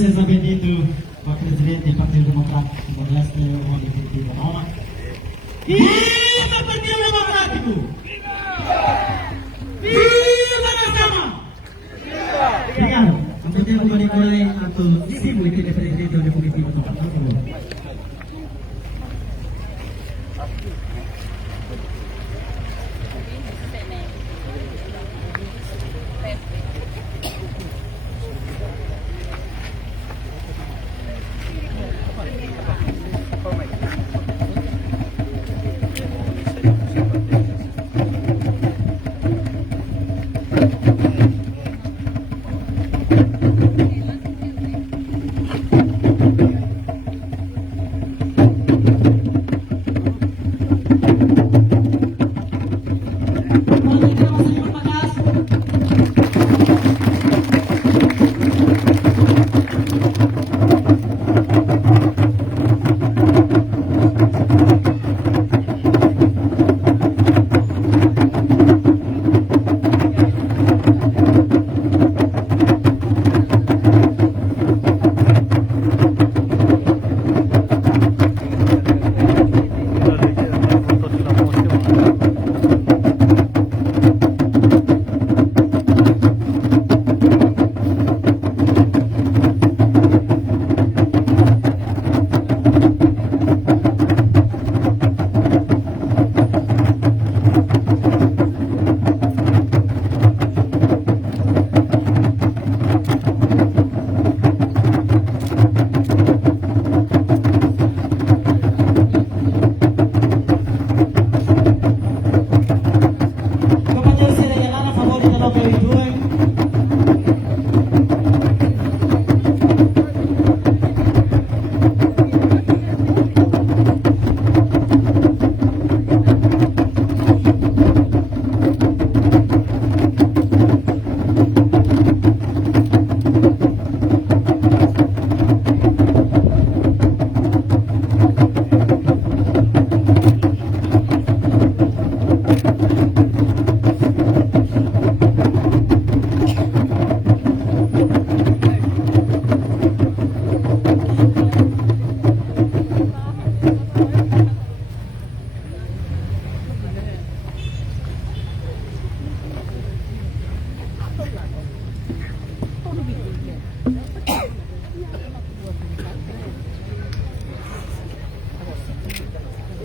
Seja bem-vindo ao presidente do Partido Democrático Timor-Leste, o Oliveira Nova. Viva o Partido Democrático! Viva a Sama! Obrigado. Ang tempo ko ay ato isimu iti ni presidente ng Komite ng Partido.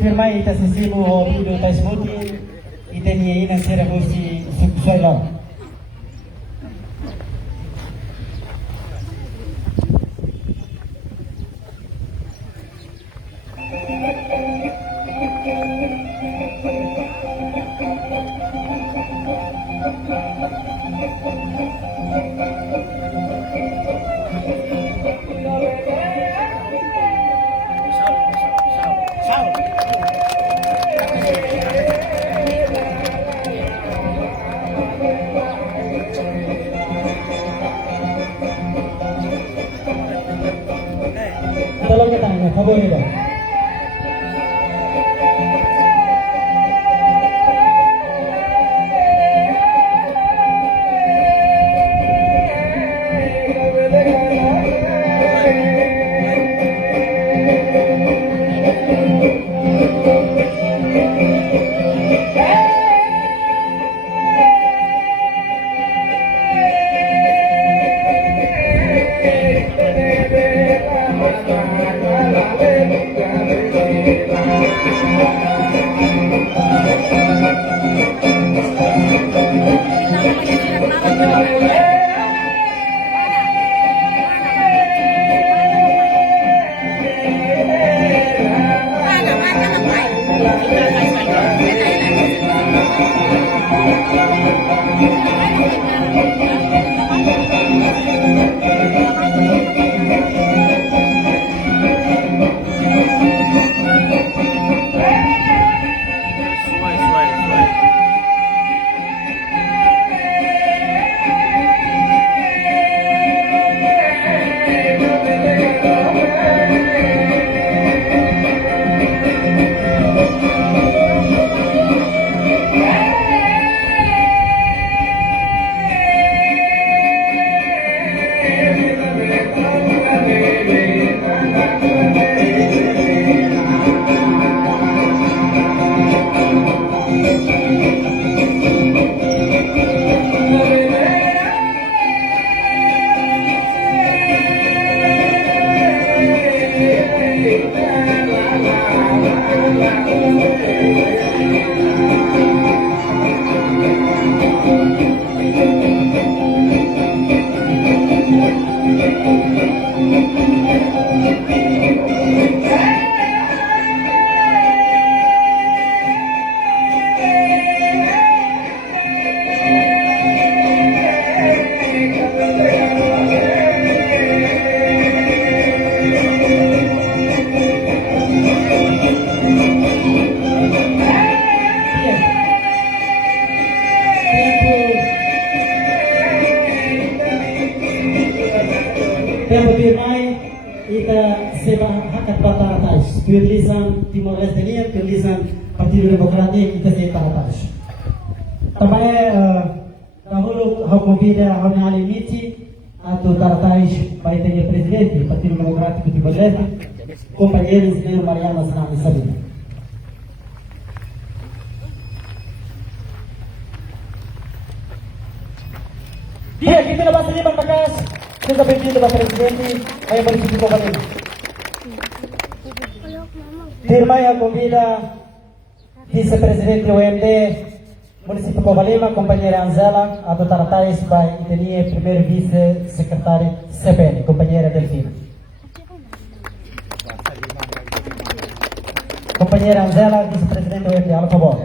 Firmai itasisimu o pido tasmuti iteni ina sera bosi sukusoilo. Tolong kita kabur ini dong. Tempo Pirmai, ita seba hakat batara tais. Tulisan Timor-Leste ini, tulisan Partido Demokratik ita seba tais. Também dahulu hau convida hau nyali miti atau taratais baik dengan presidente Partido Demokratik Timor-Leste, companheiro engenheiro Mariana Sanami Sabina. Dia kita lepas ini berbagas, kita berdiri Pak Presidente, saya bersyukur kepada ini. Firma yang convida Vice-Presidente OMD Município de Covalima, companheira Anzela, a doutora Thais vai intervir, primeiro vice-secretário CPN, companheira Delfina. Companheira Anzela, vice-presidente do MDA, por favor.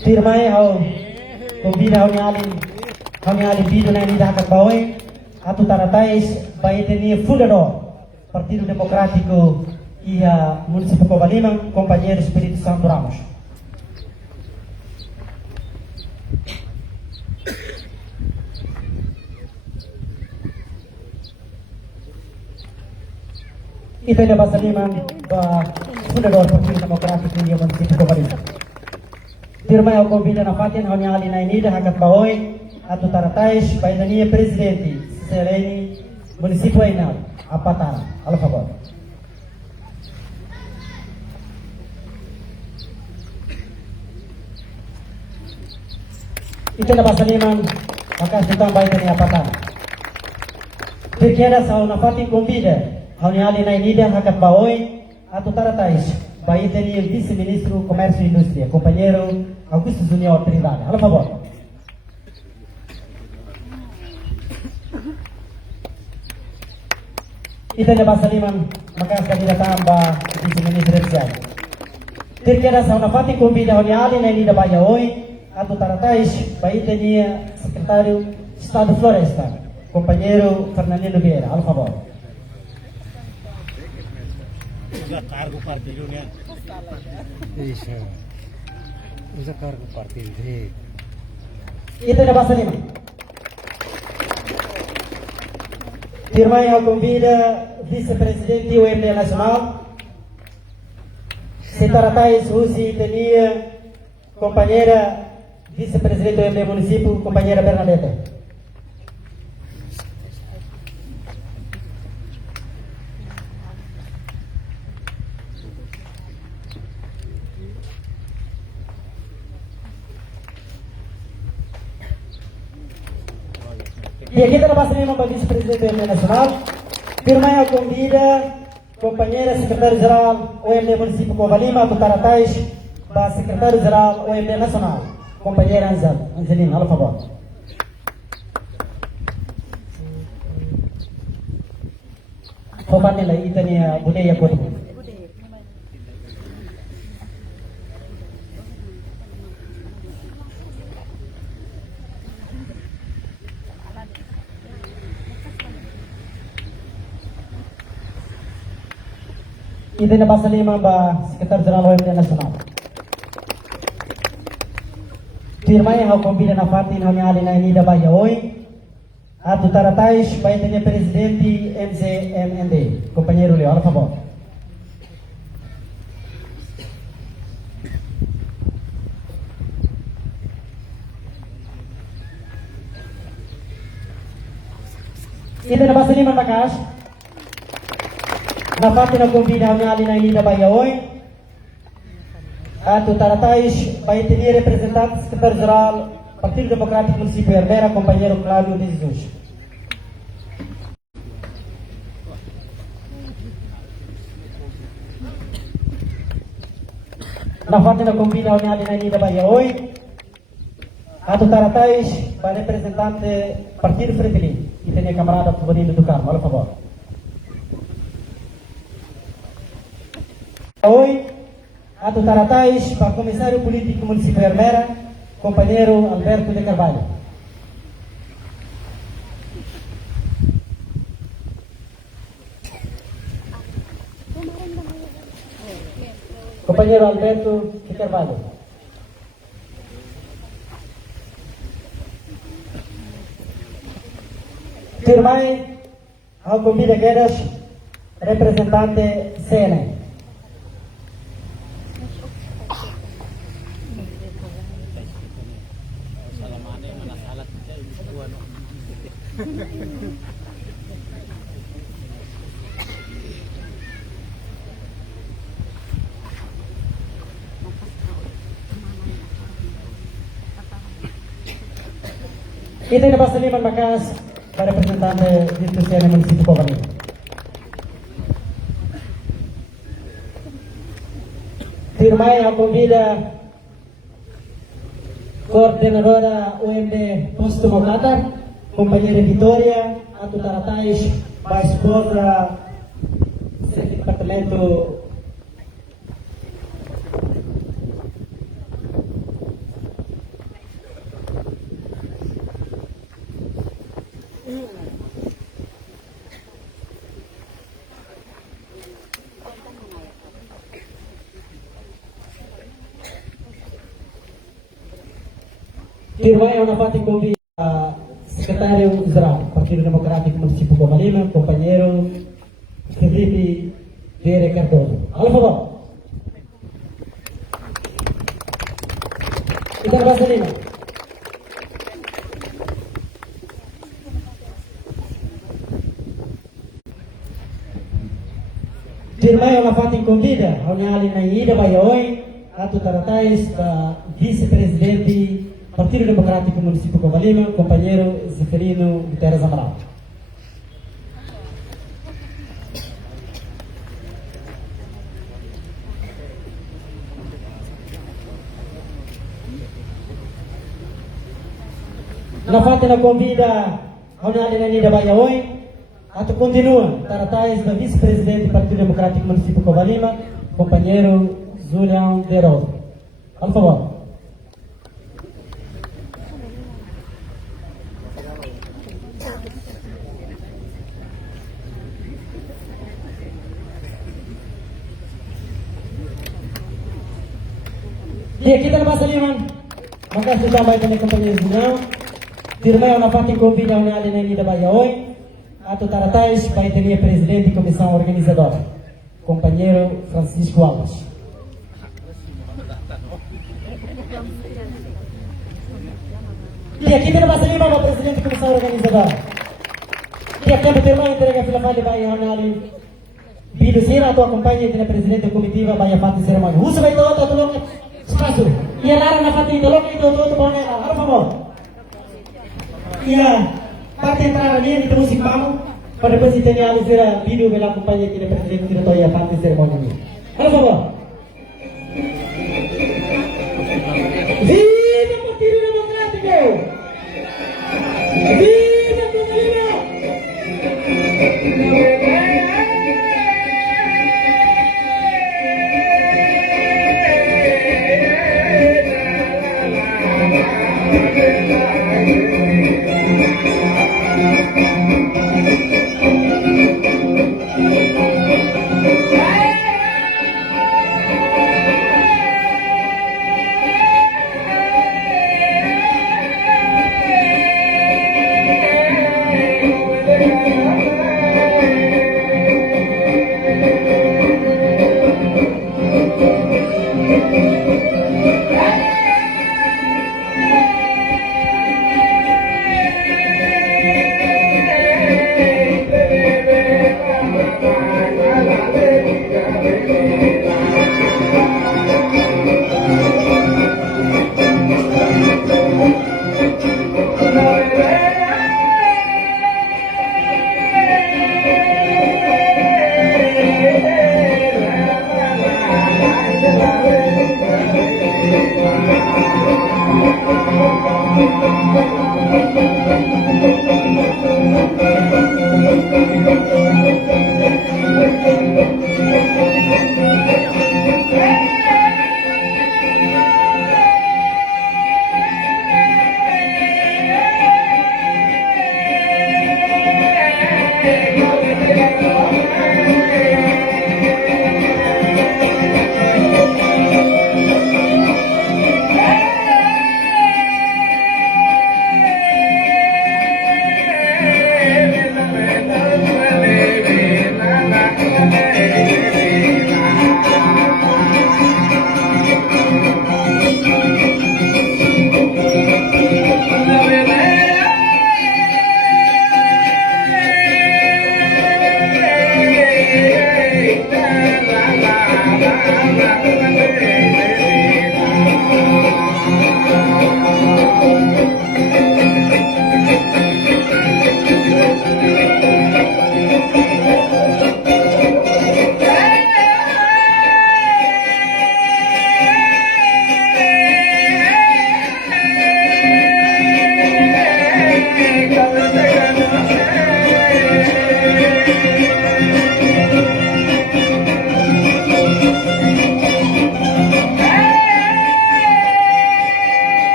Firmai ao convida ao kami ahli video na ida hakat bawai atau taratais bayi teni fundador Partido Democrático ia Município Covalima, companheiro Espírito Santo Ramos. Ito na basaliman ba fundador Partido Democrático ia Município Covalima. Firma yang convida na fatin kami ahli na ida hakat bawai atau taratais baidania presidente Seleni município Ainal Apatara, a favor. Itu na basaliman maka sitang baidania Apatara. Terkena sa unafati convida hauni ali na inida hakat baoi atau taratais baidania vice-ministro Comércio e Indústria, companheiro Augusto Junior Trindade, a favor. Ita na basaliman maka kanila tamba vice-ministro Resial. Terkena sa unafati convida hauni ali na inida bayaoi atau taratais baidania secretário Estado Floresta, companheiro Fernandino Vieira, a favor. Usa cargo partido né? Isso. Usa cargo partido. Ita na basaliman. Firma yang convida vice-presidente UMD Nacional, Setaratais Rusi Tenia, companheira vice-presidente do UMD Município, companheira Bernadette. E aqui está passando para vice-presidente do UMD Nacional, firma yang convida companheira secretário-geral OMD Município Covalima, Taratais, para secretário-geral OMD Nacional, companheira Angelina, a favor. Fopan nila ita niya budaya po. Ito na basa lima ba Sekretar Jeneral OMD Nasional. Firma yang combina na fatin hanya ali na inida ba yaoi atau taratais baitanya presidente MZMND, companheiro Leo, a favor. Ito na basa lima bakas. Na fatin na combina hanya ali na inida ba yaoi atau taratais baitanya representante Sekretar-Geral Partido Democrático Município Hermera, companheiro Cláudio de Jesus. Na fatin na combina hanya ali na inida ba yaoi atau taratais para representante Partido Fretilin, que tem a camarada Favorino do Carmo, a favor. Hoy, atau taratais para Comissário Político Município Hermera, companheiro Alberto de Carvalho. companheiro Alberto de Carvalho. Firmai ao convite Guedes, representante CNE. Kita na Basaliman Makas, para representante dito sa munisipyo po kami. Firmai ao convida coordenadora UMD Posto Mocatar, companheira Vitória, Ato Taratais, a esposa do departamento Firmai ao napating convite a Secretário Geral, Partido Democrático Municipio Comalima, companheiro Felipe Vieira Cardoso. Alô, por favor. Então, Baselina. Firmai ao napating convite ao Nali na Ida Bayaoy, Ato Taratais, vice-presidente Partido Democrático Municipio Covalima, companheiro Zeferino Guterres Amaral. Na falta na convida ao Nali da Bayaoy, ato continua Taratais da vice-presidente do Partido Democrático Municipio Covalima, companheiro Julião de Rosa. Por favor. Dia kita na Basaliman, makasih tambah kami companheiro Julião. Firmai ao napating convite ao Nali na Ida Bayaoy, Ato Taratais, vai ter presidente e comissão organizadora, companheiro Francisco Alves. E aqui tem uma salima para o presidente da comissão organizadora. E aqui a terma entrega a fila vai ao Nali. Bidusira a tua companhia tem presidente da comitiva vai a fazer cerimônia. Usa vai todo tulong espaço. E a lara na fatin tulong itu todo bom nela. Por favor. Ia parte entrar ali de música vamos para depois ter a Luzira vídeo pela companhia que tem presidente da tua fazer cerimônia. Por favor. Viva o Partido Democrático! Viva Comalima!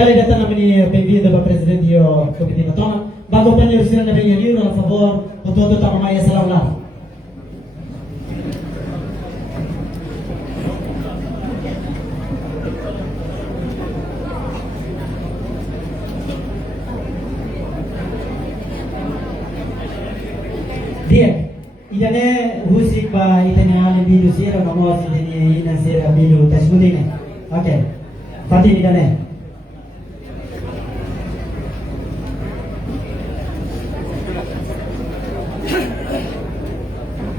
Dali datang kami bem-vindo para presidente do Comitê da Toma. Ba companheiro Ciranda vem ali, a favor, o todo está mais a lá. Dia, idane husik ba itane ali bilu sira mamos idane ina sira bilu tasmudine. Okay. Pati idane.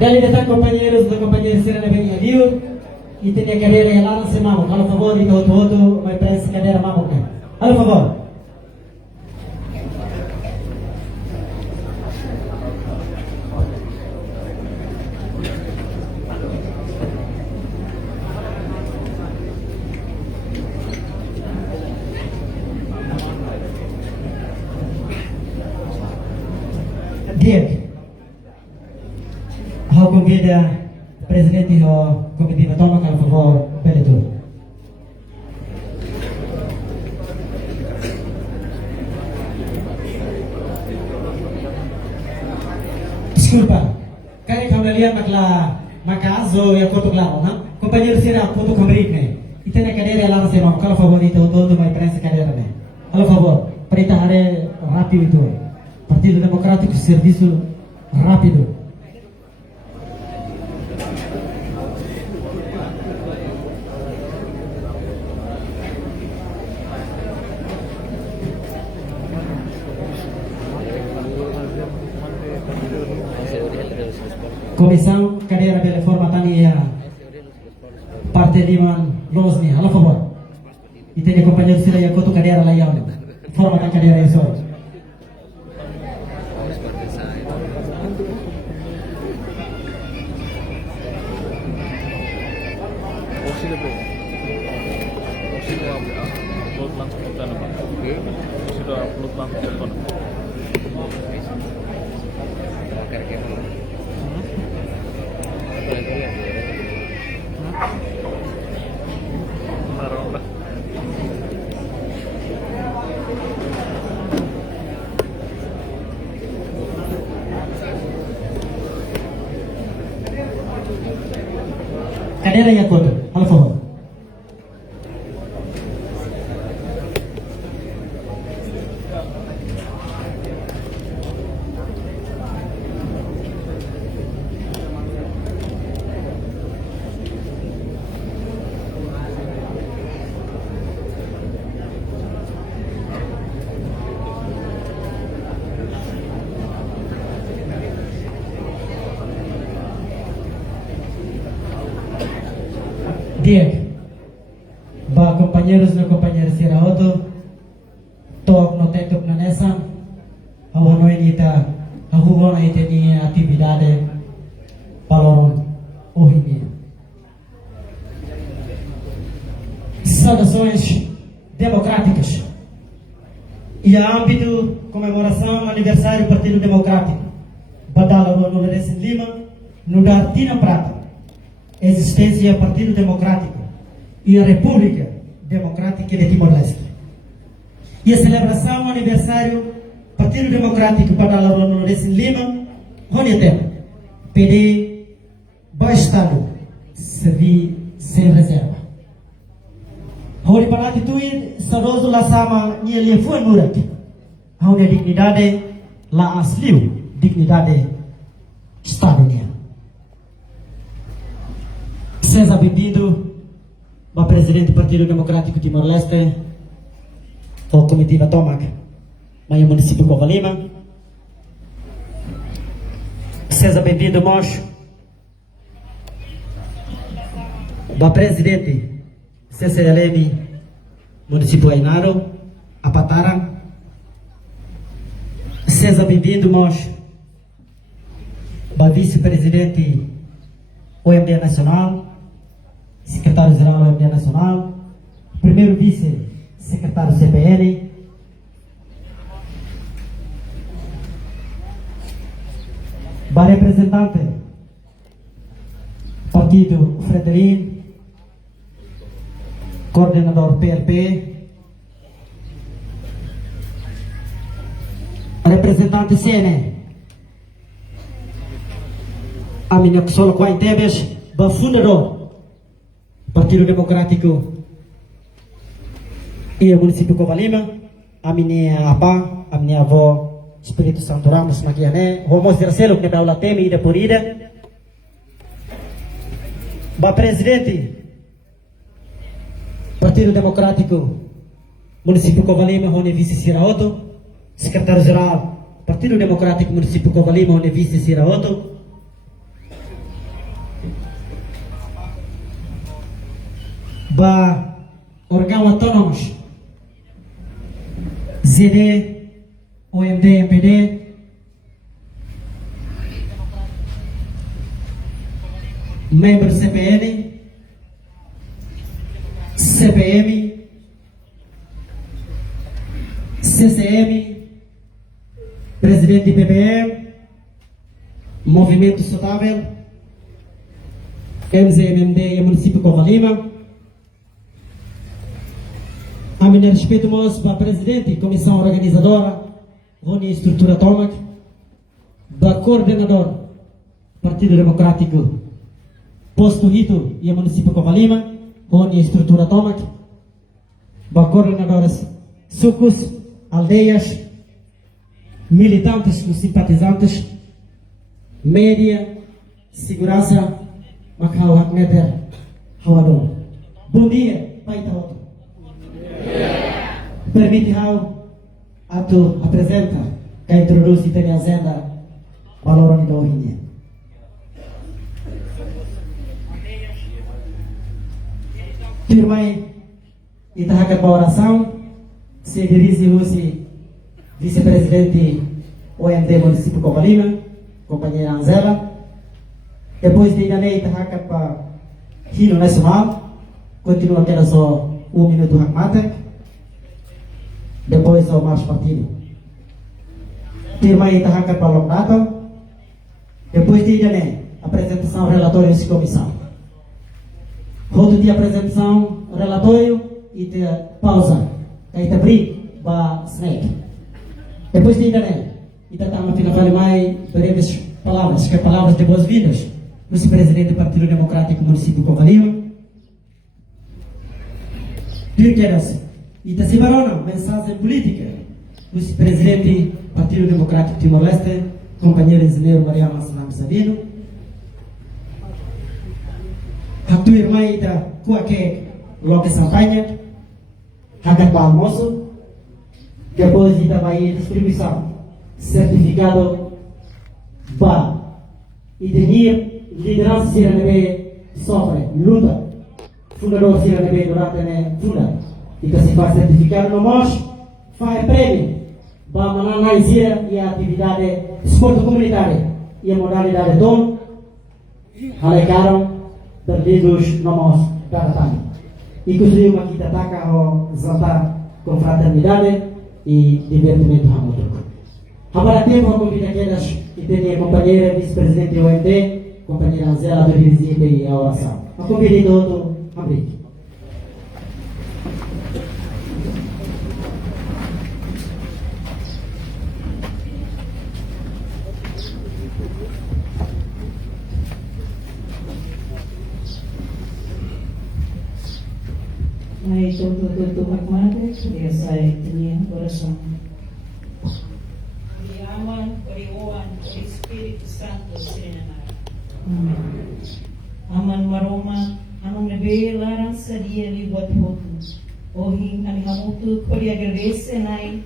Dali datang compañeros sira na bem ali. Itane cadeira ya lá se mamo. Por favor, ito todo vai para essa cadeira mamo. Por favor. Dia, eu convido o presidente do Comitê da Toma, por favor, pede tudo. Desculpa, kaya kami lihat makazo ya koto claro, não? Companheiro será koto kamrit ne. Ita na cadeira lá na semana, por favor, ito todo mai prensa cadeira ne. Por favor, perita hare rápido itu. Partido Democrático, serviço rápido. Comissão, cadeira de reforma tania parte de Losni, a favor. E tem companheiro Sira Yakoto cadeira lá yao. Forma da cadeira é só. Cadeira Yakoto, por favor. Dia, ba companheiros e companheiras Sira Auto, toque no teto na nessa, a noite a rua na tem atividade para hoje. Saudações democráticas e a âmbito comemoração aniversário do Partido Democrático, Badala no Lourenço Lima, no dar Tina Prata. Existência do Partido Democrático e a República Democrática de Timor-Leste. E a celebração do aniversário do Partido Democrático para a Lourenço Lima, onde tem PD, baixo Estado, servir sem reserva. Hori para atitude, saudoso lá sama, ni ele foi murat. Onde a dignidade lá asliu, dignidade Estado. Seja bem-vindo ao presidente do Partido Democrático de Timor-Leste, ao Comitê da Tomac, no município de Covalima. Seja bem-vindo, moço, ao presidente CCLM, município de Ainaro, a Patara. Seja bem-vindo, moço, ao vice-presidente OMD Nacional, secretário-geral da OMD Nacional, primeiro vice-secretário CPN, ba representante Partido Fredelin, coordenador PLP, representante Sene. A minha pessoa com a Intebes, fundador Partido Democrático e o município de Covalima, a minha apa, a minha avó Espírito Santo Ramos Maquiané, vamos dizer que para o teme ida por ida. Ba presidente Partido Democrático município de Covalima, onde vice Siraoto, secretário-geral Partido Democrático município de Covalima, onde vice Siraoto. Ba órgão autônomos ZD, OMD, MPD, membro CPN, CPM, CCM, presidente do PPM, Movimento Saudável, MZMMD e município de Covalima. A minha respeito mais para presidente, comissão organizadora, onde estrutura Tomac, para coordenador, Partido Democrático, posto Rito e município de Covalima, onde estrutura Tomac, para coordenadores, sucos, aldeias, militantes e simpatizantes, média, segurança, Macau Hakmeter, Hawadon. Bom dia, Pai Taoto. Permite a tu apresenta que introduz e tem a agenda valor da origem. Turmai itahakat para oração se dirige hoje vice-presidente OMD município de Covalima, companheira Anzela. Depois de Idanei itahakat para hino nacional, continua aquela só 1 minuto hakmatek. Depois ao marcha partido. Firma itahakat para o Natal. Depois de Idanei, apresentação relatório de comissão. Outro dia apresentação relatório e te pausa. Aí te abrir para snake. Depois de Idanei, ita tama finavale mai breves palavras, que palavras de boas-vindas. Vice-presidente do Partido Democrático município de Covalima. Duqueiras, ita Cibarona, mensagem política. Vice-presidente do Partido Democrático Timor-Leste, companheiro engenheiro Mariana Sanam Sabino. A tua irmã ita Kuake Loque Sampanha, Hakat para almoço. Depois ita vai distribuição, certificado para identificar liderança Siranebe sofre, luta. Fundador Siranebe durante a funda. E se faz certificado no MOS, faz prêmio. Para analisar a atividade esporte comunitário e a modalidade DON, alegaram perdidos no MOS cada ano. E construiu uma quinta taca ao jantar com fraternidade e divertimento mútuo. Agora tempo a convidar aquelas que têm a companheira vice-presidente do OMD, companheira Anzela do dirigir e a oração. A convidar todo a abrir. Aí todo Hakmatek, dia saya tinha coração. Aman, Oriwan, Espírito Santo, Serenamar. Aman maroma, anong nabe larang sa dia liwat hoto. Ohing amihamutu, kori agradece nai,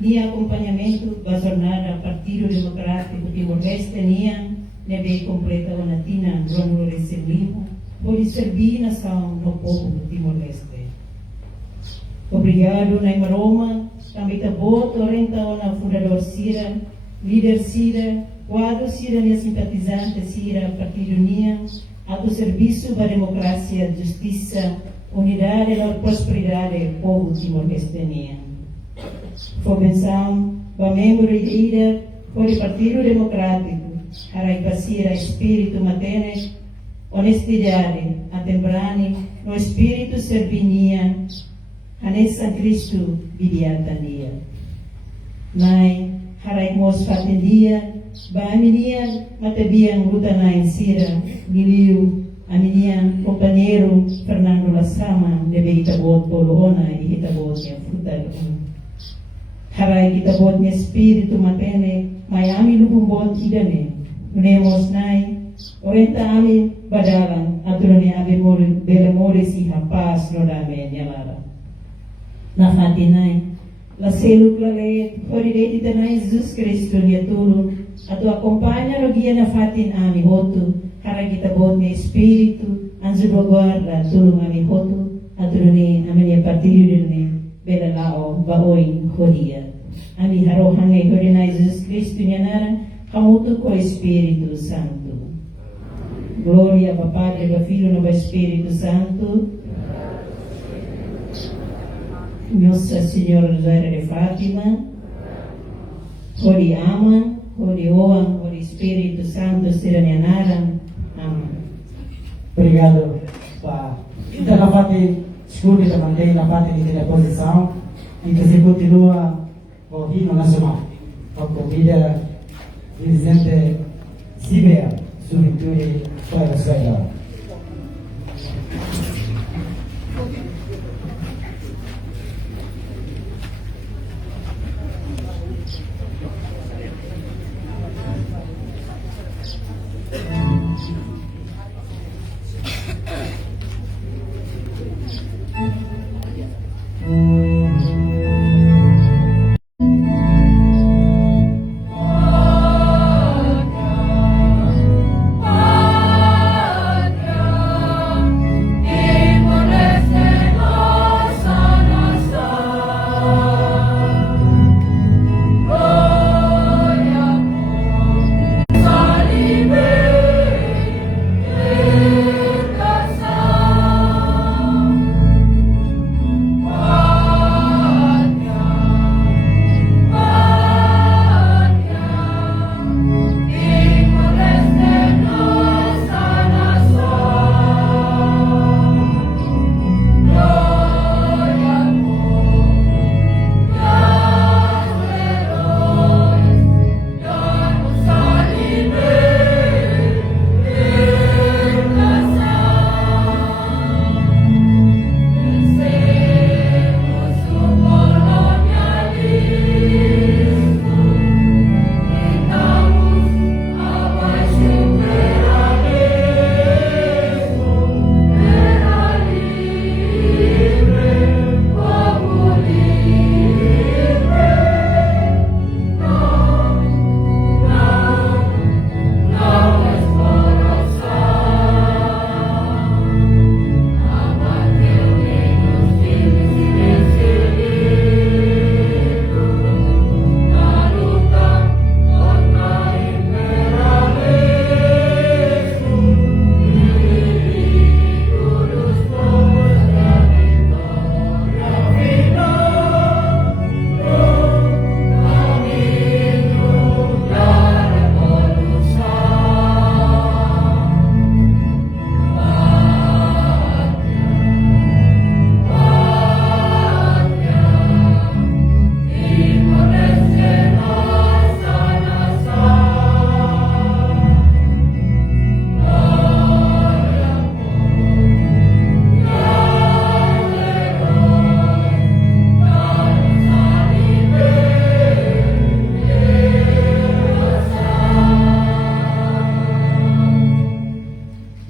dia acompanhamento da jornada Partido Democrático Timor-Leste niang nabe completa o natina Romulo Recebimo, por servir nação no povo do Timor-Leste. Obrigado, Nai Maroma, também voto orientado na fundador Sira, líder Sira, quadro Sira e simpatizante Sira, Partido União, a do serviço da democracia, justiça, unidade e prosperidade do povo timor-leste. Convenção, para membro e líder, por o Partido Democrático, a Raipacira, espírito matene, honestidade, a temprane, no espírito servinia, Anes San Cristo vidiatania. Nai harai mos fatin dia, ba aminian matabiang luta na insira, giliu, aminian companheiro Fernando Lasama, debe itabot poloona, ihitabot niya frutal. Harai kitabot niya espiritu matene, mayami lubumbot idane, unemos nai, orienta ami badalan, atulo ni abi bela mori si hapas no dame nyalara. Nakatinay, la seluk lalet, horidet itanay Jesus Cristo niya tulong, ato akompanya rogia na fatin ami hotu, harai kitabot ni espiritu, anjo guarda tulong ami hotu, atulo ni amanya partido ni bela lao baoy horia. Ami harohan ni horinay Jesus Cristo niya nara, kamuto ko Espiritu Santo. Gloria ao Padre, ao Filho e ao Espírito Santo. Nossa Senhora Rosário de Fátima. Hori ama, hori oam, hori Espírito Santo seranianaram. Amém. Obrigado, Pá. Então, na parte, escute também na parte de reposição e que se continua o hino nacional. A convida Vicente Sibea, substitui para a sua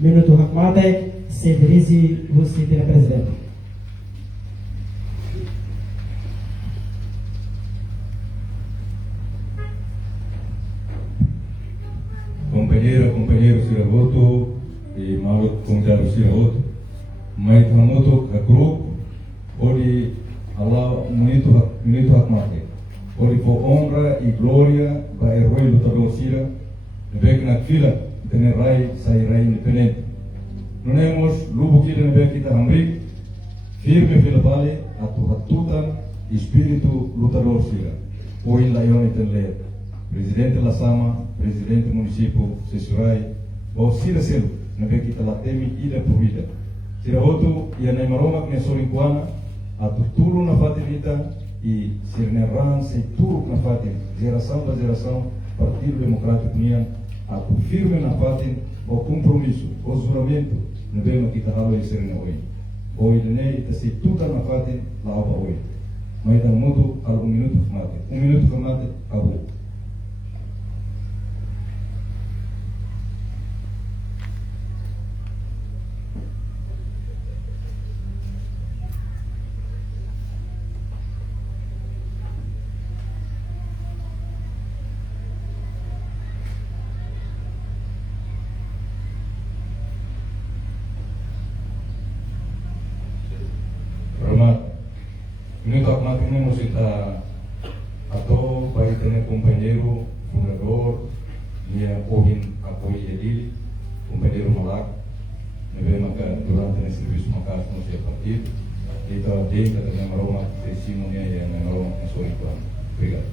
Minuto Hakmate, se dirige o senhor presidente. Companheiro Sirahoto e Mauro Conjaro Sirahoto, mas Hamoto Hakrup, onde Allah Munito Hakmate, onde por honra e glória para o herói lutador Sira, nebek na fila, tener rai, sai rai independente. Não temos lubo que nebek kita hamrik, firme fila vale, hatutan, espírito lutador Sira, o in laion itenle. Presidente Lasama, Presidente Município Sesurai, o Sira Selo, na vez que está lá temi ida por vida. Sira Hoto, e a Neymaroma que é Sorinquana, a Turturo na Fativita, e Sirneran se turuk na fatin, geração da geração, Partido Democrático União, a firme na fatin, o compromisso, o juramento, no bem que está ali Sirne hoje. Hoje nem está se tudo na fatin, lá hoje. Mas então muito algum minuto mate, minuto mate, acabou. Minuto automático nos está atau para tener compañero fundador minha ogin apoio ele compañero Malak nebe maka durante o serviço maka no seu partido e tá dentro da maroma testemunha e na maroma histórica. Obrigado.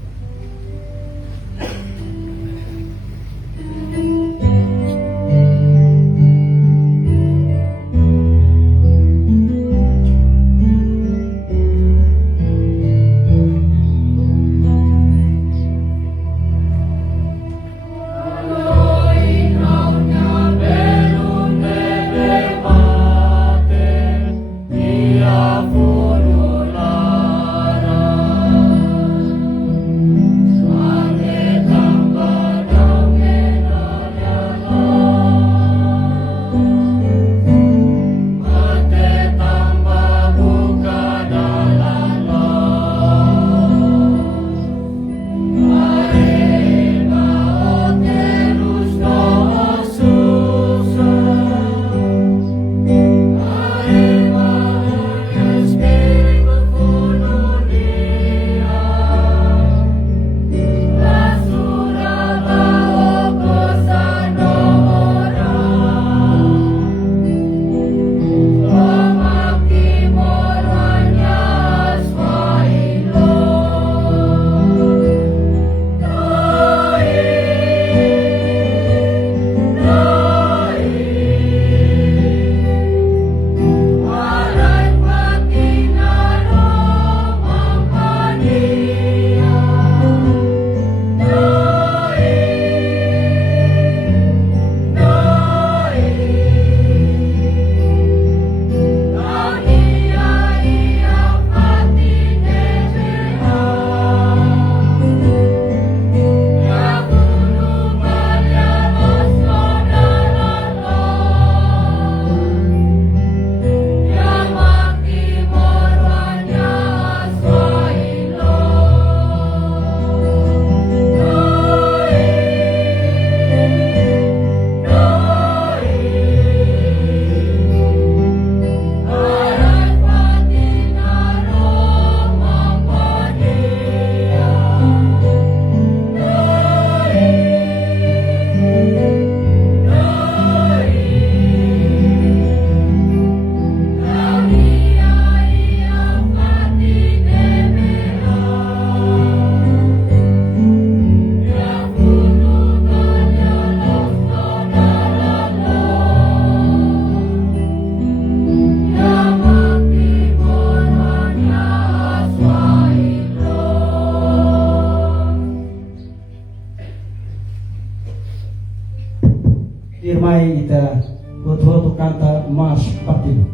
Irmai ita outro canta mas partido.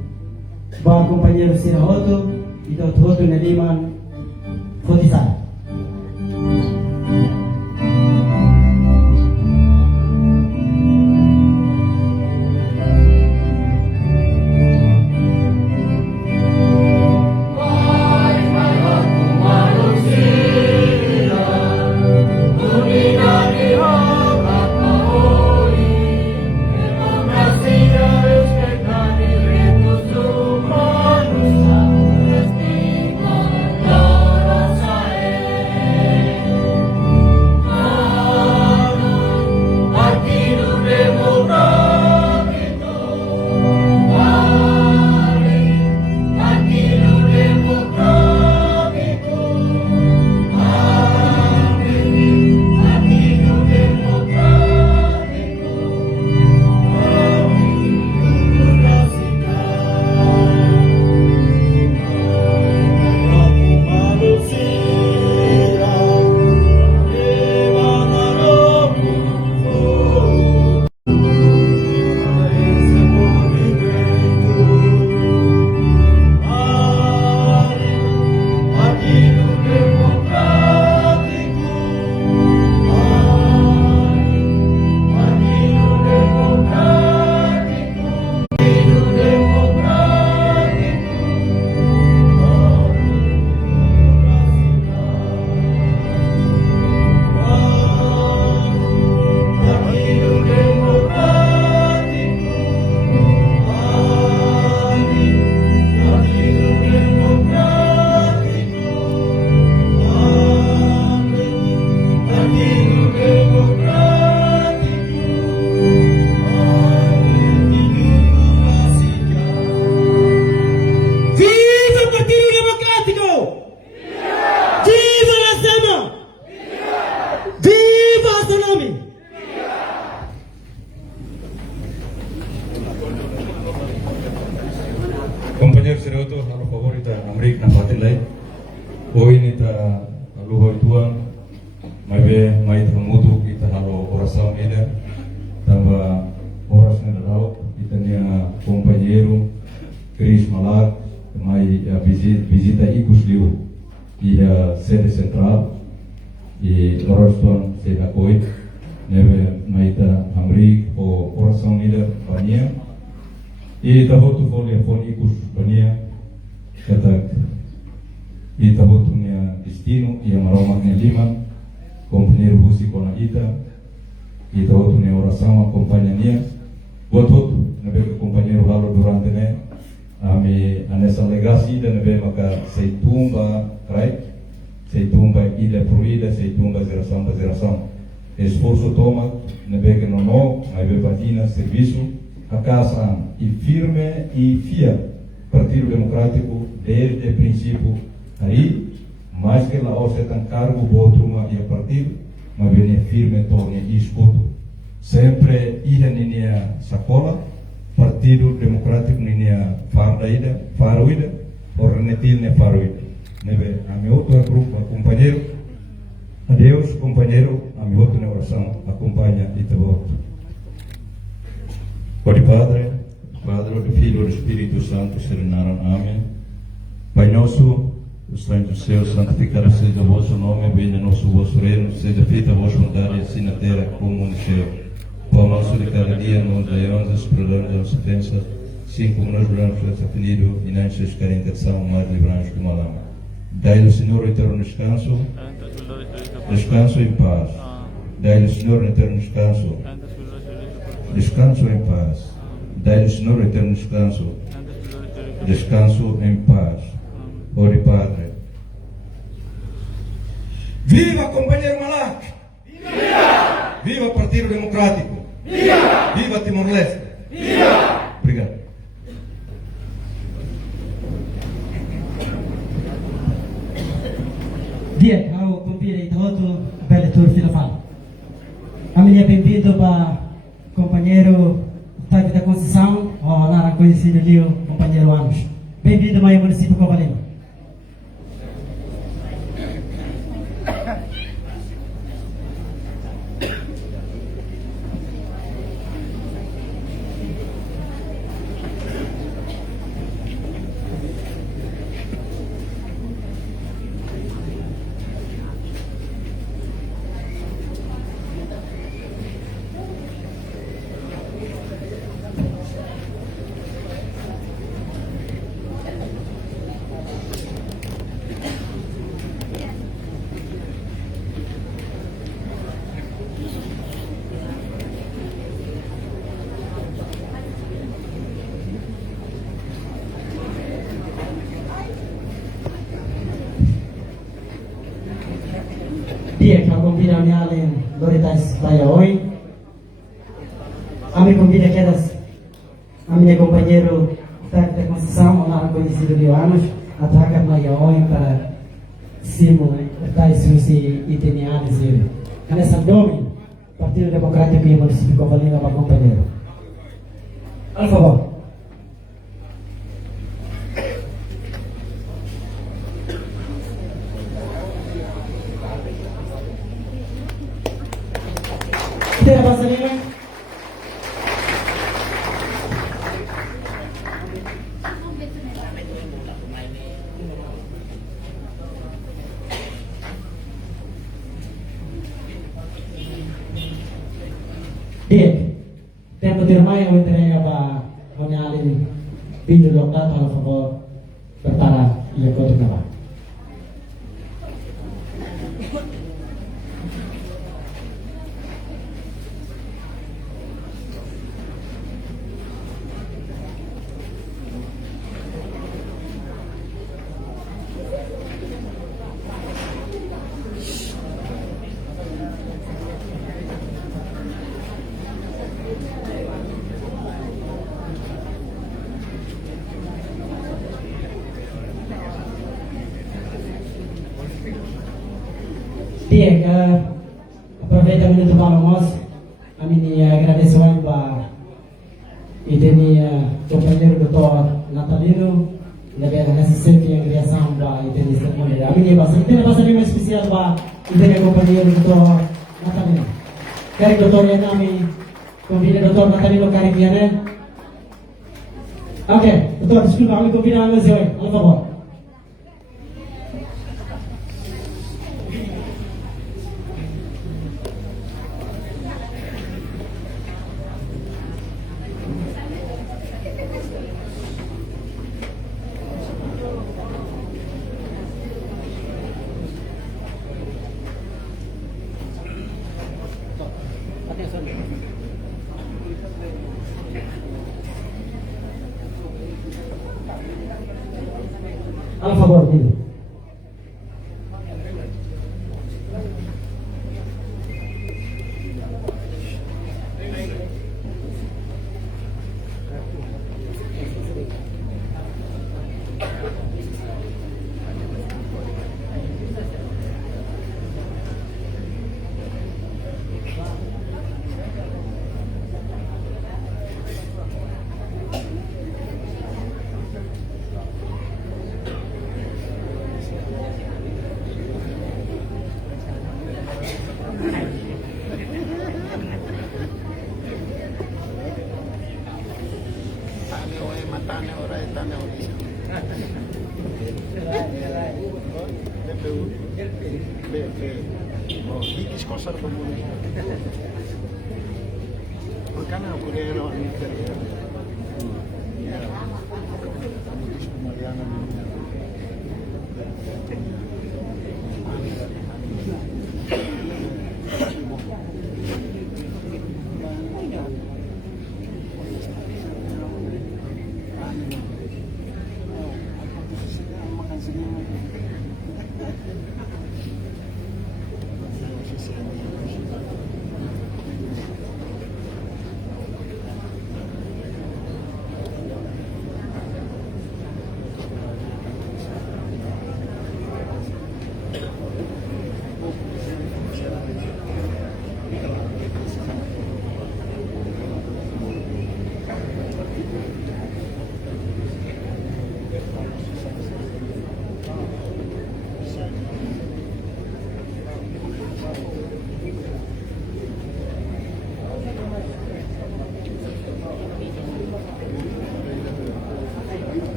Ba companheiro Sirhoto ita outro neliman Fotisar. Patrick na fatilay. Hoy nita aluhoy tuan, may tamuto kita halo oração ida, tamba oras na daw kita niya companheiro Chris Malak, may visita ikus liu di sede central e oras tuan se nakoi, neve may ta hamri o oração ida bania. E tahotu folia fon ikus bania katak e tahotu nia destino e amaroma nia lima companheiro músico na ita e tahotu nia oração acompanha nia buat hotu nabe companheiro halo durante ne ami anessa legasi da nabe maka seitumba right seitumba ida pruida seitumba zeração esforço toma nabe que no nabe patina serviço a casa e firme e fiel Partido Democrático desde o princípio aí, mais que lá você tem cargo botruma e a partido, mas vem firme torne e escuto. Sempre ida ninia sacola, Partido Democrático ninia faroida, ou renetil ne faroida. Neve a meu outro grupo, companheiro, adeus companheiro, a meu outro oração, acompanha e te voto. Pai Padre, do Filho e do Espírito Santo, serenaram. Amém. Pai nosso, que estás no céu, santificado seja o vosso nome, venha nosso vosso reino, seja feita a vossa vontade, assim na terra como no céu. Pão nosso de cada dia, nos dai-nos, perdoa-nos as ofensas, assim como nós perdoamos os ofendidos, e não nos deixes em tentação, mas livrai-nos do mal. Dai-lhe, Senhor, eterno descanso em paz. Dai-lhe, Senhor, eterno descanso em paz. Dai-lhe, Senhor, eterno descanso em paz. Ore, Padre. Viva, companheiro Malak! Viva! Viva Partido Democrático! Viva! Viva Timor-Leste! Viva! Obrigado. Dia, ao cumprir e todo bela tour final. A minha bem-vindo para companheiro Tati da Conceição, ou Nara conhecido ali, o companheiro Anos. Bem-vindo ao município de Covalino. Dia que convida a minha além Doritas Baia hoje. A minha convida quedas a minha companheiro da Conceição, lá conhecido de anos, a traga Baia hoje para Simo, Tais Susi e Tenianes e nessa nome Partido Democrático e Município de Covalino para companheiro. Por favor. Tira a vaselina. Dia, tempo de irmã eu entrega para a minha além vídeo do octavo, por favor, prepara e acordo gravar. Dia, aproveita o minuto para o almoço, a minha agradecimento para e companheiro doutor Natalino Lebih necessity yang dia samba itu di sana. Kami ni bahasa itu bahasa lima spesial bah itu yang kompani itu mata ni. Kari doktor yang kami kompani doktor mata ni lokari biar. Okay, doktor sekolah kami kompani anda siapa? Apa khabar? Al favor, dile.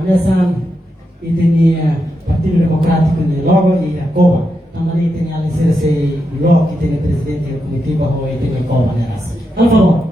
Adesan itu ni Partido Democrático ni logo e a Copa. Também tem a licença logo que tem o presidente da comitiva ou tem a Copa na raça. Por favor.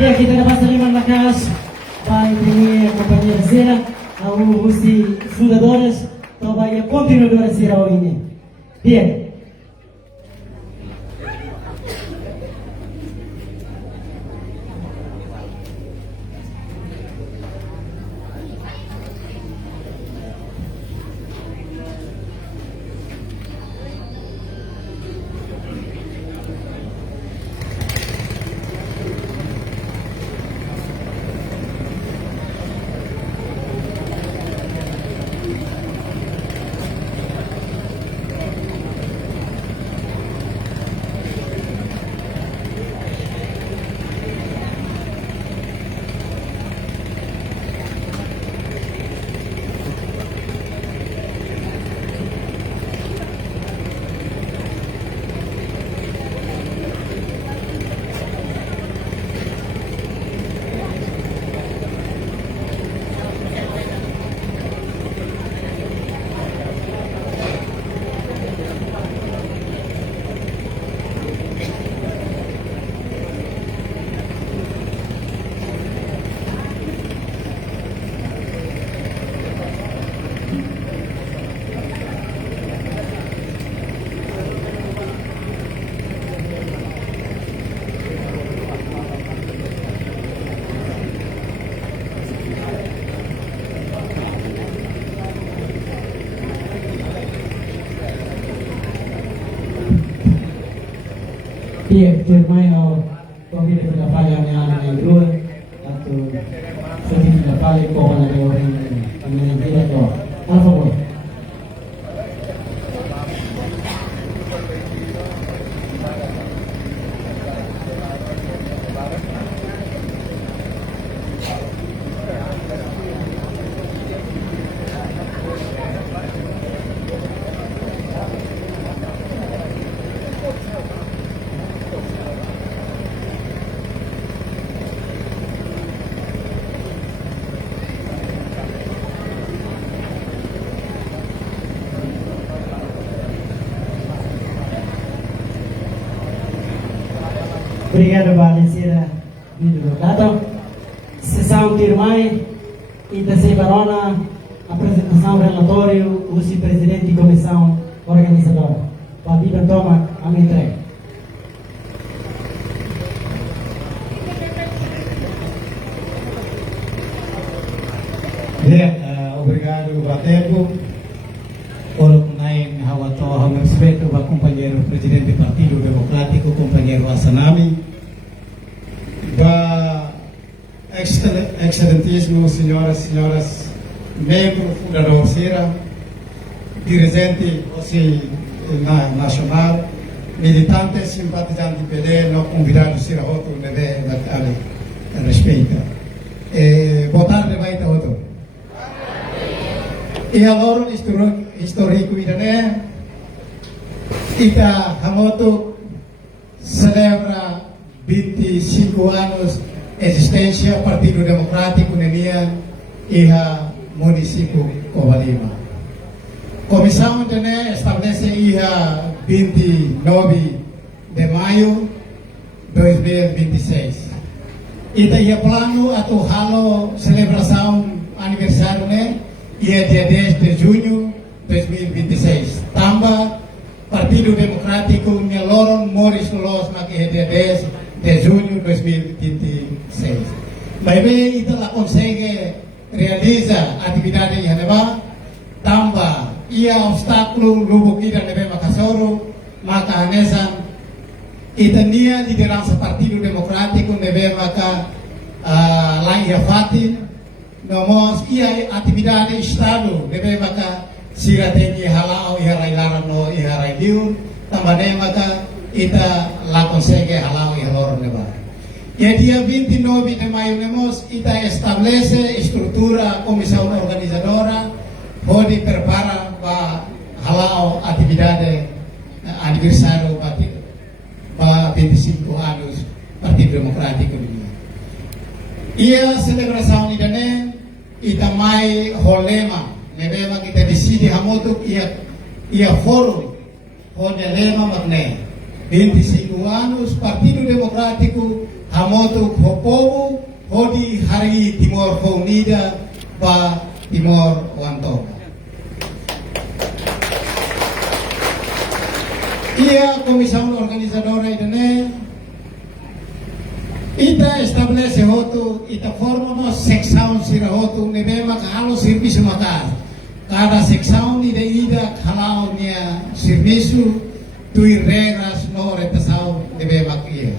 Ya, kita dapat saliman lakas para ini companheira Zera, os fundadores, trabalha continuadora Zera ini. Bien. Iya, firmai au pembina pendapat yang ada di luar atau sedikit pendapat kau ada orang yang tidak tahu apa pun. Obrigado, Valencia, vindo do Dato. Sessão Tirmai e da Barona, apresentação relatório, o vice-presidente de comissão organizadora. Padilha toma a minha entrega. Obrigado, Batempo. Ora, kunain hawato hau respeito ao companheiro presidente do Partido Democrático, companheiro Asanami. Excelentíssimos senhoras e senhores, membro fundador Zera, dirigente nacional, militantes, simpatizantes PD, não convidados Zera Roto, deve respeito. Boa tarde, vai estar outro. E agora o histórico irane, Ita Hamoto celebra 25 anos existência Partido Democrático Nenian iha município Covalima. Comissão estabelece iha 29 de maio 2026. Ita ia plano atau halo celebração aniversário né? Ia dia 10 de junho 2026. Tambah Partido Democrático Nyeloron Morris Lolos maki dia 10 de junho 2026. Bebe ita la consegue realiza atividade yang neba tambah ia obstáculo lubuk ida nebe makasoro maka hanesan ita nia liderança Partido Democrático nebe maka lai fatin nomos ia atividade estado nebe maka sirategi halau ia laran no ia diun tambah ne maka ita la consegue halau ia lor neba. E dia 29 de maio nemos ita establece estrutura comissão organizadora onde prepara para halau atividade aniversário para 25 anos Partido Democrático Dunia. Ia celebração ini ita mai holema nebema kita decide hamotuk ia forum onde lema magne 25 anos Partido Democrático hamotuk ho povo hodi hari Timor Unida pa Timor Wantoka. Ia comissão organizadora idane ita establece hotu ita forma no secção sira hotu nebema halo serviço maka cada secção ida halau nia serviço tui regras no retasau nebema kia.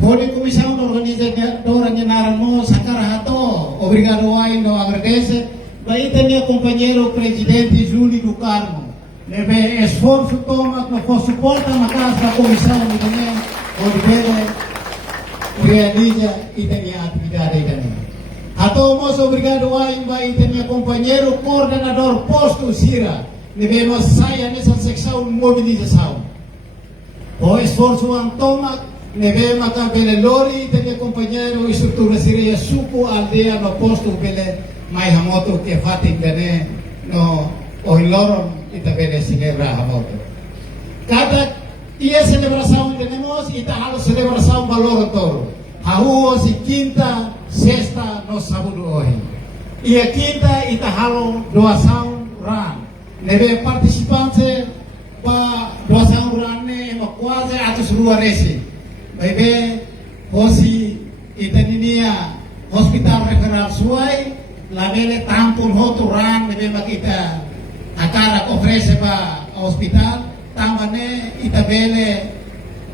Pode comissão organizadora de Naramo Sakarahato, obrigado ai no agradece, vai ter companheiro presidente Júlio do Carmo, leve esforço toma no suporta na casa da comissão de também, onde realiza e tem a atividade também. A todos obrigado ai vai ter companheiro coordenador posto Sira, leve nós saia nessa secção de mobilização. O esforço antoma nebe maka bele lori tene companheiro estrutura siria suku aldea no posto bele mai hamoto ke fatin bene no oiloron ita bele celebra hamoto cada ia celebração tenemos ita halo celebração valor toro hahuo si quinta sexta no sábado hoje ia quinta ita halo doação ran nebe participante pa doação ran ne quase atus rua resi. Bebe hosi itaninia hospital referral suai la bele tampon hoturan bebe makita akara ofrece pa hospital tambane ita bele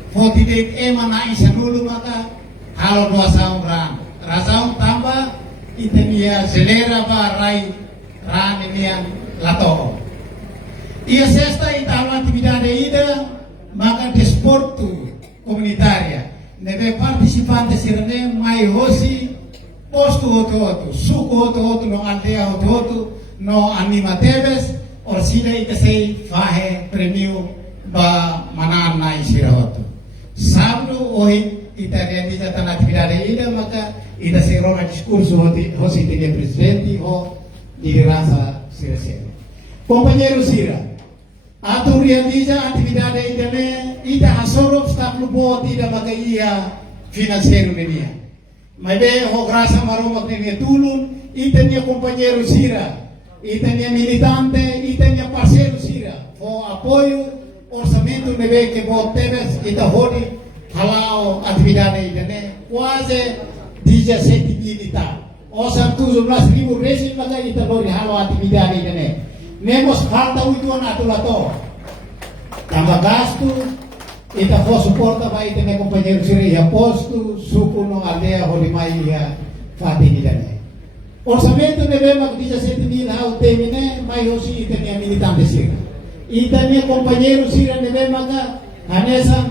fotidik emana isanulu maka halo doasaun ran rasaun tamba itania zelera pa rai ran inian lato ia sexta ita atividade ida maka desporto comunitária, neve participantes sirene mai hosi posto outro suco outro no aldeia outro no anima teves orsida ikasei fahe prêmio ba manan nai sirahoto sábado hoje ita realiza tan atividade ida maka ita serona discurso hosi tinha presidente ho di raça sirasero companheiro Sira atau realiza atividade idane ida hasoro obstáculo bot ida bagaia financeiro nenia mas bem ho graça maromak nenia tulun ida nia companheiro Sira ida nia militante ida nia parceiro Sira ho apoio orçamento nebe que bot teves ida hodi halau atividade idane quase 17 militar osam 17.000 resin maka ida lori halau atividade idane nemos falta uituan atulato tambah gasto ita for suporta vai ter companheiro Sira posto suku no aldeia holimai ia fatini dane orçamento nebe mak 17.000 hau temine mai hosi ita nia militante Sira ita nia companheiro Sira nebe maka hanesa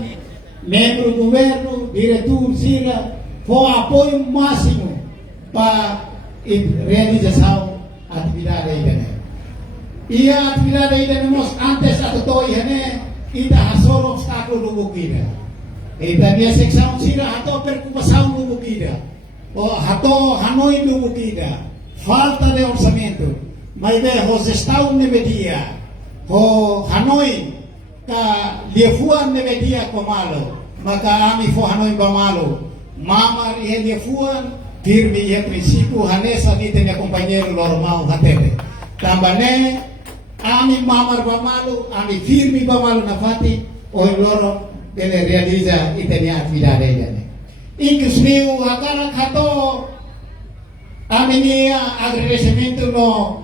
membro governo diretor Sira for apoio máximo para realização atividade idane. Ia atividade ida nemos antes atau toi hene ida hasoro obstáculo no bukida. Ida nia secção Sira hato preocupação no bukida. O hato Hanoi no bukida. Falta de orçamento. Mas be os estados nevedia. O Hanoi ka liefuan nevedia komalo. maka ami fo hanoi bamalo mamar ihe dia fuan firme ihe prinsipio hanesa ni tenia companheiro normal hatete tambane ami mamar bamalo ami firme bamalo na fati o loro dele realiza itenia atividade dele inclusive agora kato ami ni agradecimento no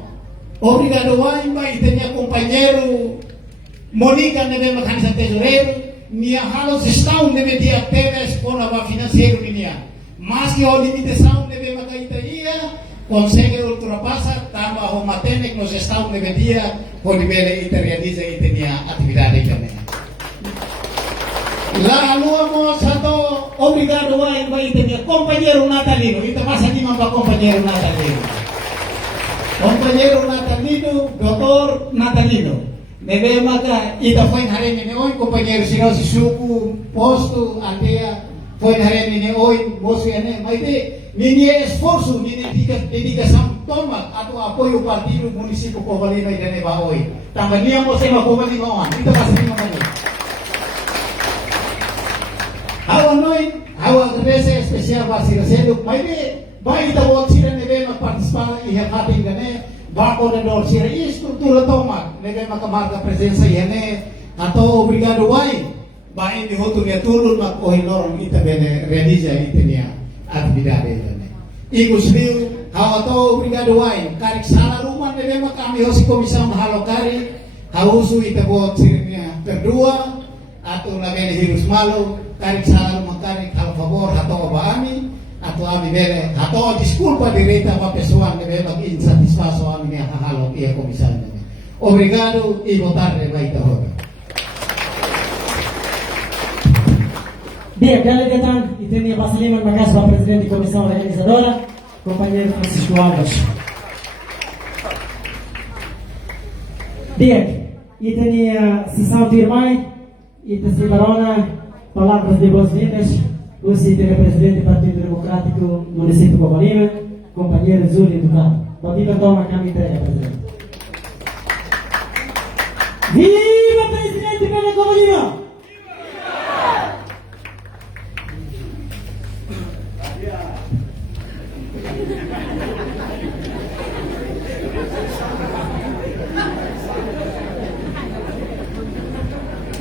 obrigado waimba itenia companheiro Monica nebe makanisa tesoreiro minha halos estão nebe dia teves por a financeiro minha mas que o limitação nebe makaita ia consegue ultrapassar tamba o matene nos estão nebe dia por nebe ita realiza itenia atividade também lá aluamos satu obrigado waimba itenia companheiro Natalino ita masa di mamba companheiro Natalino Dr. Natalino Nebe maka ita foi hari ini oi companheiro sino si suku posto andea foi hari ini oi bos ene maite nini esforço nini dedicação toma atau apoio partido município Covalima e Neba oi também nia mo sema Covalima on ita pasti mamani hawa noi hawa grese especial basira sedu maite bai ita buat sira nebe mak participar e hati gane Bako na dor sira estrutura toma nebe makamarka presença iene atau obrigado wai bain di hotu dia turun mak ohi lorong ita bene realiza itenia atividade itene iku sriu hawa to obrigado wai karik sala rumah nebe kami hosi komisião halo kari hausu ita buat sirnya berdua atau nabene hirus malu karik sala rumah karik hal favor atau abami atau ami bele atau desculpa direita para pessoa que bebe insatisfação ami minha halo ia comissão obrigado e boa tarde vai estar roda Bem, delegatando e tenho a Basaliman na casa do presidente da comissão organizadora, companheiro Francisco Alves. Bem, e tenho a sessão de irmã e te barona palavras de boas-vindas. O presidente do Partido Democrático Município de Covalima, companheiro Júlio Ducado. Bom toma a caminha, presidente. Viva presidente de Covalima!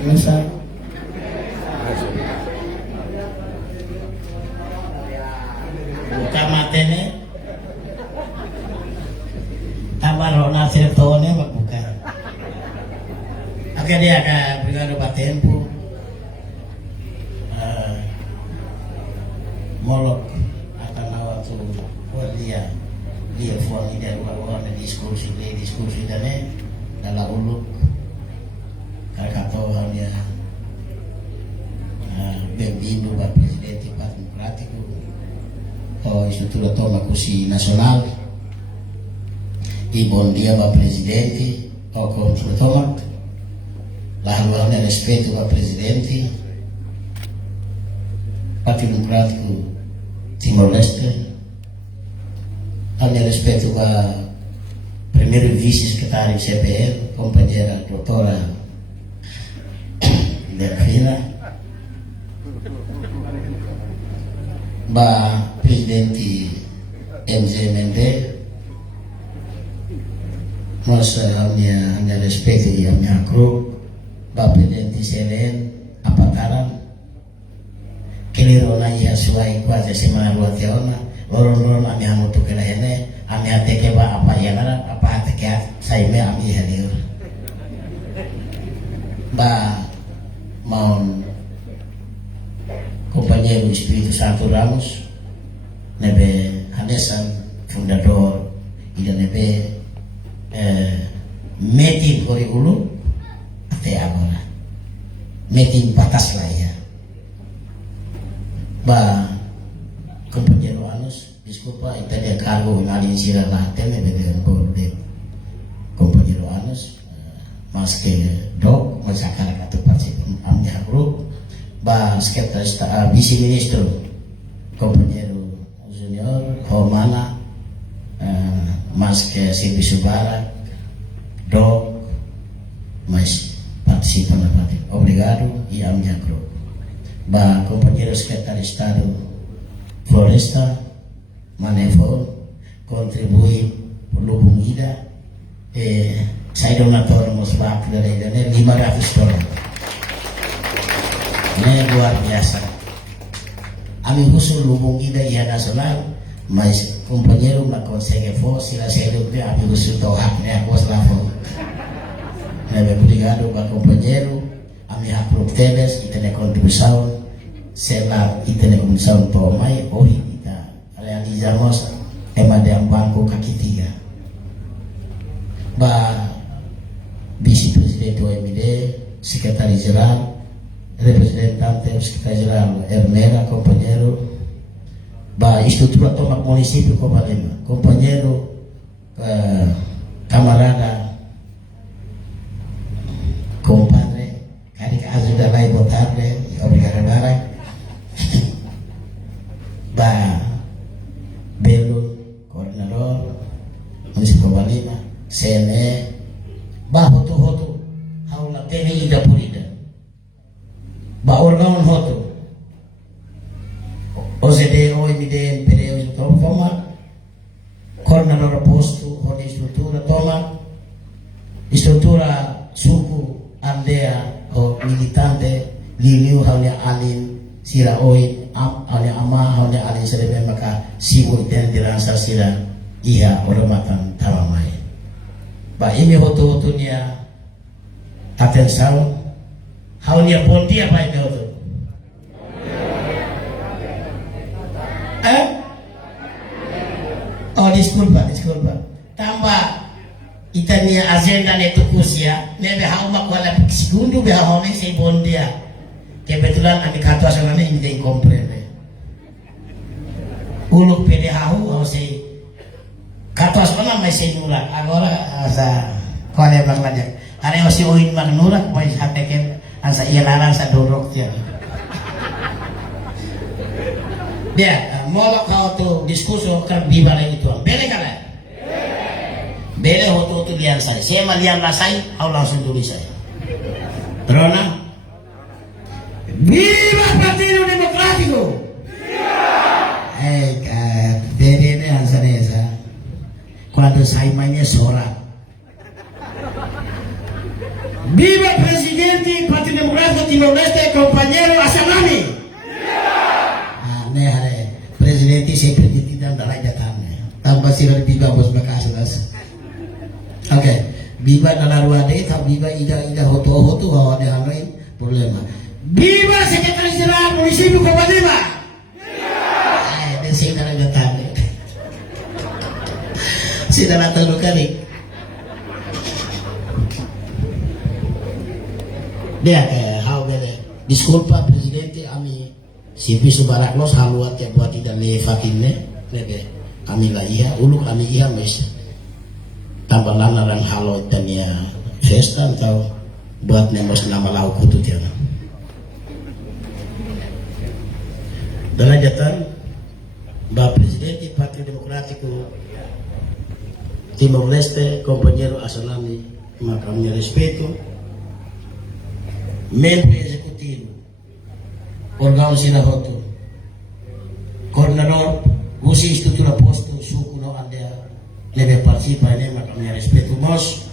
Viva! Kamatene tabarona sertone mabuka dia ka brigado batempo molok akan lawat tu dia fuang ida ruang diskusi dane dalam uluk kakato hanya bem-vindo ba presidente democrático o estrutura toma cursi nacional e bom dia para presidente o controle toma lalu respeito para presidente Partido Democrático Timor-Leste respeito para primeiro vice-secretário CPR companheira doutora Delfina ba presidente MZMND nós hanya respeito e hanya grup ba presidente CLN apataran kelirona ia suai kuasa semana dua tiona lorong ami hamutu kena hene ami ateke ba apa yana apa ateke saime ami hadir ba maun companheiro Espírito Santo Ramos nebe hanesan fundador ida nebe meeting hori ulu ate agora meeting batas lah ya ba companheiro Anus desculpa ita dia cargo ngalin sira lah teme nebe borde companheiro Anus mas que dok masakara katu parti amnya grup ba sekretaris vice-ministro companheiro junior Homana mas que Silvi Subara dok mas participa na parti obrigado e amnya grup ba compañero secretario de Estado Floresta Manefo contribuir Lubung Ida saya donator musbah dari 500 dolar. Ini luar biasa. Ami khusus Lubung Ida Iha Nasional, mas compañero na consegue fo sila selo que ami khusus tohak ne aku selafo. Nebe obrigado ba compañero, ami approve teles itene contribuição, sela itene contribuição to mai hoje kita realizamos tema de banco kakitiga. Ba vice-presidente OMD, secretário geral, representante secretário geral Hermera, companheiro, ba estrutura toma município Covalima, companheiro, camarada, compadre, cari ajuda lá e boa tarde, obrigado Bara, ba Belo, coordenador, município Covalima, CNE, ba hoto haula PNI da Purida, ba organ hoto OCD, OMD, NPD, toma coordenador posto, hoto estrutura suku, aldea, o militante, liliu haulnya alin, sira oi, haulnya ama, haulnya alin serebe maka sibu iten dirasa sira iya ormatan tamamai. Ba ini hoto-hotonya atenção, haulnya bondi apa itu hoto? Oh disculpa. Tambah itania agenda neto kusia, nebe hauma kuala segundo be haune sei bondia. Kebetulan ami katua sanane ini comprende. Uluk pede hau au sei katua sana mai sei nulak. Agora asa kuala bangladesh. Are masih oin magnulak mai hateken asa ialarang sa dorok dia. Dia mau kau tu diskuso kan bibara itu. Bele kala. Bele hoto tu lian saya. Saya malian rasai, au langsung tulis saya. Terona. Viva Partido Democrático. Bele ni ansaresa. Quando sai mainnya sorak. Viva Presidente Partido Democrático Timor-Leste, compañero Asanami. Nehare Presidente sempre tidak ada jatannya. Tambah sila biba bos makasalas. Oke, biba nalaruade, tapi biba ida hoto hawa de hamai problema. Biba Sekretaris Jenderal Munisipio Covalima. Sih dalam jatannya. Si dalam kali. Dia how bele. Disculpa Presidente ami sipi subaraklos haluat ya buat tidak levatinnya nebe kami lah iya uluk kami iya mes tambah lanarang halo dan ya festa atau buat nemos nama lauk itu tiada dalam jatan Bapak Presiden Partido Democrático Timor-Leste compañero Asanami makamnya respeto membro executivo órgão sinahoto coordenador usi estrutura posto suku no aldea leve participa ne makamnya respeto mos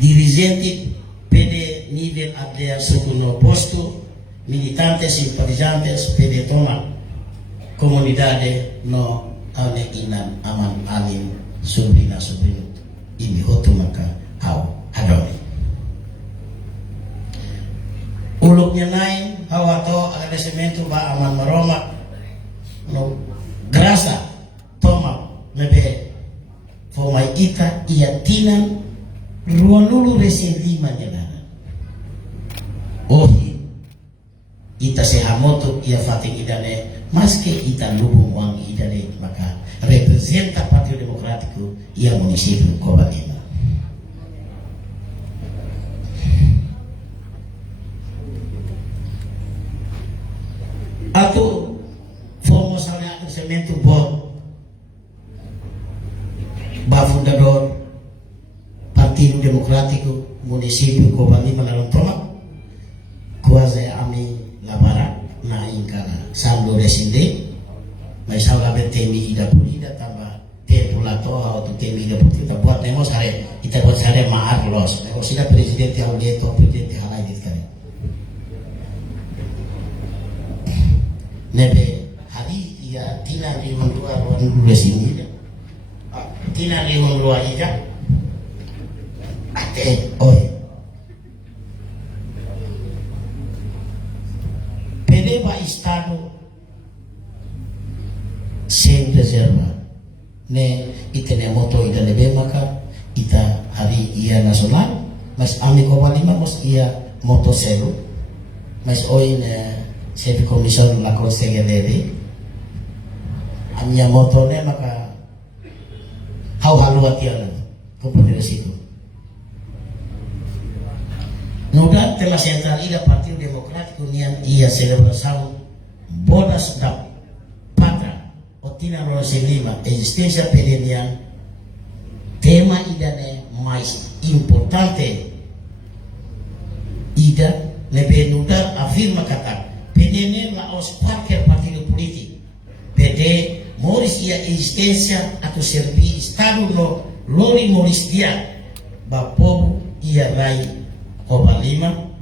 dirigente PD nível aldea suku no posto militantes simpatizantes PD toma comunidade no ale inan aman alim sobrino ini hoto maka au adoni uluknya naik hawato agradecimento ba aman maroma no grasa toma lebe fomai ita ia tinan ruanulu resilima nyana ohi ita sehamoto ia fating idane maske ita lubung wang idane maka representa Partido Democrático ia municipio Covalima. Atau formos agradecimento bom ba fundador Partido Democrático municipio Covalima na Toma quase ami labara Mas saula temi ida pulida tambah tempo la toa atau temi ida pulida kita buat nemos hari kita buat hari maar los. Nemos ida presiden yang leto presiden halai dit kare. Nebe hari ia tina di luar dulu sini. Tina di luar ida. Ate oi. Pede ba estado sem reserva ne itene moto ida lebe maka ita hari ia nasional mas ami kobalima mos ia moto selo mas oi ne sef komison la conseguirede amia moto ne maka hau halu atian kepada situ Nuda tema central ida Partido Democrático nian ia celebração bodas da Tina Rosa Lima, existência perennial, tema ida ne mais importante, ida nebenuda afirma kata, pedene la os qualquer partido político, pede moris ia existência atau servi estado no lori moris dia, ba povo ia rai Oba Lima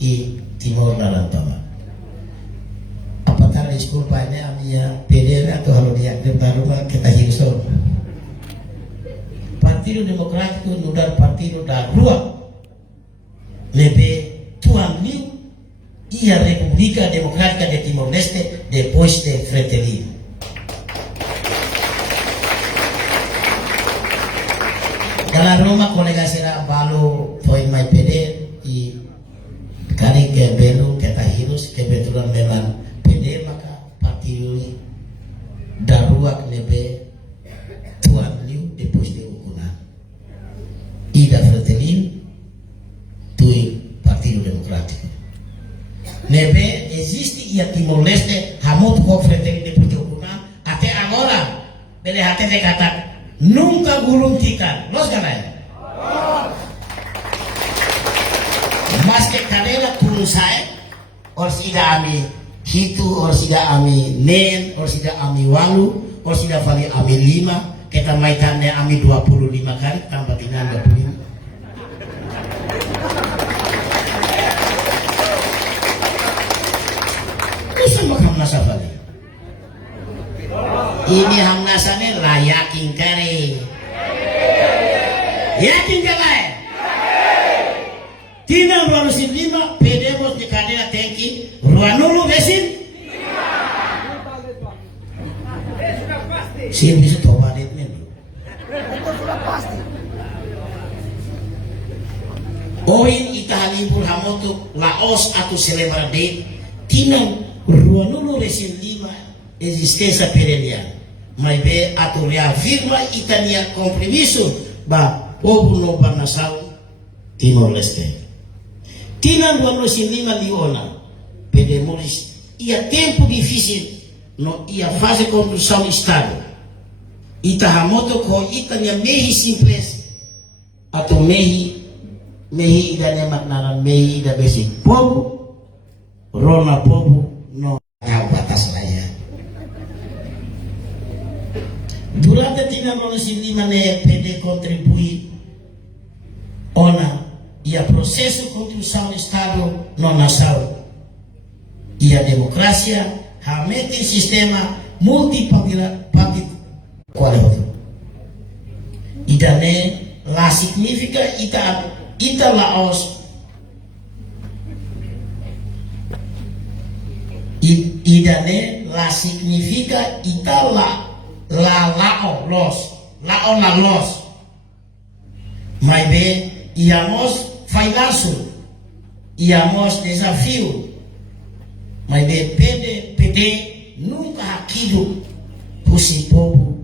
e Timor Leste. Apakah disculpa ini amia PD atau kalau dia baru kita hirup. Partido Democrático nudar partido da rua lebe tuan liu ia República Democrática de Timor Leste depois de Fretilin. Dalam rumah kolega será balu foi mai PD e kali ke belu kita hirus kebetulan memang PD maka partido daruak nebe tuan liu depois de ukunan ida Fretilin tui Partido Democrático nebe existe ia Timor Leste hamut ko Fretilin depois de ukunan até agora bele hate de kata nunca gulung tikan los ganai mas que cadela turun saya or sida ami hitu or sida ami nen or sida ami walu or sida vali ami 5 kita maitannya ami 25 kali tambah dengan 25 bisa makam nasa vali ini hamnasane layakin kare yakin kare Tina 25 pedemos de cadena tenki ruanulu resin sim bisa tobadet men oin italibur hamotu laos atau celebrade tina ruanulu resin 5 existência perennial mas be atau reafirma itania compromisso ba povo no banasau Timor Leste Tina 25 liona pedemos ia tempo difícil no ia fase construção estado ita hamoto ko itania mehi simples atau mehi idane maknaran mehi ida basic povo rona povo no kau batas laya durante Tina 25 ne PD contribui ona ia processo construção Estado no nação ia democracia hamete sistema multipartido qual é outro idane la significa ita laos idane la significa ita lao los mas bem íamos falhanço, íamos desafio, mas de PD nunca aquilo kusi povo,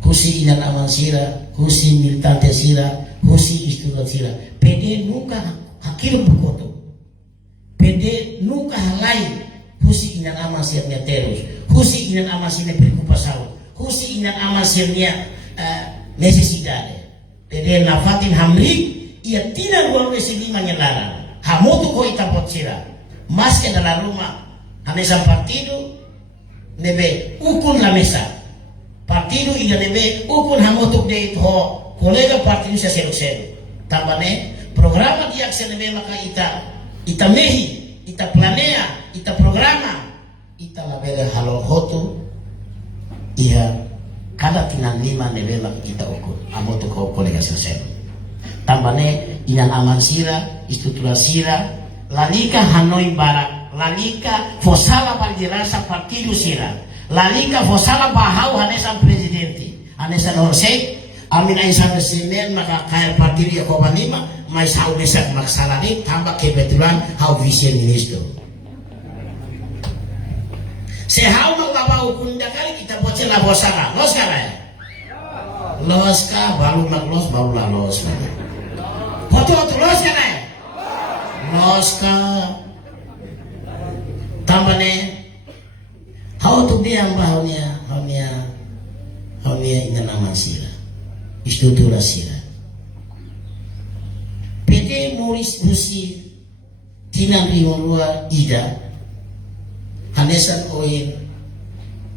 kusi inan amansira, kusi militante sira, kusi estudante sira, PD nunca aquilo bukoto, PD nunca halai kusi inan amansirnya terus, kusi inan amansirnya preocupação, kusi inan amansirnya necessidade. Jadi nafatin hamli ia tidak ruang sini menyelara hamotu ko itapot sira mas ke dalam rumah hanesan partido nebe ukun la mesa. Partido ida nebe ukun hamotuk de ho kolega partido sa selo-selo. Tambane programa di aksen nebe maka ita mehi, ita planea, ita programa, ita labele halo hotu iya kada tinan lima nebe maka kita ukun hamotuk ho kolega selo-selo. Tambane inan aman sira, estrutura sira, lalika Hanoi Barat. Lalika fosala paljerasa partido sira. Lalika fosala bahau hanesan presidente. Hanesan Horsey. Amin aisan residen maka kaya partido ya kobanima. May sao besak maksalari. Tambah kebetulan hau vice minister. Sehau magbabau kunda kali kita buat sila bosaka. Los ka ya? Los ka baru maglos baru lah los. Foto los ka ya? Los ka. Tambane hau tu dia haunia ina naman sila estrutura sila pede Morris Busi tinan riwalua ida hanesan oin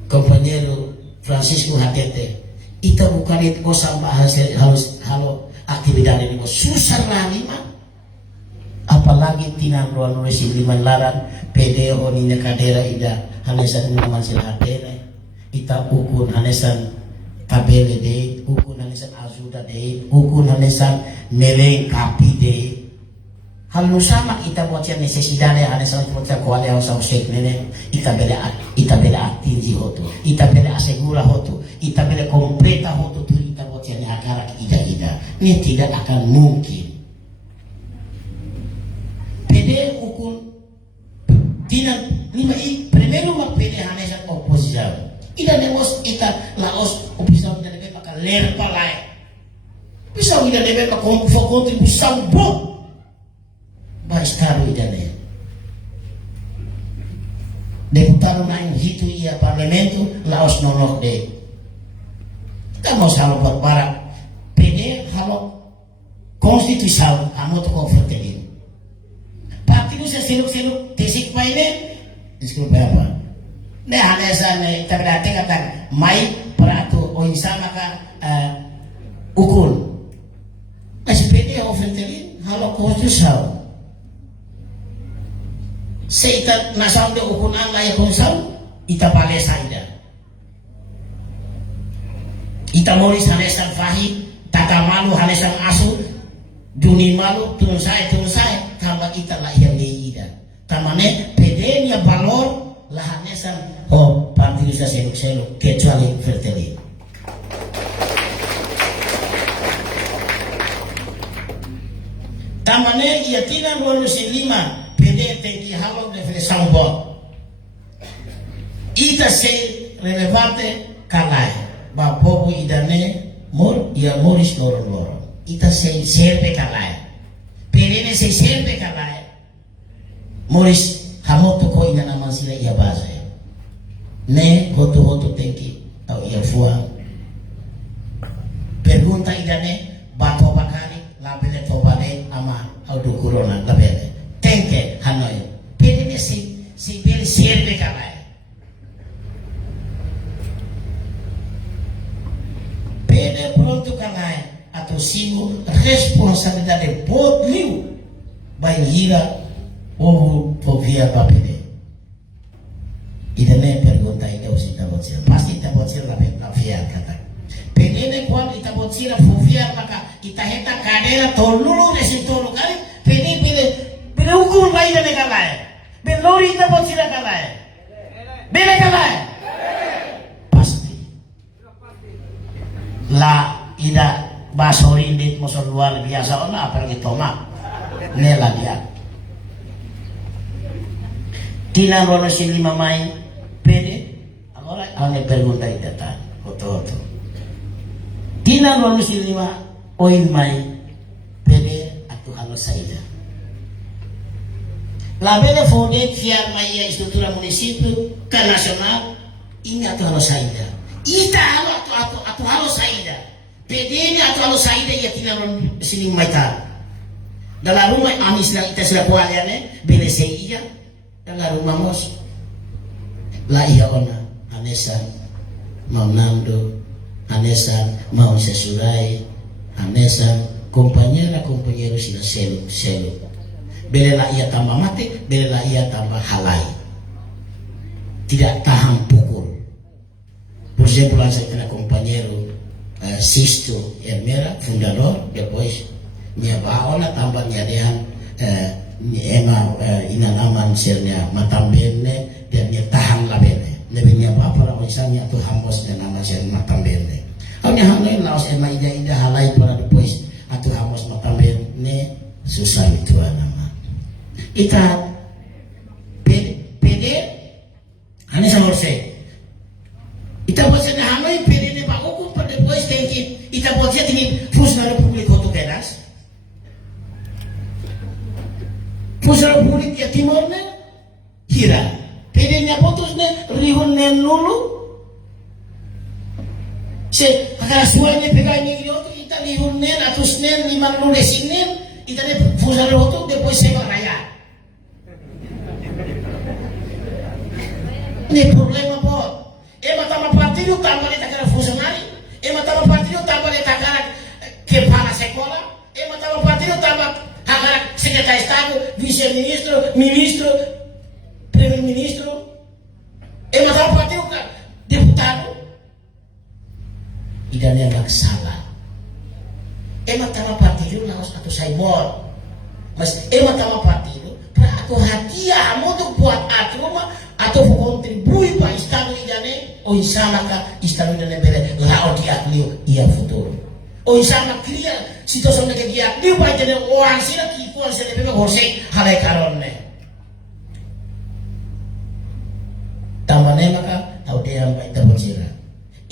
compañero Francisco Hatete ita bukanit ko sama harus halo aktivitas ini susah lima apalagi tinan ruang resi lima laran pede oninya kadera ida hanesan naman sila hadere ita ukun hanesan kabele de ukun hanesan azuda de ukun hanesan meleng kapi de halu sama kita buat yang necesidade hanesan buat yang kuali hausa usek nene ita bela atinji hotu ita bela asegura hotu ita bela kompleta hotu tu ita buat yang akara ida ini tidak akan mungkin. Pede ukun tinan lima primero magpede hanesan oposição ida nemos ita laos oposição ida nebe maka ler palai bisa ida nebe maka kontribuição bom ba estado ida ne deputado na hitu ia parlamento laos nonok de estamos halo berbara pede halo konstituição amoto konfertelin partido sa seluk-seluk tisik pa ini disculpe apa ne hanesan ita berarti kata mai peratu o insama ka ukul SPD ofentelin halo konstituição se ita nasam de ukun an laya konstituição ita bale saida ita Morris hanesan fahi tata malu hanesan asu duni malu turun saya kama kita lah yang diida tamane pedenya valor lahanesan partido sa seluk-seluk kecuali Fertelin tamane ia tina 25 pede tengki halog de fresang bot ita se relevante kalai ba popo idane ia Morris loro ita se serve kalai penene se serve kalai Morris hamoto ko ina naman sila ia basa ne hoto tengki au ia fua pergunta idane bato bakari labele tobale ama au do corona labele tenke Hanoi penene se bel serve kalai pene pronto kalai atau simbol responsabilidade bodliu by hira ou povia papede idane pergunta ida usita botsia pasti ita botsia la fia kata penene quando ita botsia fovia maka ita heta kadera tolulu resitolo kali pene pele ukun lai dane kalai belori ita botsia kalai bele kalai pasti la ida basori dit musuh luar biasa ona apalagi tomat nela dia tina rono si lima mai pede agora ane pergunta idata hoto tina rono si lima oin mai pede atu halo saida la bele fonde fiar mai ya estrutura municipio ka nasional ini atu halo saida ita halo atu halo saida pede atau halo saida ya tina rono si lima ita dalam rumah amis lang ita sila kualiane bele seiya dalam rumah mos la iya ona Anessa mau Nando, Anessa mau Sesurai, Anessa compañero sila selo. Belela ia tambah mati, belela ia tambah halai. Tidak tahan pukul. Por ejemplo, saya kena compañero Sisto Hermera, fundador, depois minha baona tambah nyadean ema inanaman sernya matambene dan dia tahan labene. Lebih minha bapa lah misalnya tu hamos dan nama ser matambene. Kami hangai laos ema ida halai para depois atau hamos matambene susah itu nama. Ita pede ane sama saya. Ita buat sana hangai pede ne pak hukum pada depois tengki. Ita buat saya tinggi fusna Republik Hotu Kedas. Fusna Republik ya Timor ne hira. Pede nya putus ne rihun ne nulu. Se agar suanya peganya itu kita rihun ne atus ne lima nulu desinen. Ita ne fusna Hotu depois sewa raya. Ini problema po. Matama partido tambah dia takkan funcionário. Matama partido tambah dia takkan kepala sekolah. Matama partido tambah takkan secretário Estado, vice-ministro, ministro, primeiro-ministro. Matama partido deputado. Idan yang salah. Matama partido laos atau saibor. Mas matama partido para atau hadiah untuk buat atruma atau contribui para Estado idane o insama ka Estado idane bele lao diaklio ia futuro o insama cria situação que diaklio para idane orang sila ki ko se bele hosei halai karonne tamane maka au dia mai tabocira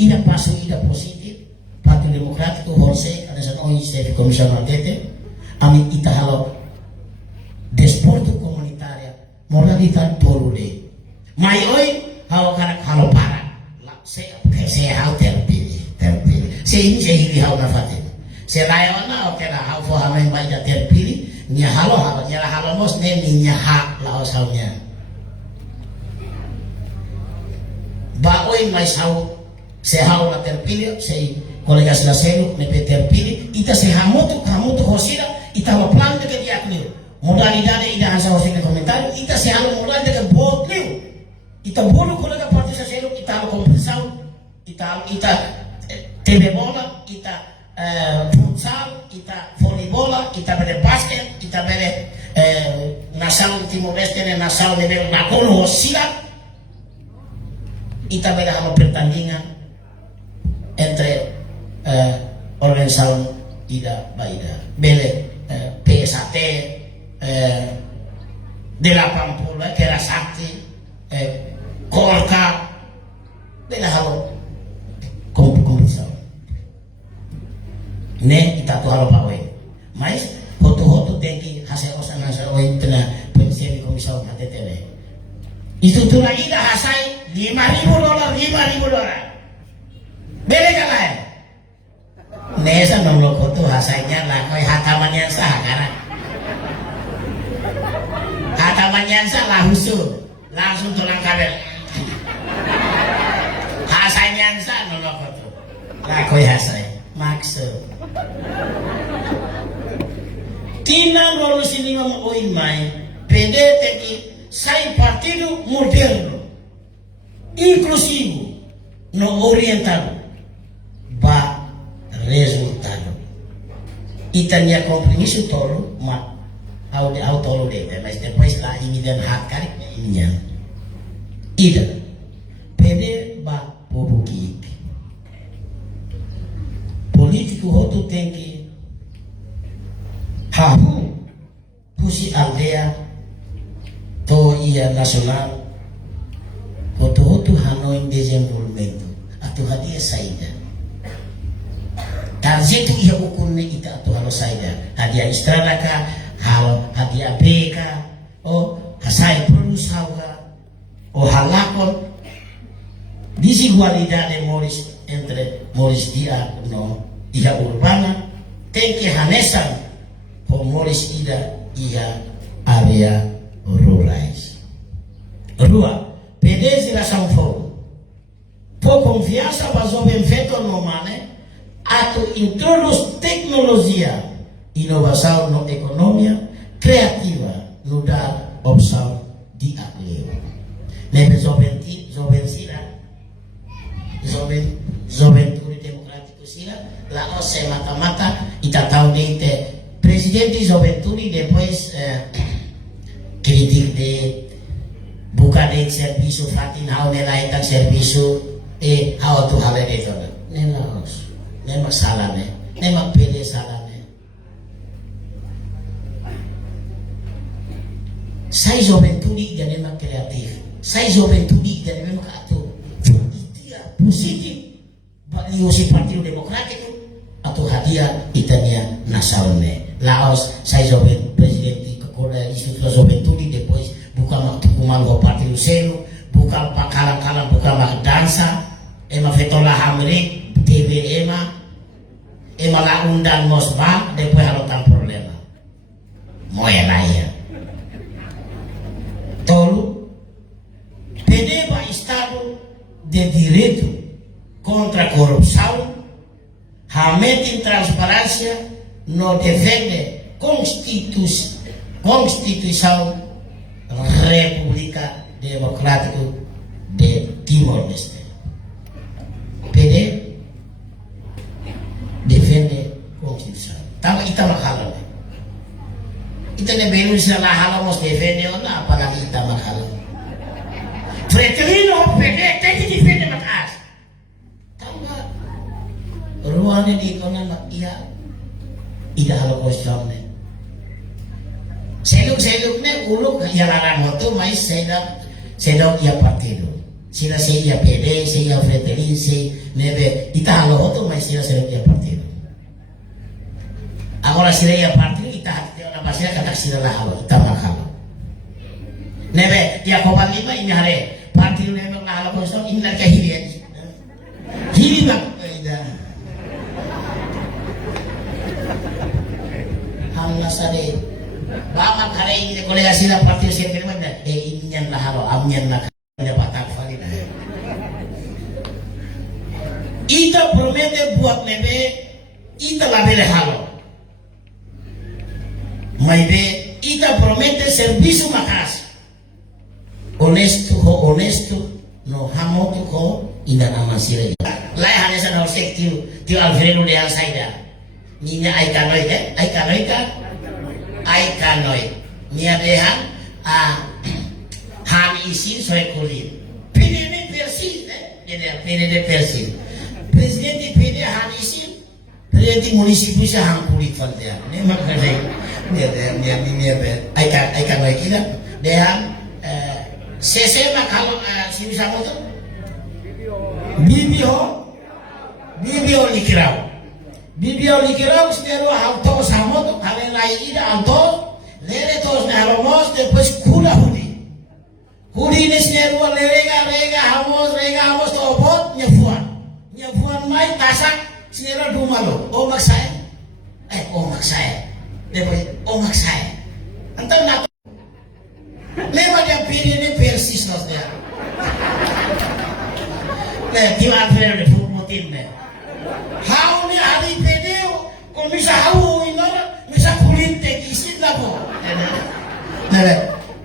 ida pasu ida positif Partido Demokratiko hosei ada sana oi se komisioner tete ami ita halo desporto comunitaria moralidade tolude mai oi hau kanak halo para se hau terpilih se ini se hili hau nafatin se rayona oke lah hau fo hamai mai da terpilih nia halo mos ne nia hak lao saunya ba oi mai sau se hau na terpilih se kolega sila selu ne pe terpilih ita se hamutu hosira ita ma plan de ke diakliu modalidade ida hasa hosira komentario ita se halo modal de ke botliu ita bolu kolega parti sosial ita halo kompensau ita TV bola ita futsal ita volleybola ita bere basket ita bere nasional Timor Leste dan nasional level nakolo hosira ita bere halo pertandingan entre organisasi ida baida bele PSAT de la Pampula que era Sakti Korka bela halo kompensau ne ita tu halo pawe mais hotu tengki hasil osan oi tena pensiun komisau HTTW itu tu lagi dah hasai $5,000 bele kalai nesa nomlo hotu hasainya lah koi hatamannya sah karena hatamannya sah lah husu langsung tulang kabel hasanya sa nolok itu lah koi hasai maksud tinang revolusi 5 mai pede teki sai partido moderno inclusivo no orientado ba resultado itanya compromiso tolo ma au tolo dete mas depois lá imidan hak karik ininya ida pede ba povo kipi político hotu tengki hahu pusi aldea to ia nasional hotu Hanoi desenvolvimento atau hadia saida tarjetu ia ukurne ita atau halo saida hadia istrada ka halo hadia beka o hasai produsau ka o halakon desigualdade entre Moris dia no ia urbana tem que hanesan por Moris ida ia area rurais. Rua, pedesi la São Paulo. por confiança para jovem feito no mane, ato introduz tecnologia, inovação na economia, criativa, no dar opção de emprego. Nebe juventude democrático sila, lá o se mata-mata, ita tahu de presidente juventude depois kritik de buka de serviço fatin hau nela itang serviço hau tu hal de toda. Nela os, nem masalah ne, nem mapele salah ne. Sai juventude dan memang kreatif, sai juventude dan memang atur positif bagi si Partido Demokratiko atau hadiah itania nasionalnya. Laos sai jovem presidente kekola instituto juventude depois buka waktu kumal ho Partido Seno, buka pakalang-kalang, buka mak dansa, ema fetola hamrik, TV ema la undang mosba, depois halotan problema. Moya naya. Tolu, pedeva Estado de direito contra a corrupção, realmente transparência, no defende Constituição República Democrática de Timor-Leste. PD defende Constituição. Tama kita makalam. Ita na belu sila lahala mos defende o na apalagi ita makalam. Fretilino PD, teki defende matas. Tama. Ruangan di konan iya. Ida halo Constituição ne. Seluk ne uluk ya larang hoto mais sedok ya partido. Sila ya PD, ya Fretilin, nebe ita halo hoto mais sila sedok ya partido. Agora sila ya partido ita hati na basila katak sila lahalo ita makalo. Nebe ya kopan lima ini hare partido nebe lahalo Constituição ini lagi hilian. Hili bak. Hamnasare bamak hari ini kolega sila partido siapa mana ini yang lahalo amyan nak dapat kali na. Ita promete buat nebe ita labele halo. Maibe ita promete serviço makas. Honesto no hamotu ko ina amasire. Lai hanesan horsek tiu Alfredo de Alsaida. Ninya aikanoi Nia dehan ham isin soe kulit. PDD persil PDD persil. Presidente PD ham isin, presidente municipio sa ham kulit faltea. Ne makadai. Dia aikanoi kita dehan CC makalo sini sama tu. Bibio likirau sendiri auto sama tu kalian lagi ida auto lere tos na haromos depois kula hudi ini sendiri lega hamos to bot nyefuan mai tasak sendiri dua lo omak saya depois omak saya antar nak lewat yang pilih ini persis nos dia tiwan Alfredo de Fukutin how ni hari pedeo kung misa hau inora misa kulit isin labo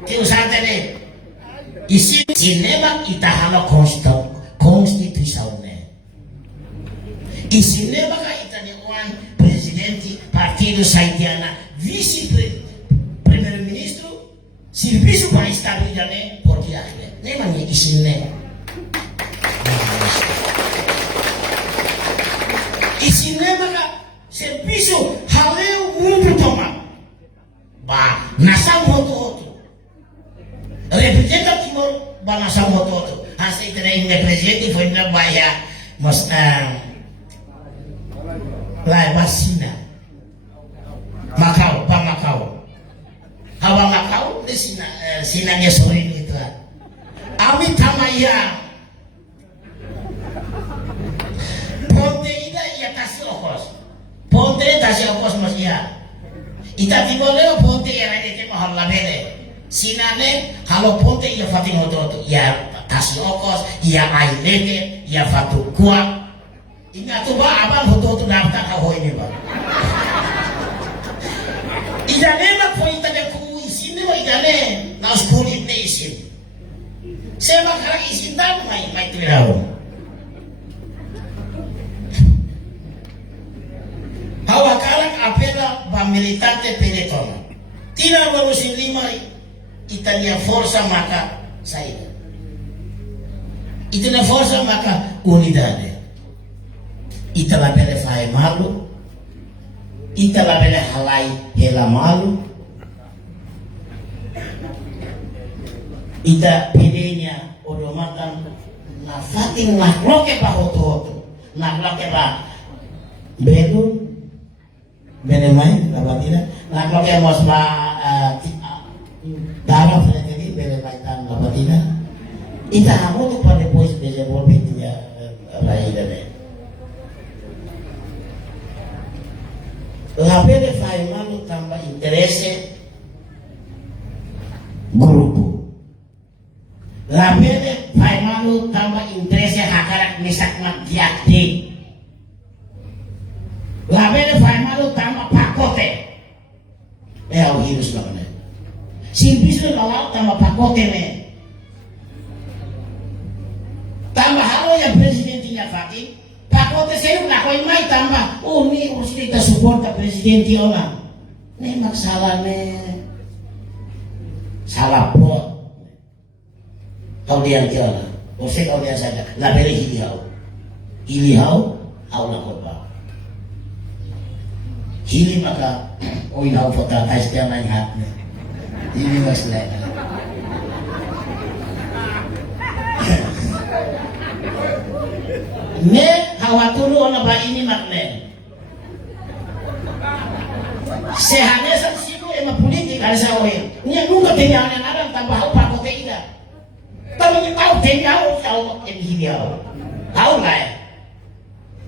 tiu sante ne isin sinema itahalo Constituição ne isinema ka itani one presidente partido saidiana vice primeiro ministro serviço para estado ne por dia ne mani isinne isinema ka serviço haleu mundo toma ba nasam hoto representa Timor ba nasam hoto hasta itena inda presidente foi na bahia mas lá vacina Macau hawa Macau de sinanya sore itu ami tamaya ponte ida ia tasih okos mas ia ita timoleo ponte ia rade te mahal labele sinane halo ponte ia fating hoto ya kasih okos, ia aileke, ia fatu kuat. Ingat tuh Pak, abang foto daftar kau ini Pak. Idane na po itaga ku isin mo idane na school na isin. Saya makara isin daw may tiraw. Hawakalang apela ba militante peletona. Tina barusin lima Italia forza maka saída. Italia forza maka unidade. Italia pele fai malu. Italia pele halai hela malu. Ita pedenya odomatan na fating na kloke pa hoto. Na kloke pa belum benemai labatina. Na kloke mos pa darah jadi belemaitan labatina. Ita hamu tu pada depois desenvolvimento raída né. La pele fai malu tambah interesse grupo. La pele fai malu tambah interesse hakarak misak matiakti. La pele fai malu tambah pakote. Au hirus lawan. Simpiso lawal tambah pakote me. Tambah halo ya presidentinya Fakih. Pakote saya nak kau mai tambah. Oh ni urus kita support ke presidenti orang. Ni masalah ne. Salah pot. Kau diam tiada. Usai kau diam saja. La beri hilihau, au nak apa? Hili maka, hau foto tais dia main hat ne. Ini masalah. Ne hawatulu ona ba ini makne. Sehanesa siku ema politik ada sawe. Nya nunga tenya ana tambah apa ko teida. Tapi tahu tenya tahu engineer. Tahu lah.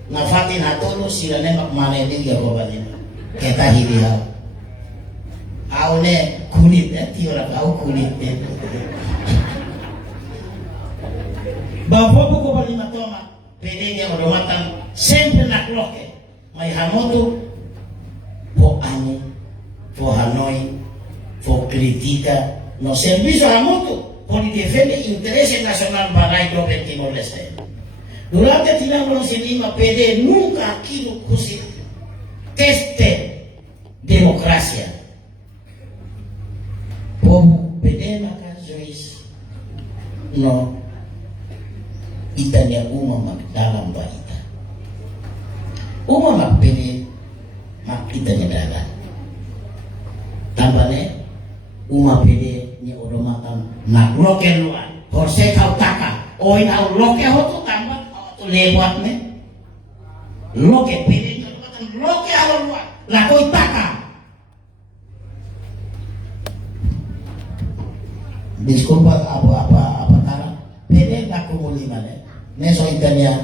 Na fatin hatulu sila ne mak mane dia ko balin. Kita hilia. Aune kulit tiora kau kulit. Bapak ko balin matoma. Pedenya odomatan sempre na kloke. May hamoto po ani, po Hanoi, po critica, no servicio hamoto por defender interesse nacional barai do Timor-Leste. Durante tinamos en Lima, PD nunca aquilo que teste democracia. Povo PD maka juiz no Itanya umma dalam baita. Umma pede mak itanya dalam. Tambahnya umma pede ni oromatan nak loke luar. Horse kau taka. Oi au loke hotu tambah tu lewat ne. Loke pede oromatan loke au luar. La koi taka. Disculpa apa cara. Pede nak kumuliman ne. Neso itanya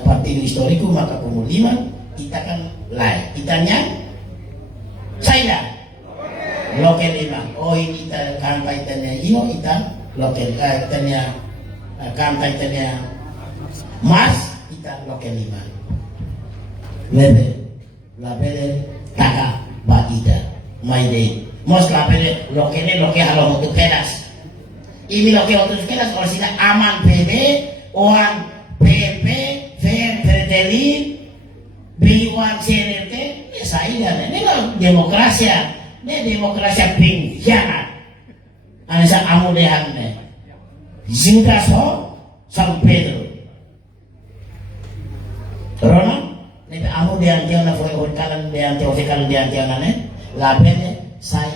partido historiku maka kumuliman kita kan lain. Itanya saya lokal lima. Oh ini kita kanta itanya ino kita lokal itanya kanta itanya mas kita lokal lima. Labele taka baida maide. Mos labele lokene loke halo untuk keras. Ini loke untuk keras kalau sila aman pede. Orang PP, Federali, B1 CNT, ini saya ini kan demokrasi, ini demokrasi pinggiran. Anda amu dehan ne, Zingaso, San Pedro. Rona, ini amu dehan dia na foi orkalan dehan dia ne, labene sai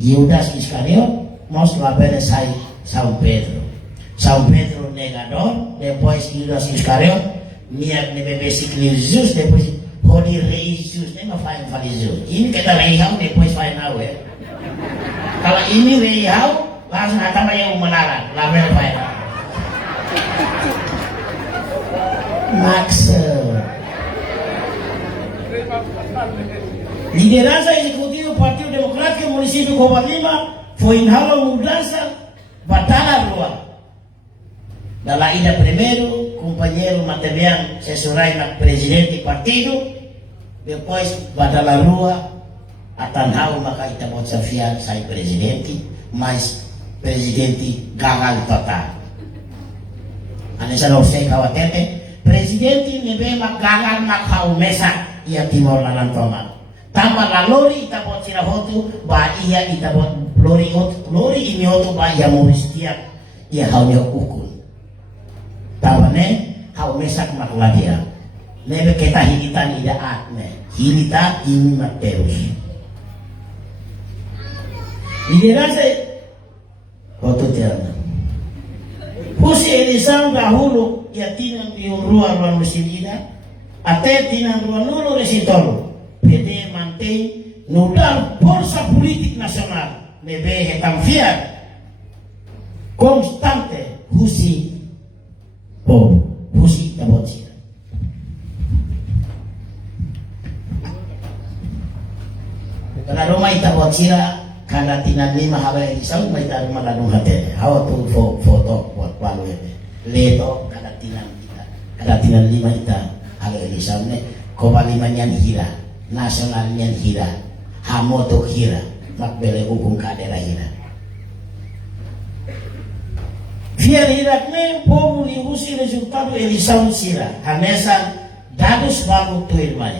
Yudas Iscariot, mos labene sai San Pedro. São Pedro negador, depois Judas Iscariot, minha bebê Jesus, depois Holy Rei Jesus, nem faz Jesus. Ini kita reihau depois faz na web. Kalau ini reihau, langsung datang yang menaran, label faz. Max. Liderança executiva do Partido Democrático do município de Covalima foi inhala mudança, batalha rua. Dalla ida primeiro, companheiro Matebian sesuai na presidente partido, depois badala rua, atanhau maka itabot safian sai presidente, mas presidente gagal total. Anissa não sei kawatete, presidente nebe gagal makau mesa ia Timor Lanantoma. Tamba la lori itabot sirahotu ba ia itabot lori ini otu ba ia moristia ia haunya ukun. Tabane hau mesak makladia. Nebe kita hilitan ida atne. Hilita ini terus. Liderase foto tiada. Pusi elisang dahulu ya tinang di ruang mesinida. Ate tinang ruang nulu resitolo. PD mantém nudar força política nacional. Nebe hetam fiat constante husi husi tabotsia. Karena rumah itabotsia karena tinan lima haba isau mai tar maladung hate. Hawa tu foto buat palu ini. Leto karena tinan lima ita haba isau ne koba lima nyan hira. Nasional nyan hira. Hamoto hira. Makbele hukum kadera hira. Via hirakne povo liusi resultado eleição sira. Hamesa dados bago tu irmã.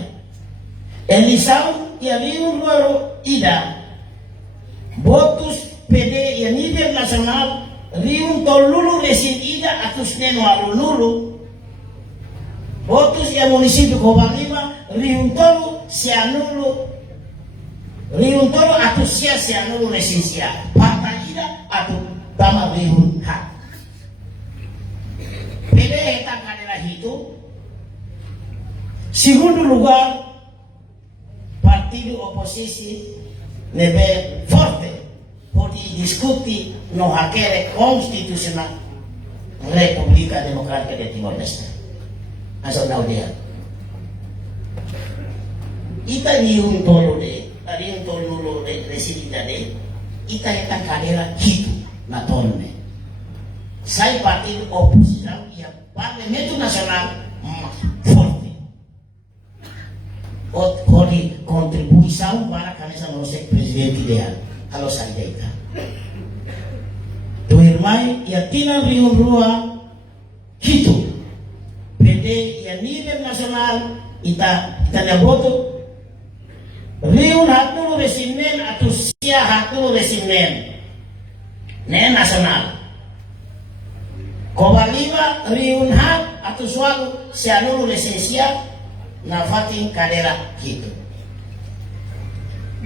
Eleição e ali luar ida. Votos PD e nível nacional riun tolulu resin ida atus neno alulu. Votos e município Cobalima riun tolu se anulo. Riun tolu atus sia se anulo resin sia. Parta ida atu tama riun hak. PD está cadera hito. Segundo lugar, partido oposisi nebe forte pode discutir no hackere constitucional República Democrática de Timor-Leste. Asal tahu dia. Ita riun tolu de residida de ita eta cadera hito na tonne. Sai partido oposição e Parlamento Nacional forte. Pode contribuição para a cabeça do nosso presidente ideal. Kalau sandeita. Tu irmão e a tina riun rua Quito. PD e a nível nacional ita na voto riun hatu resinen atau sia hatu resinen. Ne nasional. Cobalima riun hak atau suatu seanulu lisensia na fatin kadera gitu.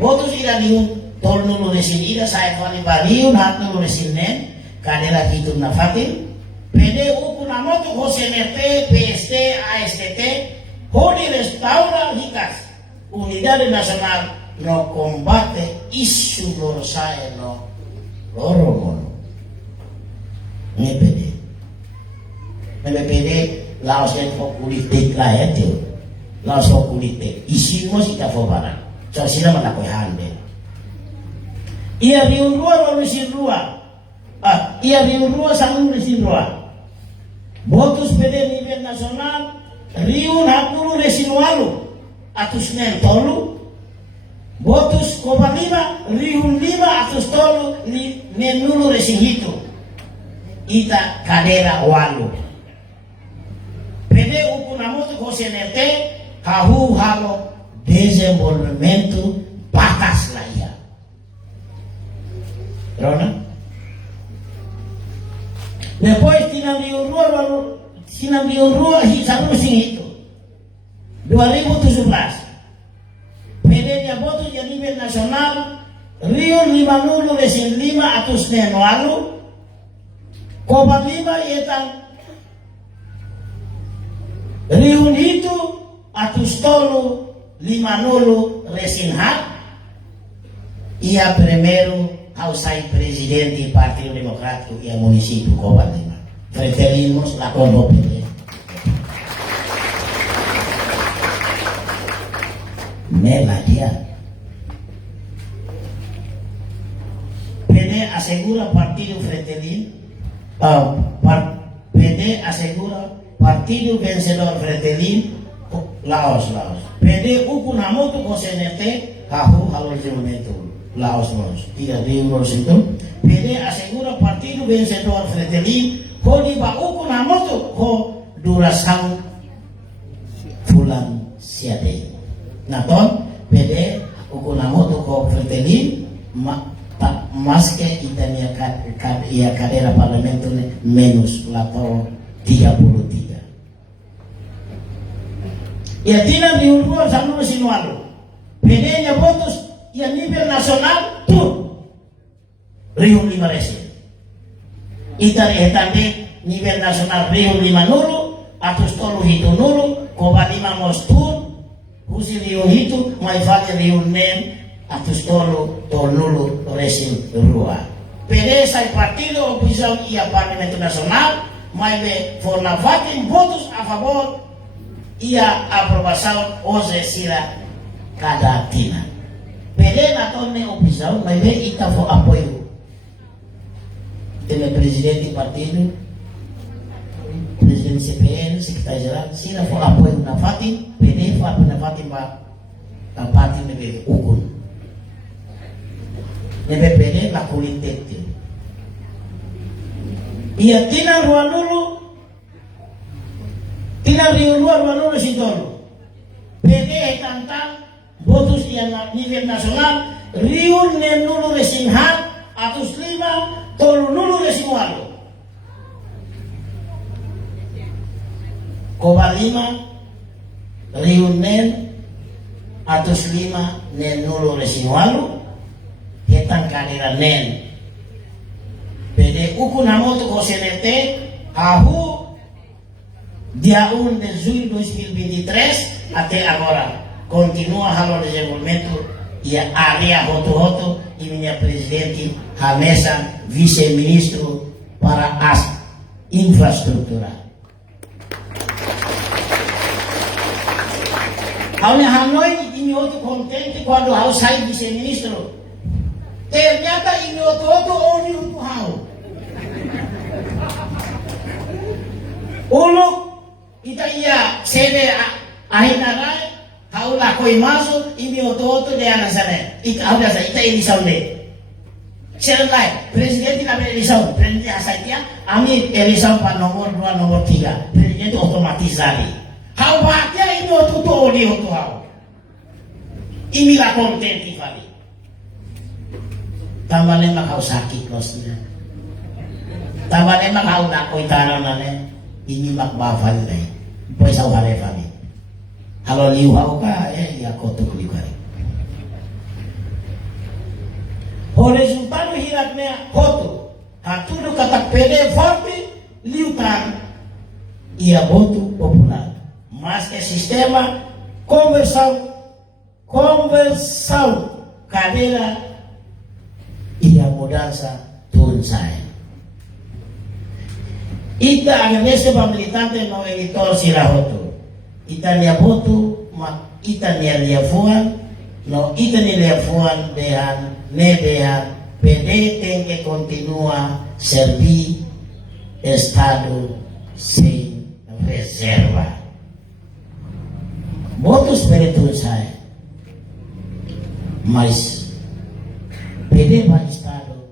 Votos ira riun tol nulu lesin ira saya fani riun hak nulu lesinen kadera gitu na fatin. PDU kunamoto HCNT, PST, ASTT, hodi restaura hikas Unidade Nacional no combate isu loro saya no loro mono. Ini PD. MPD laos yang politik lah ya tu, laos politik. Isi mo kita fobaran, so sila manakoy hande. Ia riun rua lalu sin rua, ia riun rua sangun sin rua. Votos PD nivel nasional riun hakulu resin walu, atus nen tolu. Votos Cobalima riun lima atus tolu nen nulu resin hitu. Ita kadera walu. PD ukunamoto HCNT kahu halo desenvolvimento batas laia. Rona? Depois tinambiun rua hisaru sing itu 2017 PD nya voto di nivel nasional Rio 50 resin 5 atus neno alu Cobalima yetang riun itu atus tolu 50 resin hak. Ia primeiro ao sai presidente Partido Democrático e a município Cobalima. Preferimos la convocatoria. Mela dia. PD asegura Partido Fretelin, PD PD asegura partido vencedor Fretilin Laos. PD ukunamoto ko CNT hahu halol jumento Laos nos. 3 euros itu. PD asegura partido vencedor Fretilin kodi ba ukunamoto ko duração fulan siade. Naton PD ukunamoto ko Fretilin mas que Itania ia cadeira parlamento menos lato 33. E a Tina diurua sampai sinualo. PD-nya votos e a nível nacional tudo. Rio 5 resi. Itari etande nível nacional Rio 5 nulo, atus tolu hitu nulo, koba 5 mostur, husi Rio hitu, mai fate Rio nen, atus tolu nulo resi rua. PD sai partido oposição e a parlamento nacional, mai be forna voting votos a favor e a aprovação hoje será cada tina. PD na torne oposição, mai be ita for apoio. Tem presidente do partido, presidente CPN, secretário-geral, sila for apoio na voting, PD for apoio na voting ba a parti nebe ukun. Nebe PD la kulitet. Ia tina ruanulu tina ruanulu sintolo. PD tantang votos yang nivel nasional riun nenulu resinhan atus 5 tolu nulu resimualo. Koba 5 riun nen atus 5 nen nulu resimualo. Ketang kadera nen. PD ukunamoto ko CNT ahu dia 1 de julho de 2023 até agora continua halo desenvolvimento e a área roto e minha presidente Hamessa vice-ministro para as infraestrutura. Hanya Hanoi ini outro contente quando eu saí vice-ministro. Ternyata ini outro oni untuk hau. Uluk ita ia sede ahinarai haula koi maso ini outro de anasane. Ita haula sa ita ini saunde. Serlai presidente na eleição, presidente asaitia, ami eleição pa nomor 2 nomor 3. Presidente otomatisari. Hau batia ini outro oni untuk hau. Ini la contente fali. Tambahnya mak kau sakit losnya. Tambahnya mak kau nak kau taranane. Ini mak bafal deh. Boleh tahu hari hari. Kalau liu kau ka ya kotuk liu hari. O resultado hiraknya kotuk. Hatudu kata PD forte liu tan. Ia voto popular. Mas que sistema conversão cadeira ia mudança tunsai. Ita agradece para militante no editor Sirahoto. Ita nia voto, ita nia liafuan, no ita nia liafuan dehan, ne dehan, PD tem que continua servir Estado sem reserva. Votos para tunsai. Mas PD para Estado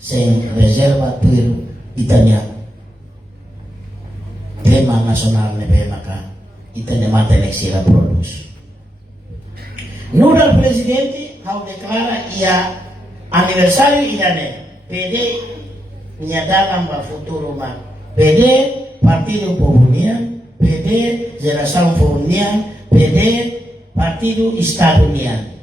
sem reserva tuiro itanya tema nasional nebe maka itanya mata eleksi la produs. Nudal presidente hau deklara ia aniversario idane PD nyadalam ba futuro ma PD Partido União, PD Geração União, PD Partido Estado União.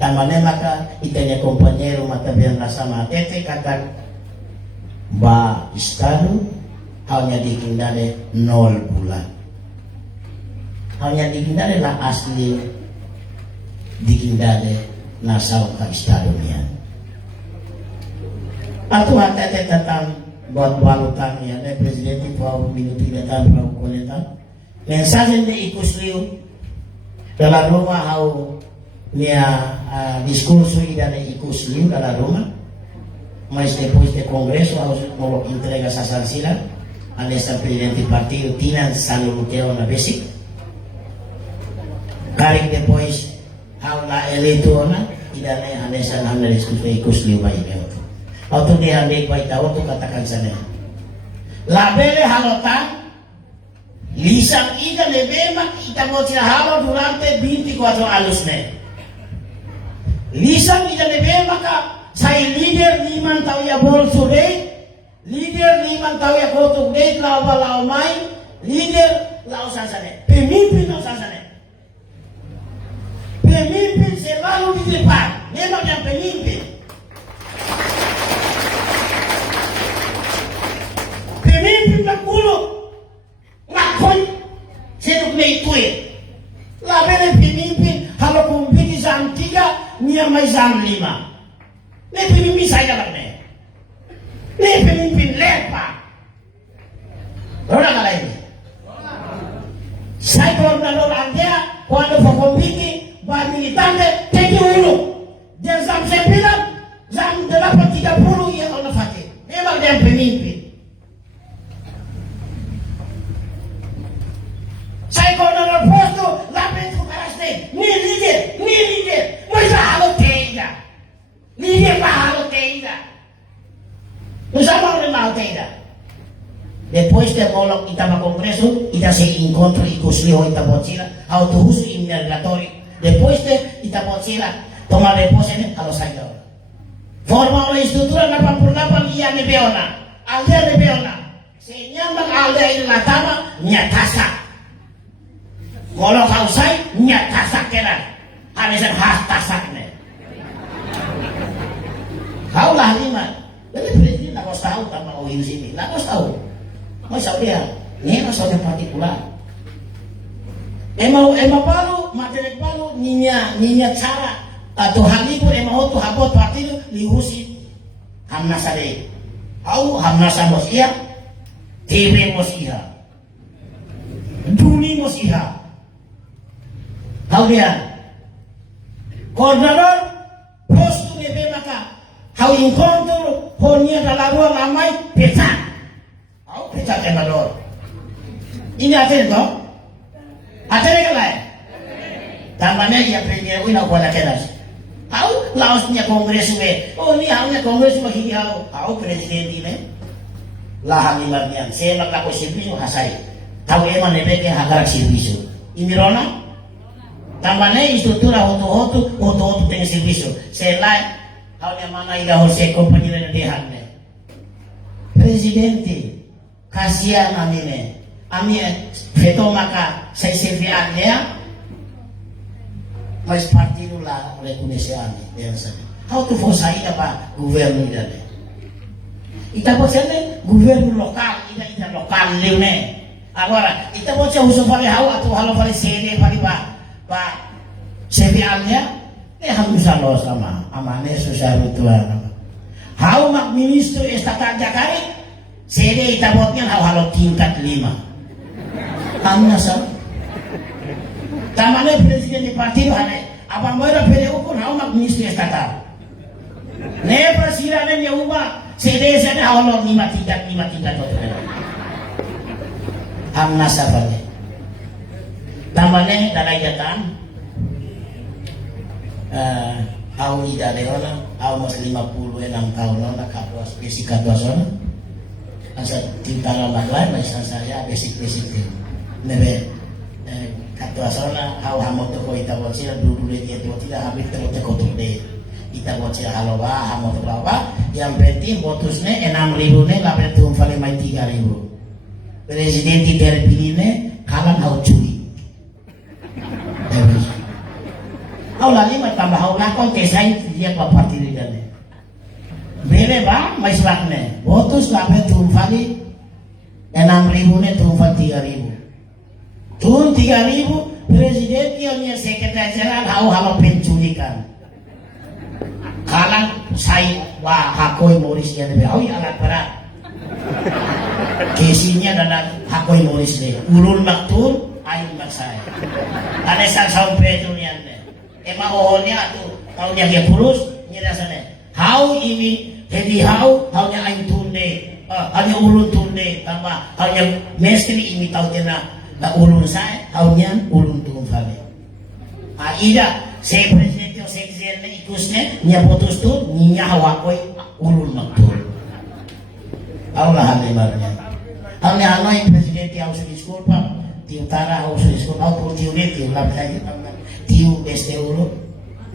Tamane maka itanya compañero mata biar nasa matete kata ba Estado hanya dikindale 0 bulan. Hanya dikindale la asli dikindale nasa ka Estado niya. Atu hatete tentang buat walutan ya, presidente pau minuto datang pau koleta. Mensaje de ikusliu dalam rumah hau nia diskurso idane ikusliu dalam rumah mas depois do Congresso, mau entrega essa sanção, anessa presidente do partido, Tina Salulukeo na basic. Karik depois, ao na eleitor na, tidak na anessa na diskus liu bayi keo. Auto dia ambil bayi tahu tu katakan sana. Labele halotan, lisang ida lebema kita mau halo durante 24 alus ne. Lisang ida lebema ka saya leader liman tahu ya bol sore, leader liman tahu ya kotuk date lau mai, leader lau sasane, pemimpin lau sasane. Pemimpin selalu di depan, memang yang pemimpin. Pemimpin berkulu, ngakoi, seduk meituin. Labele pemimpin, kalau kumpiti jam 3, niya may jam 5. Ini pemimpin saya dapat nih. Ini pemimpin lepa. Orang lain. Saya koordinator Anda, kuando fokompiti, bahan militante, tegi ulu. Dan jam 9, jam 8.30 ia kalau fatih. Memang dia pemimpin. Saya koordinator posto, lapis ke parasne. Ni leader. Mas halo tega. Leader halo tega. Usama orang mau tega. Depois de molok ita ma congreso, ita se encontro y cusliho ita bocila, autobus inmigratorio. Depois de ita bocila, toma reposo a los años. Forma una estructura 88 ia ne beona. Aldea ne beona. Se nyambang aldea ini latama nyatasa. Molok hausai nyatasa kena. Hanesan has tasak ne. Kau lah lima. Jadi presiden tak kau tahu tanpa kau hidup sini. Tak kau tahu. Mau dia, ini masalah partikular. Emang baru, materi baru, ninya cara atau hal itu emang itu habot partido lihusi hamna sade, au hamna samos iya, TV mos iya, duni mos iya. Kau dia, koordinator posto nebe maka, kau encontro honia dalam ruang ramai pecat. Pecat embador. Ini ada itu? Ada yang lain? Tampaknya ia premier wina kuala keras. Tahu laosnya kongres we. Oh ni hanya kongres bagi dia. Tahu presiden ini. Lahan lima biang. Saya nak lakukan servisu hasai. Tahu emang nebek yang hakarak servisu. Ini rona. Tampaknya struktura hotu dengan servisu. Saya lain. Tahu yang mana ida hose kompani dan dehannya. Presidente. Kasihan amine, feto maka saya serviannya, mas partido lah reconhecido dia sabe. How to force apa governo ida ne? Ita bocane governo lokal, ida lokal leune. Agora, ita boca uso pare hau atau halo pare sede pare pa serviannya, harus salos sama amane susah ritual. Hau mak ministro estatal Jakarta. Sede itabotnya halo tingkat 5. Amna sa. Tamane presiden di partido hane. Apa moira PDU pun hau mak ministri estatal. Ne presiden nya uba sede halo 5 tingkat to. Amna sa pale. Tamane darajatan au ida leona au mas 56 tahun na kapwa spesifik katwasona. Asa tintalan lain macam saya basic nebe kata asalnya hau hamot ko ita bocil dulu dia tidak habis terus kotor deh ita bocil halo bah hamot berapa yang penting botusnya 6.000 ne label tuh paling main 3.000 presiden terpilih ne kalan hau curi hau lagi tambah hau lakon kesain dia ke parti legal bele ba mais lakne botus labe tumfali 6.000 ne tumfal 3.000 tun 3.000 presiden nya sekretariat jenderal halo penculikan kalang sai wa hakoi moris ya be au alat berat kesinya dan hakoi moris le ulul maktul ain maksai ane sampai dunia ne emang ohnya tuh kalau dia kurus nyerasane hau ini Jadi haunya aing tunde, hanya ulun tunde, tambah hanya mestri ini tahu jena ulun saya, haunya ulun tun fale. Ida saya presiden sekjen ikusne nya putus tu nya hawakoi ulun maktul. Allah hamibarnya. Hanya hanoi presiden tiaw sudi school pak, tiu tara hau sudi school, hau pun tiu ne tiu lab saja tiu beste ulun.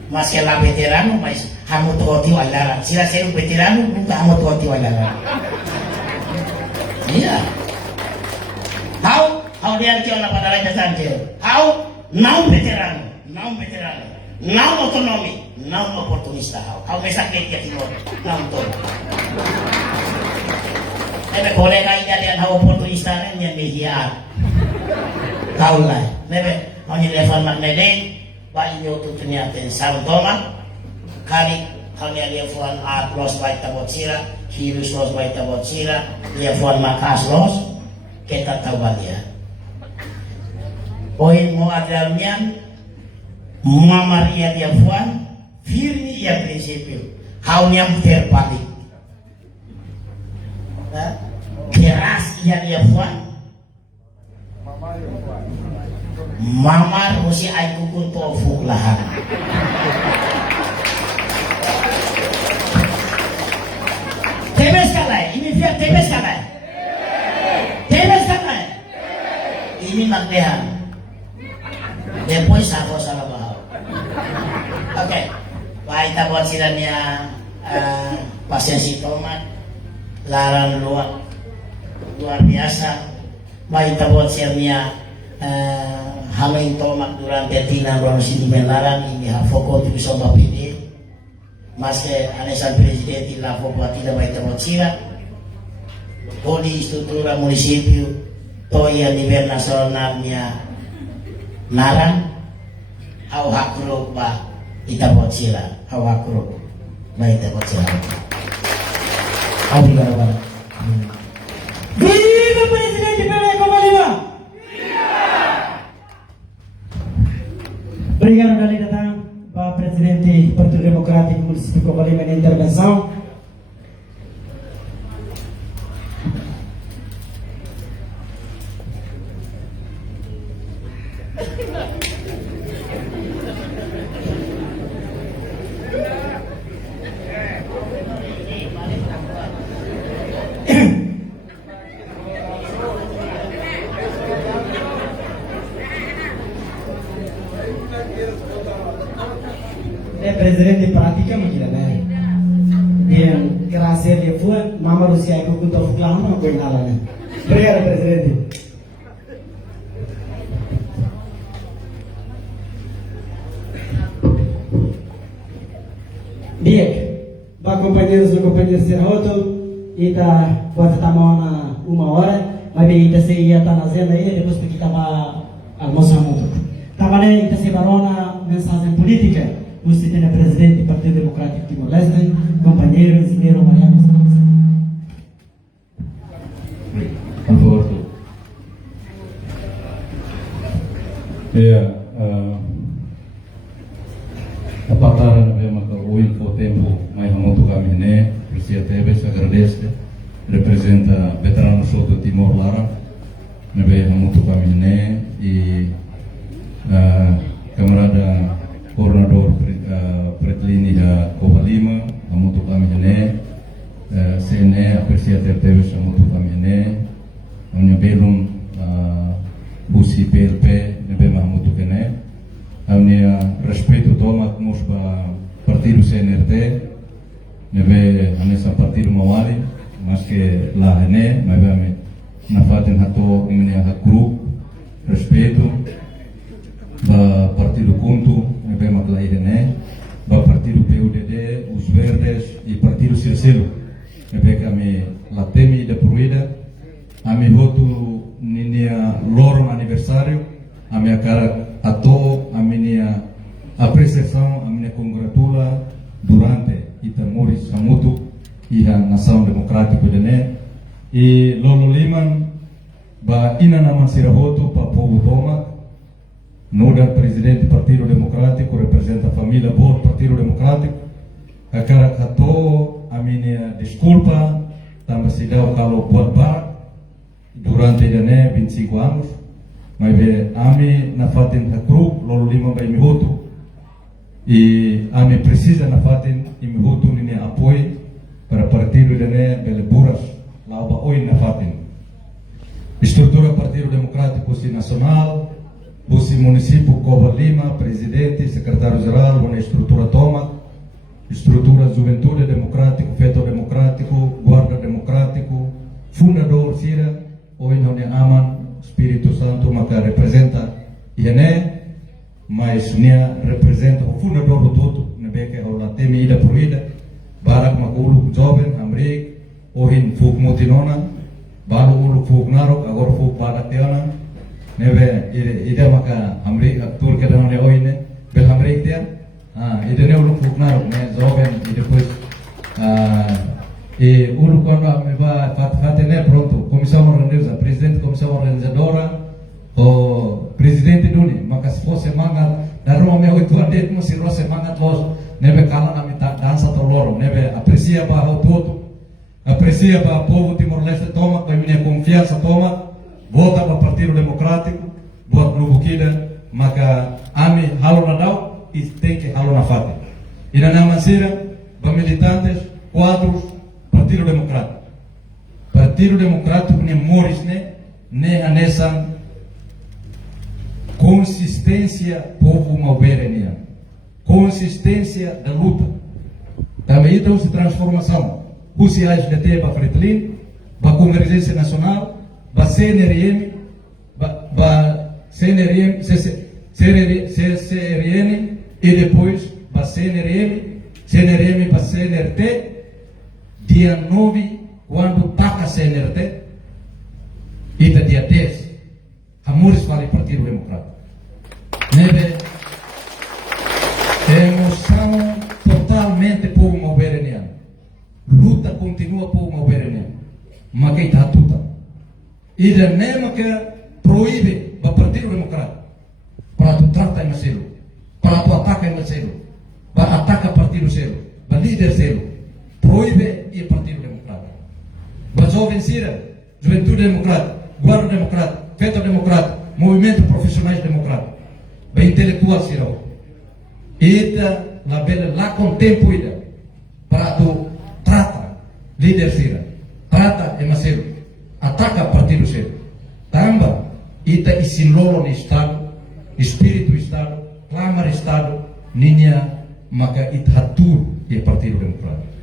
Masih lah veterano, mas hamu tuoti walara. Sila ser un veterano, nunca hamu tuoti walara. Iya. How dia kau nak pada lain saja. How now veterano, now otonomi, now oportunista. How mesak dia timur, now tu. Nebe kolega ini dia how oportunista ni yang dia. Kau lah, nebe kau ni level magnete. Baik itu ternyata Sao Toma, kali dia fuan A plus baik tabot sira, Hirus los baik tabot sira, dia fuan Makas los, kita tahu dia. Poin mau adalnya, Mama Maria dia fuan, firmi ia prinsipio, haunya terbalik. Keras ia fuan. Mamar musi ay kukun tofu lahat. Tebes kalay, ini fiat tebes kalay. Tebes kalay. Ini magdehan. Depois ako sa labaw. Okay. Baik tabot sila niya pasien si Tomat. Larang luar biasa. Baik tabot sila niya Haming tomak durante tina ruang sini melarang ini hafoko tu bisa bapide maske anesan presiden la foco tidak baik terwakila bodi struktura munisipio toya nivel nasionalnya narang au hakro ba kita wakila au hakro baik terwakila au digaraba Viva Presidente Pelé Comalima! Obrigado, Dali Datang, Pak Presidente Partido Democrático Município Comalima na intervenção. Presidente prática makila nai dia kerasa dia fuan mama Rusia ikut untuk fuklah mana kau inalanya. Obrigado, Presidente. Dia, para companheiros e companheiras de roto, ita pode estar na 1 hora, mas ita se ia estar na zona aí depois que kita vai almoçar muito. Também ita se barona mensagem política. Você tem o presidente do Partido Democrático Timor-Leste, companheiro engenheiro Mariano Santos. Por favor. A patara na vema ka o info tempo mai hamoto kami ne, Presidente Tebes agradece, representa veterano Soto Timor Lara, na vema hamoto kami ne e camarada coordenador Pretlini da Covalima, hamoto kami ne, CNE Presidente Tebes hamoto kami ne, onyo belum busi PLP na vema hamoto kene. Hanya respeito tomat nos ba partido CNRT, neve anessa partido mawali, mas que lá né, mas vai na fatem hato ini ha grup respeito ba partido Kuntu, neve maklai né, ba partido PUDD, os Verdes e partido Circelo, neve kami latemi da Pruida, ami voto ninia loro aniversário, ami akara atau aminia apreciação, aminia congratula durante ita moris samutu iha nação democrático dene e lolo liman ba ina naman sirahoto pa povo toma noda presidente Partido Democrático representa a família boa Partido Democrático akara ato a minha desculpa, também se deu kalau buat barak durante dane 25 anos, mas ami na fatin hakru lolo 5 by mihotu e ami precisa na fatin e mihotu nini apoio para partido dane beleburas lá ba oi na fatin estrutura Partido Democrático Nacional, Busi município Cobar Lima, presidente, secretário-geral, uma estrutura toma, estrutura Juventude Democrático, Feto Democrático, Guarda Democrático, fundador Sira, hoje não é Aman, Espírito Santo, maka representa INE, mas nia representa o fundador do todo, nebeke ao latemi ida por ida, barak makulu jovem, amrik, ohin fuk mutinona, balu ulu fuk narok, agora fuk barak tiana, nebe ida maka amrik aktur ke dalam oine, bel amrik dia, ida ne ulu fuk narok, ne jovem, e depois e ulu quando me va fatene pronto, comissão organizadora, presidente comissão organizadora, o presidente duni, maka se fosse manga da Roma me 8 anos, mas se fosse manga los nebe kala na mita dança toloro, nebe aprecia para o todo, aprecia para o povo Timor-Leste toma, com a minha confiança toma, volta para o Partido Democrático, buat nubukida, maka ami halo na dau e tem que halo na fati. E na namasira, para militantes, quadros, Partido Democrático. Partido Democrático ne moris ne anesan consistência povo malberenia, consistência da luta. Também então se transformação. Pusi ASDT para Fretilin, para Convergência Nacional, para CNRM, para CNRM, CCRN e depois para CNRM para CNRT. Dia 9, quando taca CNRT, e dia 10, Amores para o Partido Democrático. Neve, emoção totalmente povo malbereniano. Luta continua povo malbereniano. Mas que está tudo. E da mesma que proíbe o Partido Democrático para tu tratar em selo, para tu atacar em selo, para atacar Partido Selo, para líder selo. Proíbe e Partido Democrático. Para jovem Sira, Juventude Democrática, Guarda Democrática, Feto Democrático, Movimento Profissionais Democrático, para intelectual Sira. Ita la bela lá com tempo ida para tu trata líder Sira, trata e Macelo, ataca Partido Selo. Tamba ita isinlolo no Estado, espírito Estado, clamar Estado, ninha maka ithatur e Partido Democrático.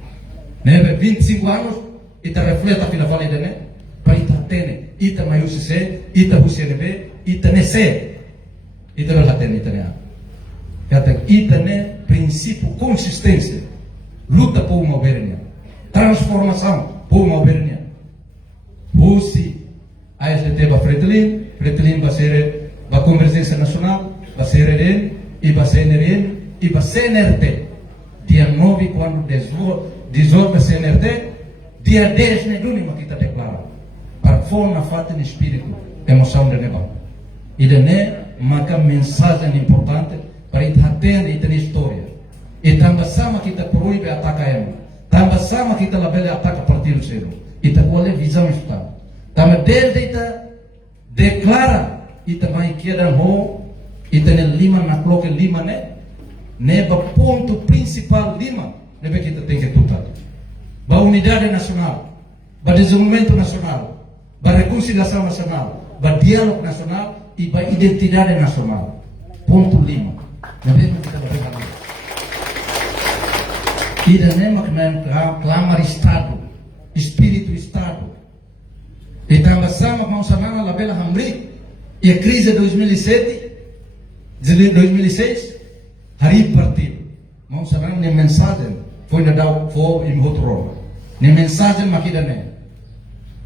Neve 25 anos, ita refleta pela valida, né? Para ita tene, ita mai UCC, ita UCNB, ita nese, ita não tene, ita né? Kata ita né princípio consistência, luta por uma oberenia, transformação por uma oberenia. Pusi ASDT para Fretilin vai ser para Convergência Nacional, vai ser CNRN e vai CNRN e vai CNRT. Dia 9 quando dissolve CNRT, dia 10 ne duni kita declara para fora na fata no espírito emoção de neba e de ne maka mensagem importante para it atender ita história e também sama kita proíbe ataca emo também sama kita labele ataca Partido Selo ita qual é visão está também desde ita declara ita mai queda ho ita ne lima na cloque lima neba ponto principal lima nebe kita tem que tutar. Ba unidade nacional, ba desenvolvimento nacional, ba reconciliação nacional, ba diálogo nacional e ba identidade nacional. Ponto 5. Nebe kita berkata. Ida nema kena clamar Estado, espírito Estado. E também sama com semana la bela hamri e a crise de 2007, de 2006, hari partido. Mau semana nem mensagem foi na dau for em outro rol. Nem mensagem makida ne.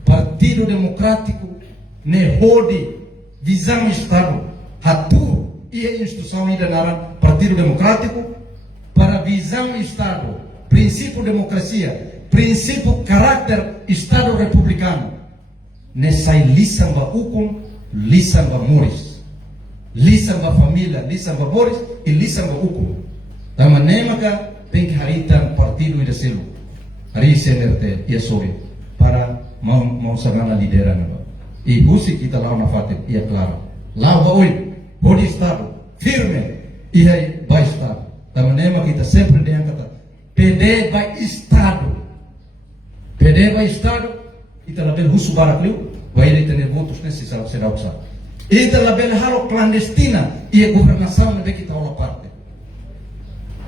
Partido Democrático ne hodi visão Estado hatu e a instituição ainda naran Partido Democrático para visão Estado, princípio democracia, princípio caráter Estado republicano. Ne sai lisan ba hukum, lisan ba moris, lisan ba família, lisan ba moris e lisan ba hukum. Da maneira que tem que haritan partido e de selo. hari CNRT ia sobe para mau sarana lideran ba. E husi kita lá na fatem ia claro. Lá oi, pode estar firme e aí vai estar. Da maneira que kita sempre dia kata PD vai Estado. PD vai Estado, kita label husu barakliu, vai ele ter votos nesse será usado. Ita label halo clandestina e a governação não kita ola parte.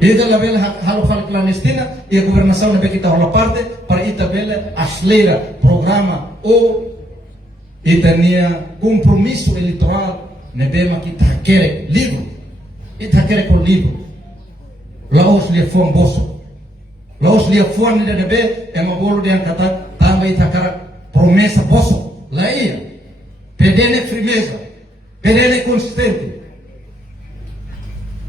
Ita label halo clandestina e a governação não kita ola parte para ita bela asleira programa ou ita nia compromisso eleitoral nebema kita quer livro. Ita quer com livro. Laos lia fon boso. Laos lia fon de nebe é uma bolo de ancata também ita cara promessa boso. Lá ia. Pedene firmeza. Pedene consistente.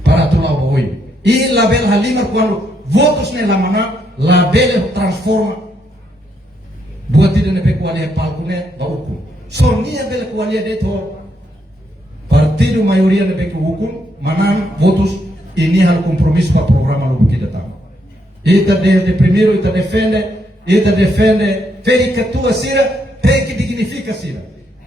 Para tu lá hoje. E label halima quando votos ne lamana label transforma. Buat tidak ne pekualia palku ne bauku. Sonia bel kualia de to partido maioria ne peku hukum manan votos ini hal compromisso para programa lo que datang. Ita de primeiro ita defende vericatua sira tem que dignifica sira.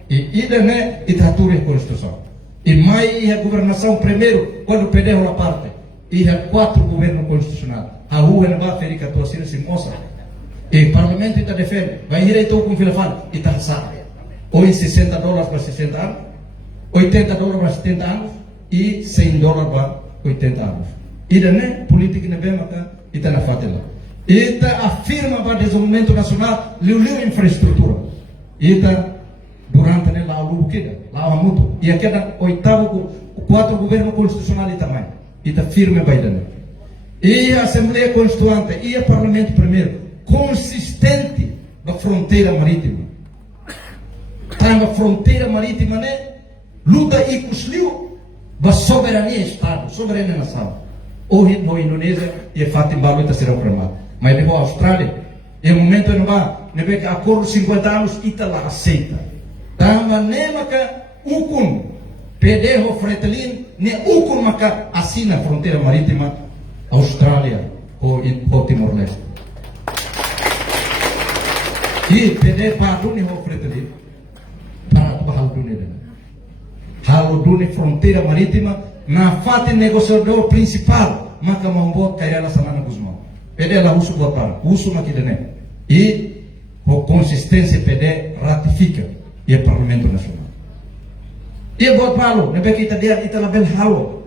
E ida ne ita ature constituição. E mai a governação primeiro quando perdeu a parte. E há 4 governo constitucional. A rua não vai vericatua sira se mostra. E o parlamento ita defende. Vai ir então com filafal ita sabe. Ou em $60 para 60 anos, $80 para 70 anos e $100 para 80 anos. Ida ne política ne bem maka ita na fatela. Ita afirma para desenvolvimento nacional liu infraestrutura. Ita durante ne lá o kida, lá o muito. E aqui na 4 governo constitucional ita mai. Ita firme para ida. E a Assembleia Constituinte e o Parlamento primeiro consistente na fronteira marítima. Tamba fronteira marítima ne luta e cusliu ba soberania Estado, soberania nação. Hoje no Indonésia e fato embalo ita será programado. Mas depois a Austrália, em momento não vai, ne be acordo 50 anos ita lá aceita. Tamba ne maka ukun PD ho fretelin ne ukun maka assina fronteira marítima Austrália ou Timor-Leste. E PD padu ne ho fretelin para tu hal dunia dana. Hal dunia fronteira marítima na fate negociador principal maka membuat kaya sana na Guzmão. PD la usu buat para usu makidene. E a consistência PD ratifica e o Parlamento Nacional. E buat palo, nebe kita dia ita label halo.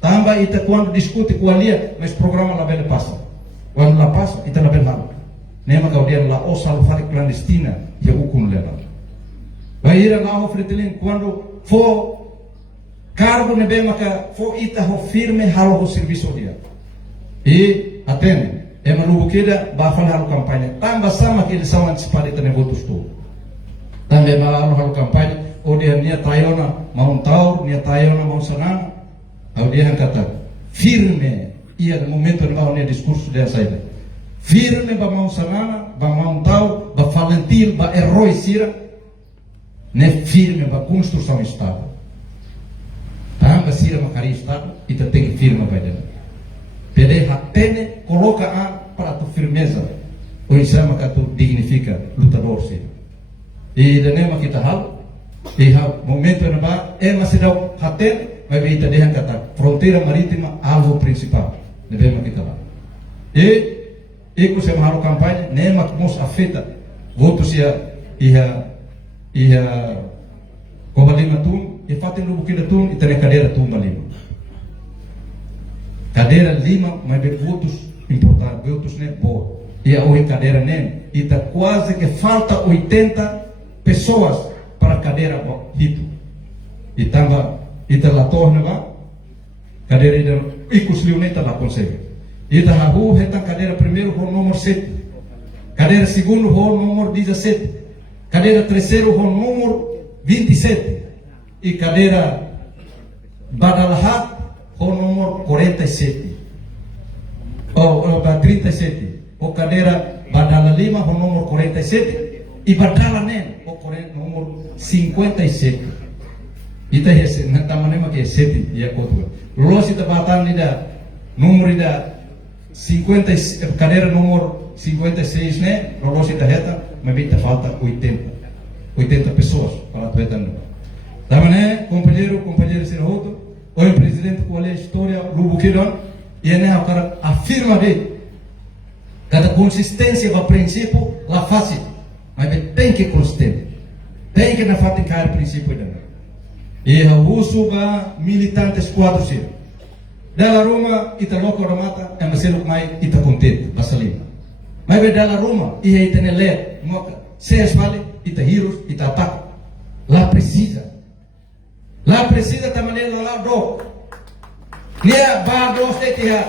Tambah ita quando discute com a lia, mas programa label passa. Quando la passa, ita label halo. Nema kau dia la osal fare clandestina ya ukun leva. Vai ir lá ao fretelin quando for cargo nebe maka for ita ho firme halo ho serviço dia. E atene, é maluco que ba falar halo campanha. Tambah sama que eles são antecipados também votos tu. Também ba halo campanha, ou dia nia tayona mau taur, nia tayona mau sanang. Au dia kata firme ia no momento no mau nia discurso dia saída. Firme ba mau sanang, ba mau taur, ba valentil, ba herói sira. Ne firme ba construção Estado. Tamba sira macari Estado e te tem firme ba dentro. PD hatene coloca a para tu firmeza. O Islam que tu dignifica lutador sira. E danema kita hal e ha momento na ba é mas dau haten vai kita dehan kata fronteira marítima alvo principal. Devemos kita lá. E com essa halo campanha nema que nos afeta votos ia kobalima tum e fatem no buquida tum e tem cadeira tum balima. Cadeira lima mas de votos importantes, votos né boa. E a hoje cadeira nem e tá quase que falta 80 pessoas para cadeira dito. E tamba e tá lá torna ba cadeira e cusliu nem tá lá consegue. E tá a rua reta cadeira primeiro com número 7. Cadeira segundo com número 17. Cadeira terceiro com número 27. E cadeira Badalahat com número 47. Ou 37. Ou cadeira Badala Lima com número 47. E Badala Nen com número 57. Ita esse, na tamanema que é 7 e a outra. Los ita batan nida número da cadeira número 56, né? Relógio está reta, mas ainda falta 80 pessoas para a reta. Tá, né? Companheiro Sirahoto, o presidente com a história, Lubu Kiron, e né, o cara afirma de cada consistência do princípio, lá fácil, mas tem que consistente, tem que na fato encarar o princípio ainda. E o uso da militantes quadros dela Roma ita loco ramata é mas ele mais ita contente basalima mas be dela Roma e aí tem ele moca se vale ita heroes ita ataque lá precisa também lá do nia bago setia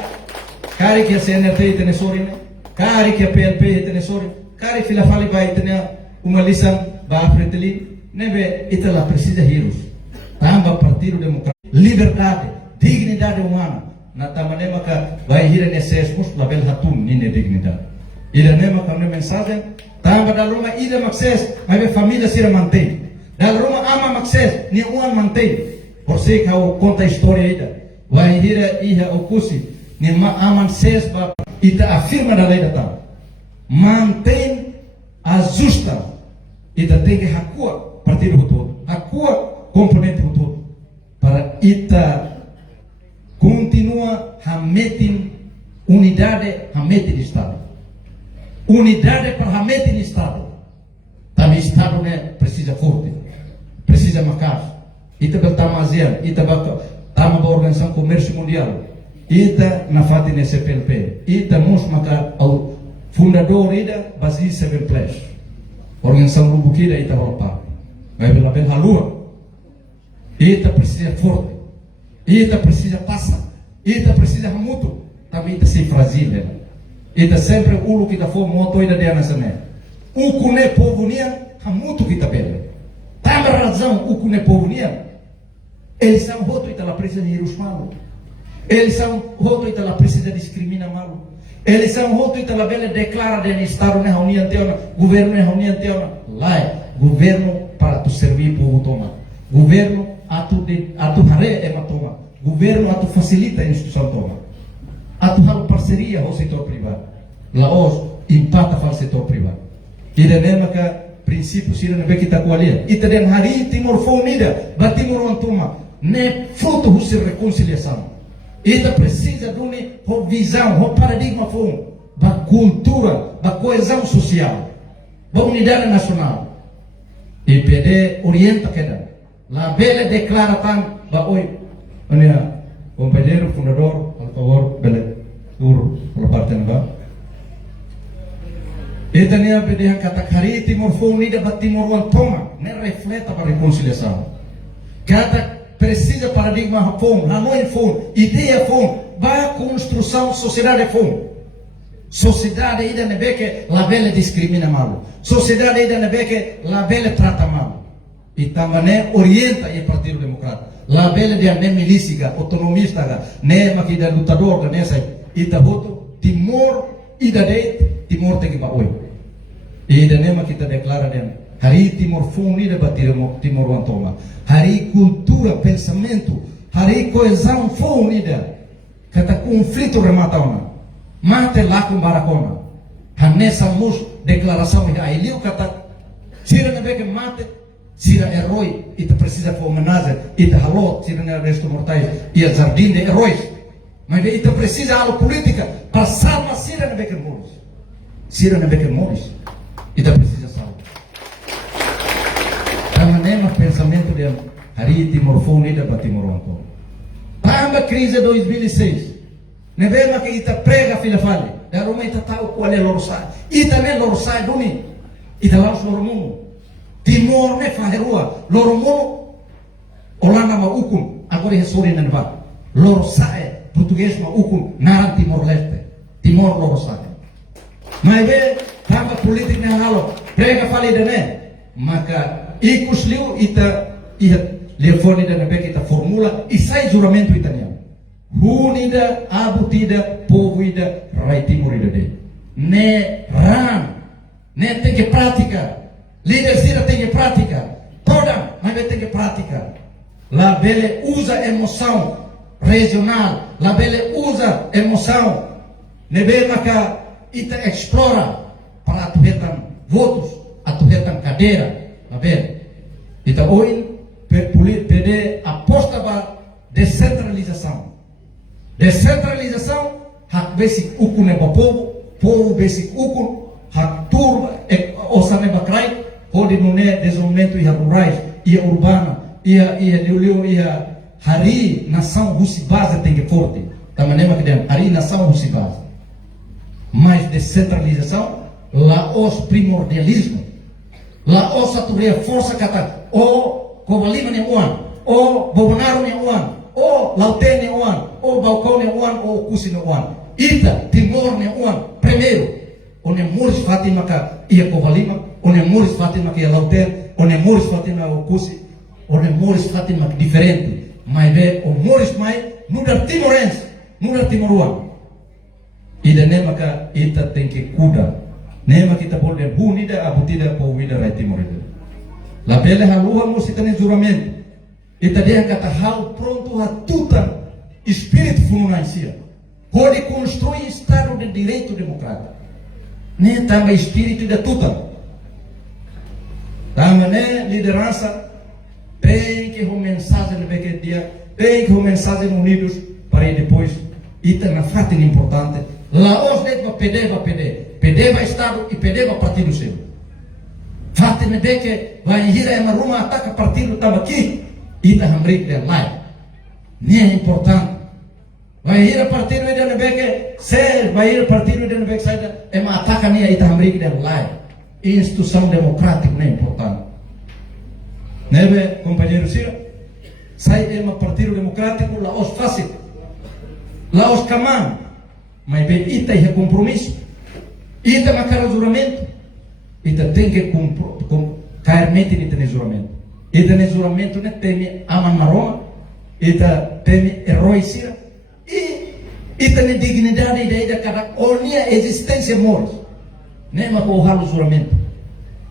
cari que a CNT tem sorry cari que a PLP tem sorry cari fila fali vai tem uma lição ba preteli nebe ita lá precisa heroes tamba partido democrático liberdade dignidade humana na tamane maka vai hira nesesmus label hatun nine dignidade ila ne maka ne mensagem tamba da Roma ida makses mas família sira mantém da Roma ama makses ni uan mantém por se que conta a história ida vai hira iha okusi ni ma aman ses ba ita afirma da lei da tam mantém a justa ita tem que hakua partido todo hakua componente todo para ita continua hametin unidade hametin Estado. Unidade para hametin Estado. Também Estado né precisa forte, precisa marcar. Ita bertama ASEAN, ita bertama Organização Comércio Mundial, ita na fati ne CPLP, ita mus maka au fundador ida basi seven place. Organização Lubukida ita Europa. Vai pela bem halua. Ita precisa forte. Ita precisa passa, ita precisa muito, também ita se fragile. Ita sempre ulu kita for moto ida dia nasane. Ukune povo nia muito kita pele. Também razão ukune povo nia. Eles são roto ita la precisa de Jerusalém. Eles são roto ita la precisa discrimina malo. Eles são roto ita la bele declara de Estado na união teona, governo na união teona. Lá governo para tu servir povo toma. Governo atu hare ematoma, governo atu facilita a instituição toma, atu halo parceria ao setor privado, laos empata ao setor privado. E denema que princípio sira nebe kita kualia, ita den hari Timor Unida, batimor antoma, ne fruto do ser reconciliação. Ita precisa de uma visão, um paradigma fom, da cultura, da coesão social, da unidade nacional. E PD orienta queda. La bele declara tan ba oi ania companheiro fundador por favor bele tur por parte ba etania bede kata kari Timor Unida ba Timor Antoma ne refleta para reconciliação cada precisa paradigma fom hanoi fom ideia fom ba construção sociedade fom sociedade ida nebe que la bele discrimina malo sociedade ida nebe que la bele trata malo e também orienta o Partido Democrático. La bela de ne milícia, autonomista, ne makida lutador, ne sai. Ita voto Timor ida deit Timor tem que baoi. E ida ne makita declara den hari Timor Unida batir Timor Antoma. Hari cultura, pensamento, hari coesão unida. Kata conflito rematona. Mate lá com baracona. Hanessa mus declaração e aí liu kata sira ne beke mate sira herói, ita precisa de homenagem, ita halot, sira na resto mortais, e a jardim de heróis. Mas ita precisa de algo política, passar na sira na beker moris. Sira na beker moris, ita precisa de salvo. Tamanema pensamento de hari Timor Unida para Timor Antoma. Tamba crise 2006, nevema que ita prega filha fale, da Roma ita tahu qual é lorsai, ita ne lorsai doni, ita laus lormuno. Timor ne faherua loromo olana ma hukum agora resori na neva lorsae português ma hukum naran Timor Leste Timor lorsae mas be tamba politik na halo prega fali dene maka ikus liu ita telefone da nebe kita formula e sai juramento italiano hunida abutida povo ida rai Timor ida de ne ran ne tem que prática. Líder Sira tem que prática, toda, mas tem que prática. La Bele usa emoção regional, La Bele usa emoção nebe maka ita explora para atuhetan votos, atuhetan cadeira, nabe. Ita oin pede aposta para descentralização. Descentralização hak basic ukun neba povo basic ukun hak turba osa neba krai, hodi nune desenvolvimento ia rurais, ia urbana, ia liu ia hari nação rusi base tem que forte. Tamanema que dem hari nação rusi base. Mais descentralização, lá os primordialismo, lá os aturia força kata, o kovalima ne uan, o Bolsonaro ne uan, o Laute ne uan, o Balcão ne uan, o Kusi ne uan. Ita Timor ne uan, primeiro, one muris Fatima ka ia kovalima, one muris Fatima ka ia Laute, one muris Fatima o Kusi, one muris Fatima diferente, mas ve o muris mai nuda Timorense, nuda Timoruan. Ida nema ka ita tem que cuidar. Nema kita boleh hunida abutida po vida rai Timor ida. La bele halua musita ne juramento. Ita dia kata hal pronto a tuta espírito fununancia. Pode construir estado de direito democrático. Ne tama espírito da tuta. Tama ne liderança tem que o mensagem de dia, tem que o mensagem unidos para depois ita na fato importante. Laos deva pedeva Estado e pedeva partido seu. Fato ne que vai ir a uma ruma ataca partido tava aqui, ita hamrik de lá. Nem é importante. Vai ir a partido de nebeke, se vai ir a partido de nebeke saída, é uma ataca nem ita hamrik de lá. Instituição democrática não é importante. Nebe, companheiro Cira, sai de um partido democrático, Laos fácil, Laos camão. Mas bem, ita é compromisso, ita macara juramento, ita tem que cair mente nesse juramento. Ita nesse juramento ne teme aman maroma, ita teme heroícia e ita ne dignidade ida cada onia existência moral. Nem mas o halo juramento.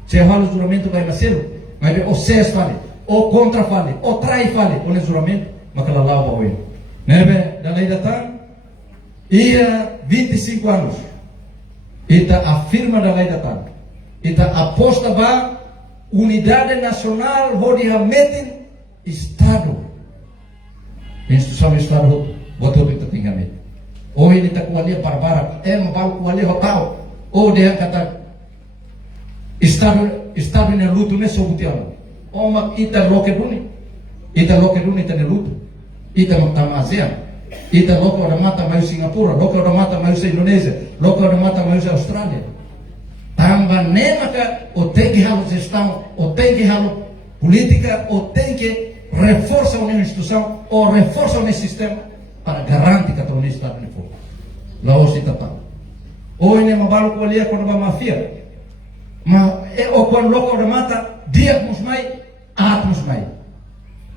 Se o halo juramento vai nascer, mas bem, o ses fale, o contra fale, o trai fale, o ne juramento, makala lau baoi. Nebe, da lei da tan. Ia 25 anos, ita afirma da lei da TAN, ita aposta para unidade nacional, rodeamento Estado, instituição do Estado, botou ita tinggalnya. Oh ini tak kualia barbara, mau kualia hotel, oh dia kata Estado ini luto ne sobutiano, oh mak ita loke duni ita ne luto, ita mak tamazian. Ita loka da mata mai Singapura, loka da mata mai Indonesia, loka da mata mai Austrália. Tamba nema ka o tem que halo gestão, o tem que halo política, o tem que reforçar uma instituição, ou reforçar um sistema para garantir que o Estado não for. Lá o cita tal. Ou nem mabalo com ali quando vai mafia, mas ou quando loka da mata dia mus mai, atmos mai.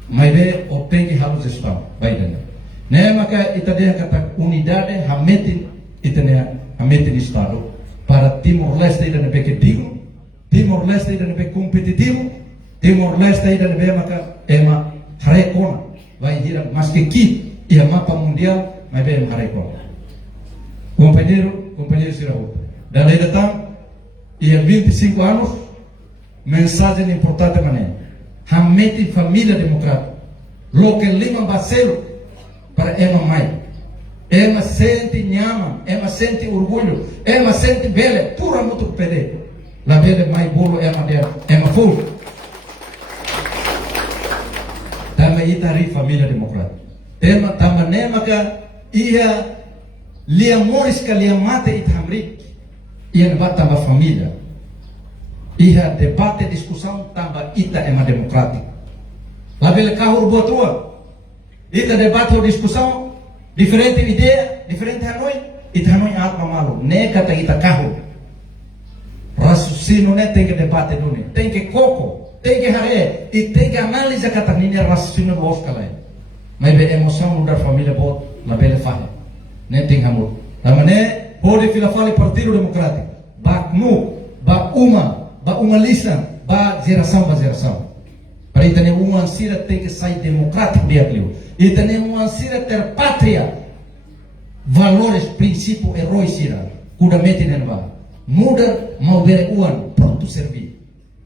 Mas de o tem que halo gestão, vai dentro. Ne maka ita dia kata unidade hametin ita ne hametin Estado para Timor-Leste ida ne beke digno, Timor-Leste ida ne beke competitivo, Timor-Leste ida ne beke maka ema harekona vai hira mas que aqui ia mapa mundial mas bem harekona. Companheiro Sirahu, da lei da TAN ia 25 anos mensagem importante mané hametin família democrática lo que lima bacelo para ema mai, ema sente nyama, ema sente orgulho, ema sente bele, tura muito pede, la bele mai bolo ema der, ema full. Tama itari família democrática. Tema tama nema ka ia lia moris ka lia mate ithamrik, ia neba tamba família. Ia debate discussão tamba ita ema democrática. La bele kahur botua. Ita debate ou discussão, diferente ideia, diferente Hanoi, ita Hanoi atma malu, ne kata ita carro. Raciocínio ne tem que debate dune, tem que coco, tem que hare, e tem que análise kata ninha raciocínio do oscalai. Mas be emoção da família bot, na bele fala, ne tem hamur. Tamane pode fila fale Partido Democrático, ba nu, ba uma lista, ba geração. Para ita ne uma ansira tem que sair democrático de aquilo. Ita ne uma ansira ter pátria. valores, princípio, herói sira, kuda meti nenba. Muda mau bere uan, pronto servir.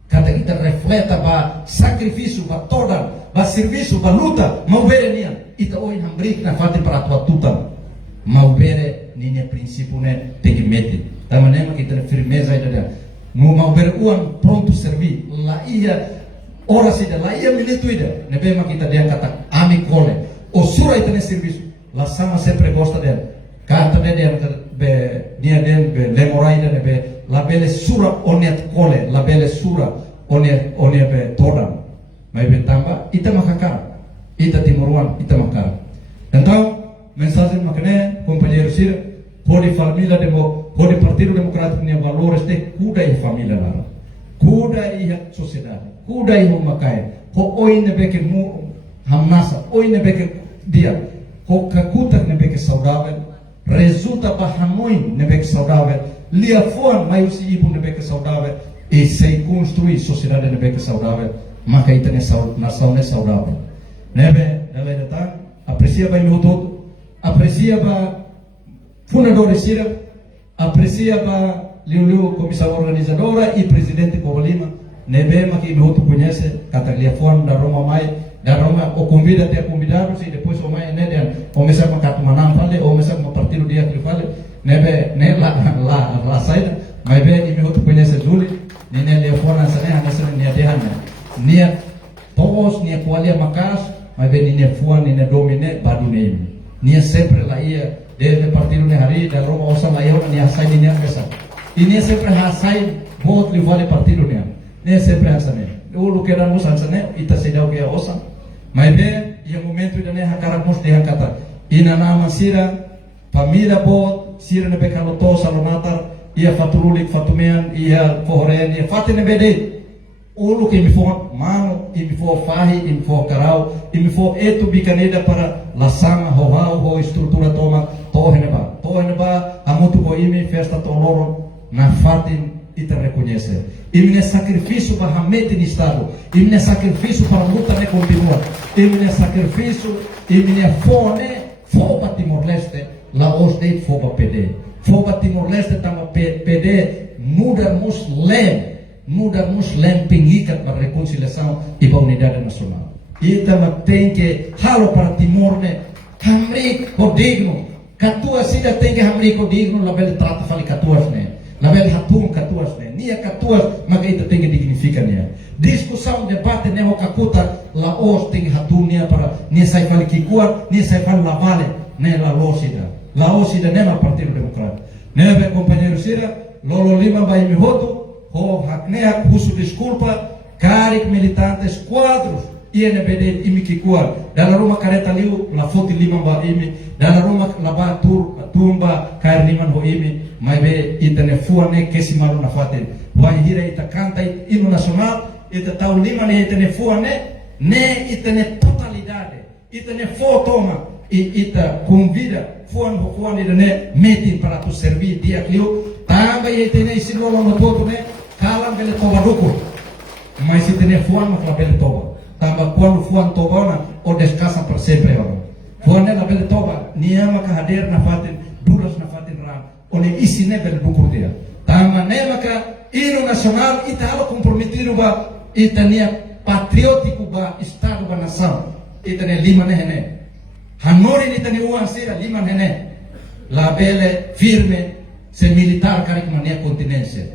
Kada kita refleta ba sacrifício, ba toda, ba serviço, ba luta, mau bere nian. Ita oi hambrik na fati para tua tutam. Mau bere ninya princípio ne teki meti. Tamanema kita firmeza ida. No mau bere uan, pronto servir. La ia ora sida, la ia minuto ida. Nebema kita dia kata ami kole. O sura ita ne serviço. La sama sempre gosta dela. Kata dia be dia den be lemoraida be la bele sura onet kole, la bele sura onet be toram. Mai be tamba ita makakara. Ita timuruan ita makara. Então, mensagem makane companheiro sir, pode família pode partido democrático nem valores de cuida e família lá. Cuida e sociedade. Cuida e makai. Ko oine be que hamnasa, oine be que dia. Ko kakuta ne be que saudável. Resulta para Hanoi nebek saudável, lia fora mais o ibu nebek saudável e se construir sociedade nebek saudável, maka itane nação ne saudável. Nebe, ela datang, aprecia bem meu todo, aprecia ba fundador sira, aprecia ba liu comissário organizadora e presidente Covalima, nebe maki meu todo conhece, kata lia fora da Roma mai. Da Roma o convida até convidado se depois o mai né dan o mesa makat manang fale o mesa ma partido dia que fale nebe ne la saída mas bem e me outro conhece Juli ne telefona sana hanga sana ne dia ne todos ne qualia makas mas bem ne fuan ne domine badune ne sempre la ia deve partido ne hari da Roma osa la ia ne asai ne mesa e ne sempre hasai voto li vale partido ne sempre hasane o lu que damos hasane ita sedau que osa. Mas bem, e o momento de né hakaramos de hakata. Ina nama sira, família bot, sira ne bekalo to salonatar, ia faturulik fatumean, ia foren, ia fatene bede. Ulu que me for mano, e me for fahi, e me for carau, e me for etu bicaneda para la sama ho estrutura toma, toheneba, amutu ho imi festa toloro na fatin ita reconhece. Ele é sacrifício para realmente no Estado. Ele é sacrifício para a luta ne continua. Ele é sacrifício, ele é fone, foba Timor-Leste, lá os de foba PD. Foba Timor-Leste tama PD, mudarmos lem pingikat para reconciliação e para a unidade nacional. E tama tem que halo para Timor ne, hamri kodigno. Katua sida tem que hamri kodigno, la bela trata fali katuas ne. Na verdade, hatum katuas ne, nia katuas magaita tem que dignificar nia. Discussão, debate ne ho kakuta la os tem hatum nia para nia sai fali kikuar, nia sai fali la vale ne la losida. La osida ne ma Partido Democrático. Neve companheiro sira, lolo lima vai me hoto, ho haknea husu desculpa, carik militantes quadros INBD imi kikuar. Dalam rumah kareta liu la foti lima ba imi, dalam rumah la ba tumba kair liman ho imi. Mai be itane fuane kesi malu na fatin. Wai hira ita kantai hino nacional, ita tau lima ne itane fuane, ne itane totalidade, itane fotoma, ita convida fuan itane metin para tu servir dia kliu, tamba itane isilolo no todo ne, kalam bele toba dukur. Mas itane fuan makla bele toba. Tamba quando fuan tobona o descansa para sempre ora. Fuan na bele toba, niama ka hadir na fatin, duras na fatin ram. Oleh isi nebel bukur dia. Tama nemaka hino nacional ita halo comprometido ba ita nia patriótico ba estado ba nação. Ita ne lima nehene. Hanori ita ne uan sira lima nehene. La bele firme se militar karik mania continência.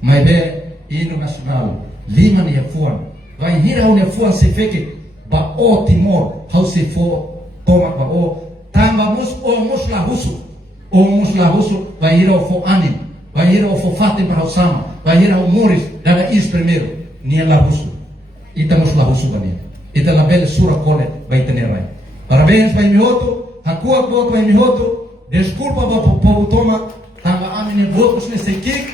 Mas be hino nacional lima ne fuan. Vai hira une fuan se feke ba o Timor how se fo toma ba o tamba mus la husu. O musla russo vai ir ao fo anim, vai ir ao fo fatem para o sama, vai ir ao Moris, dava is primeiro, nia la russo. Ita musla russo bani. Ita la bela sura cole vai ter rai. Parabéns vai me outro, hakua voto vai me outro, desculpa para o povo toma, tava amine votos nesse kick,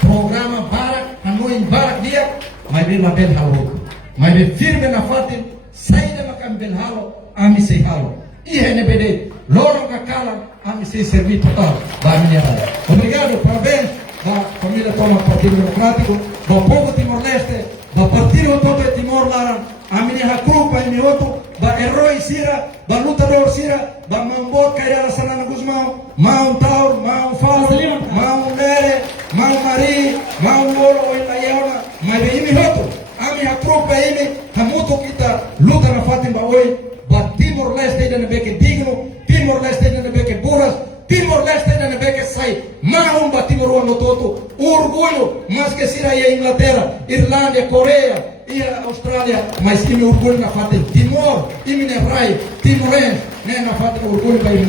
programa barak, hanoi barak dia, mas bem la bela halo. Mas bem firme na fatem, saída macam bel halo, ami sei halo. E NBD, loro kakala, ami sei servir total da minha área. Obrigado, parabéns da família Toma Partido Democrático, do povo Timor-Leste, do Partido Todo de Timor-Laran, amini hakrupa ini outro, ba herói sira, ba lutador sira, ba mambot kaya Sanana Guzmão, mau taur, mau fal, mau nere, mau mari, mau lolo ina yaona, mas ini outro, ami hakrupa ini, hamuto kita luta na fatin ba oi, ba Timor Leste ida na beke digno, Timor Leste ida na beke buras, Timor Leste ida na beke sai, mau ba Timor no toto, orgulho, mas que sira ia Inglaterra, Irlândia, Coreia, e a Austrália, mas que me orgulho na fata Timor, e me rai, Timorense, né, na fata orgulho para ir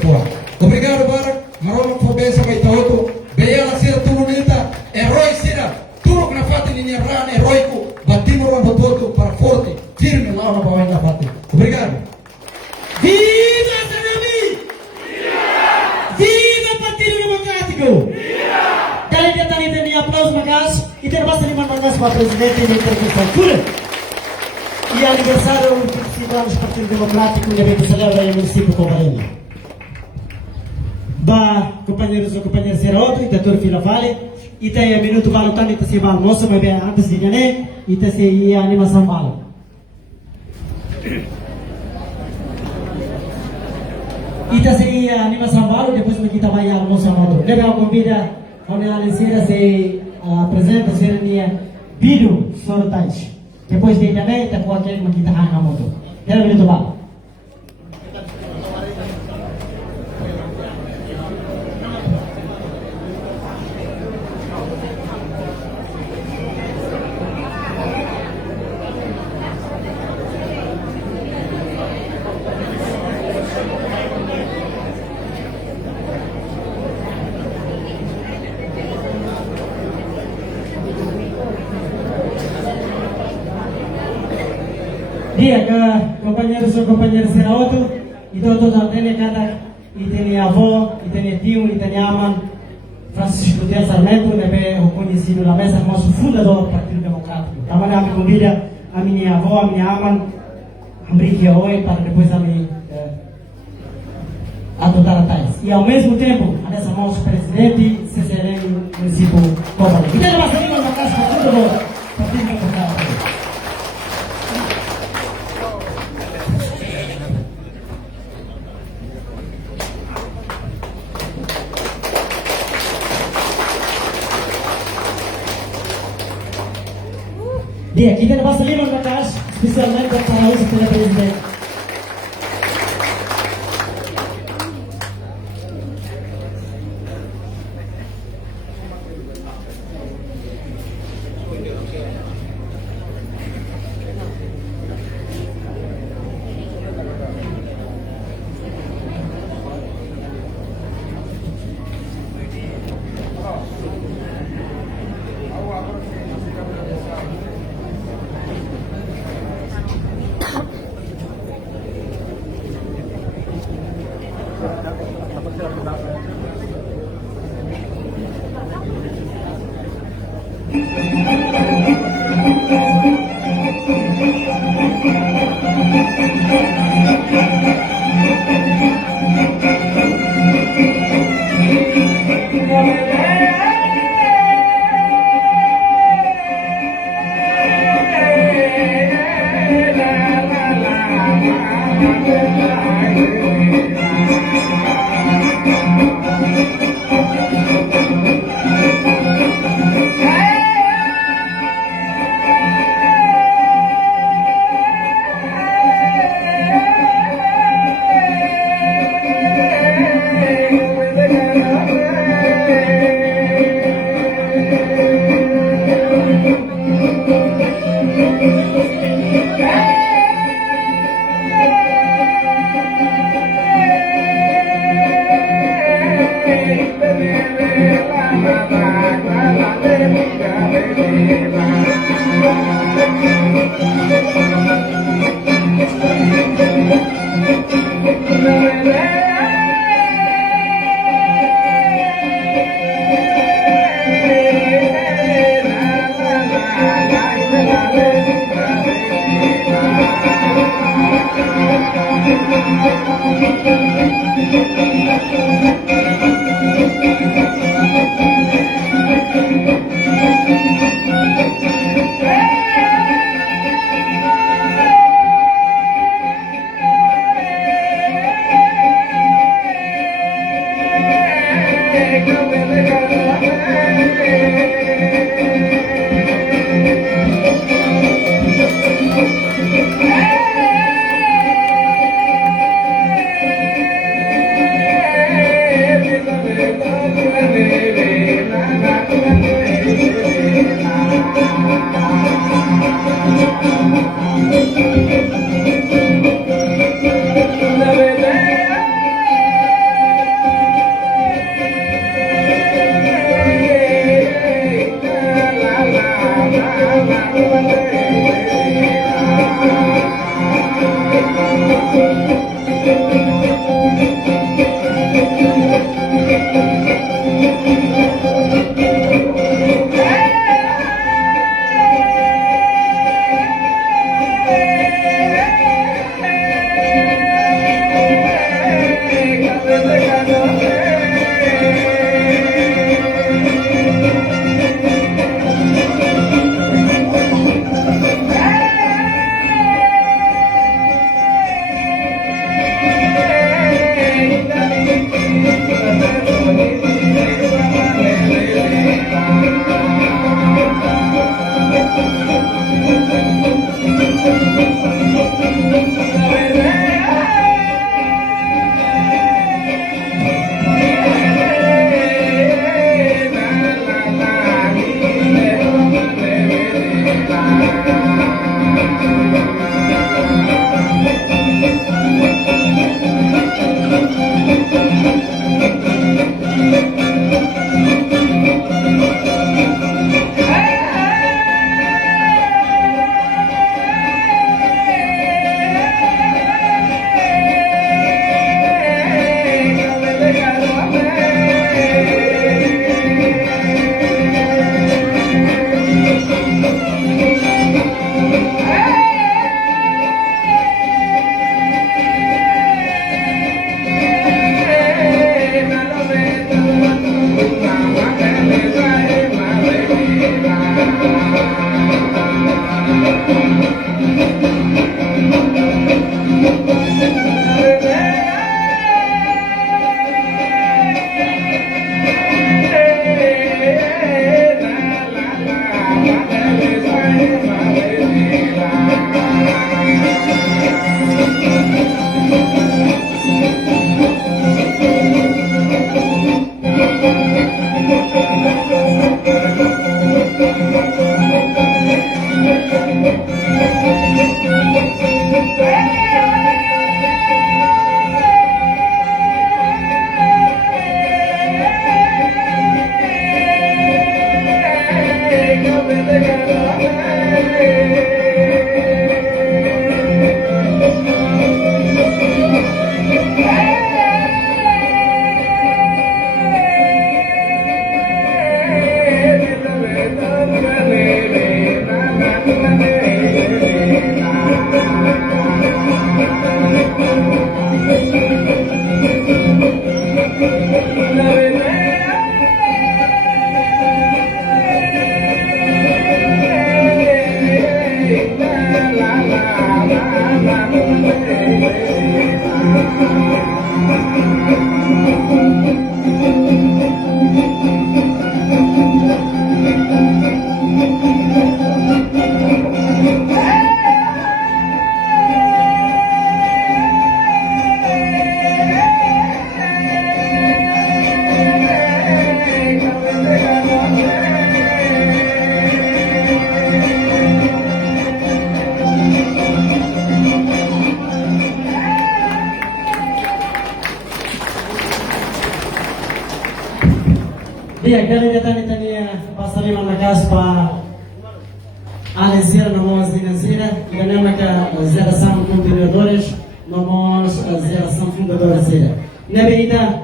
fora. Obrigado, Barak, Maroma Fobesa, vai estar outro, Beiela Sira, tudo nita, herói Sira, tudo na fata de Nirran, heróico, batimos no todo para forte, firme lá na baía na fata. Obrigado. Viva Sanami! Viva Partido Democrático! Daí que está ali aplausos magas e tem bastante mandadas para o presidente da infraestrutura. E aniversário do 25 anos do Partido Democrático e evento celebra em município de Covarina. Ba companheiros e companheiras será outro, e da Torre Fila Vale, e tem a minuto vale também está se vale nosso, mas bem antes de ganhar, e está se a animação vale. E está se a animação vale, depois me quita vai a nossa moto. Legal, convida a Aliceira se apresenta, se reunir vídeo Sorotais. Depois de ganhar, está com aquele que está a moto. Era minuto vale. Dia ke companheiros será outro, e todos tem cada, e tem avó, e tem tio, e tem aman, Francisco Dias Sarmento, é o conhecido na mesa, nosso fundador do Partido Democrático. Também me convida a minha avó, a minha aman, a brincar hoje para depois a me adotar a tais. E ao mesmo tempo, a dessa nosso presidente, CCRM, município Covarina. E tem uma salva na casa do Partido Democrático. Dia, kita dapat selimut batas, spesialmente para uso pela presidente. Dia, galing tani pasarima na kaspa Alenzira nomos dinazira, ganhamos a geração de continuadores, nomos a geração fundadora zira. Na verdade,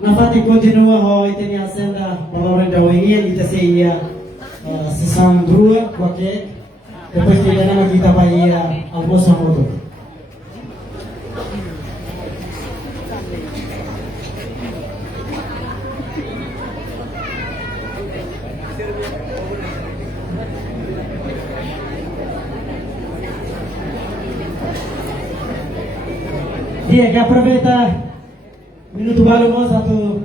na fati continua e tem a senda palavra da ONG, e tem a sessão drua, qualquer, depois que ganhamos aqui também almoço a moto. Dia que aproveita minuto baru mo satu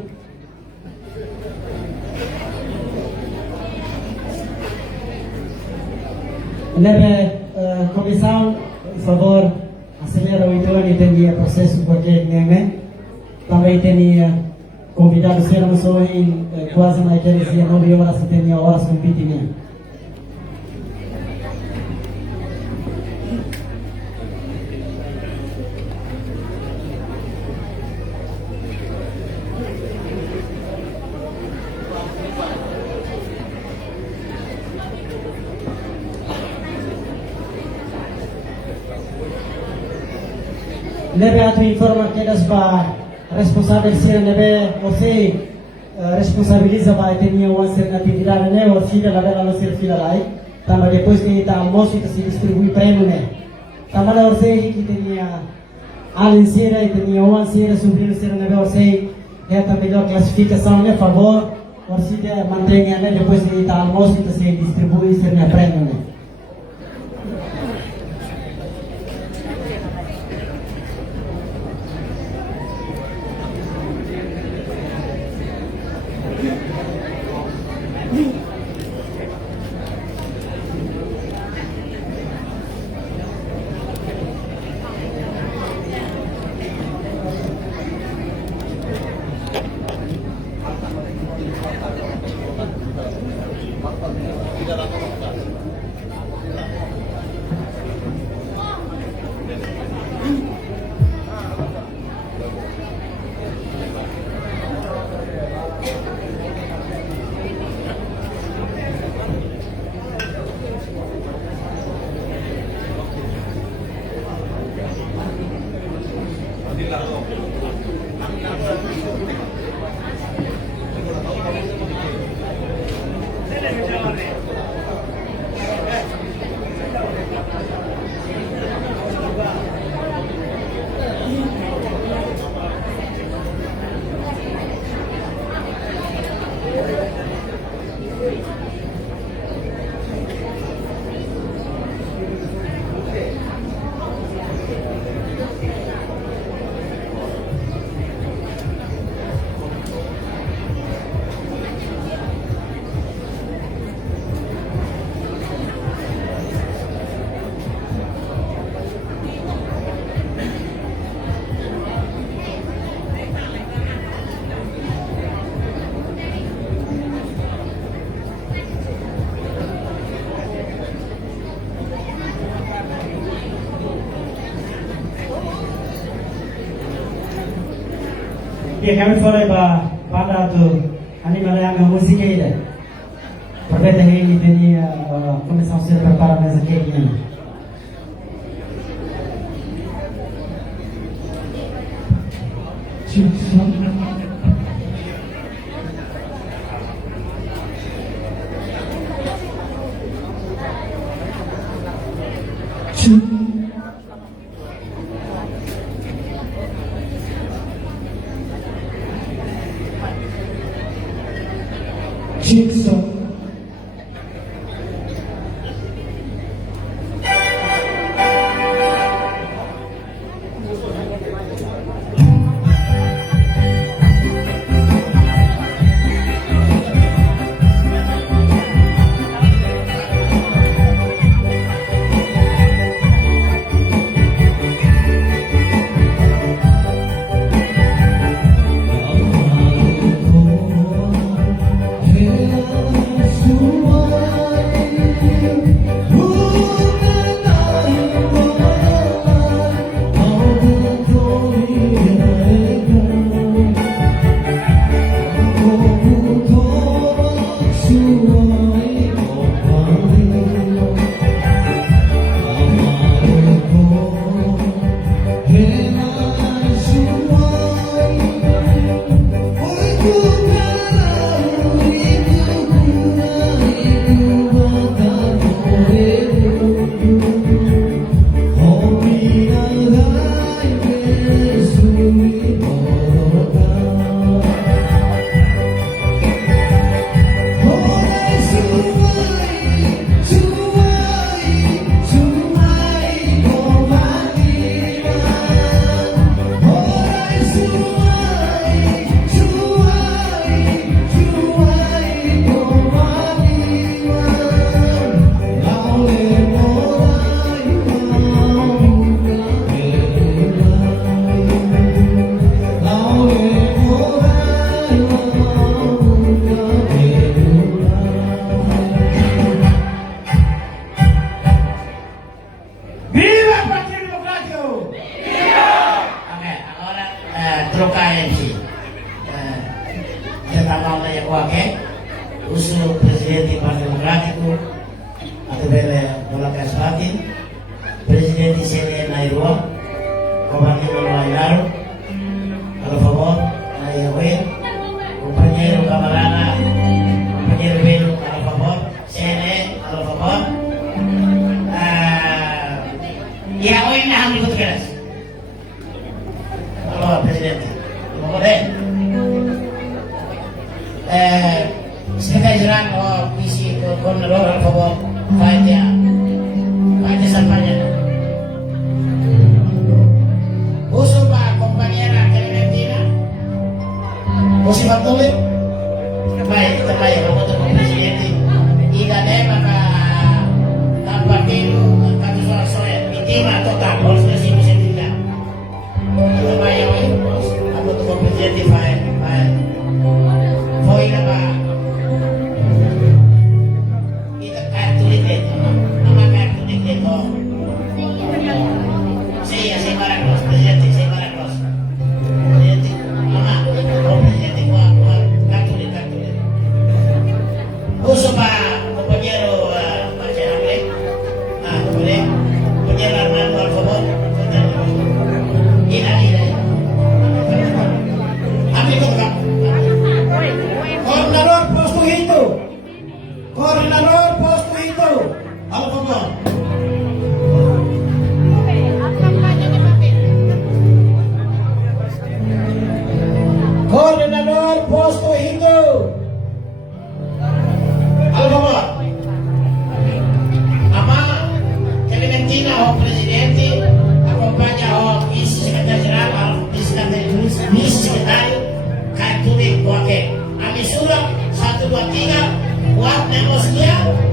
leve comissão, por favor, acelera o então e tem processo porque também tem convidado ser uma pessoa em quase naquele dia 9 horas que tem horas com pitinha. Leve atu informa que das ba responsável ser leve você responsabiliza ba tinha uma atividade né ou filha lá dela ser filha lá também depois que tá almoço que se distribui prêmio né também você que tinha Alenzira e tinha uma ser sobrinho ser leve você é também melhor classificação né favor você mantenha né depois que tá almoço que se distribui ser prêmio né. Dia kami sore pada tu animal yang musiknya ini. Berbeda ini dia comissão se prepara mais aqui ini. usul Presidente Partai Demokratiku atau Bolakas Fatin, Presidente CNN Nairua, Comandante Manuel a favor, Nairua, compañero camarada, compañero Beno a favor, CNN a favor, ya hoy nada me gusta keras. Halo Presidente, boleh? Sekretaris Jenderal Visi Gubernur a favor, Fatia Salpanya. Usul Pak Compañera Clementina, José Bartolomé, terbaik untuk Presidente. Ida Dema ka partido ka soal intima total, harus bersih bisa tidak. Terbaik untuk Presidente foi na ba ita kartu dito nama kartu dito saya Marcos Presidente Marcos Presidente mama Presidente kartu dito uso pa compañero Marcelo boleh compañero Armando al favor ina amigo Coordinador posto itu, al favor. Coordinador posto itu, al favor. Ama Clementina o Presidente, acompaña o Vice-Secretario General, Vice-Secretario, Kartu de Kuake. Ami surat 1, 2, 3 buat negosiasi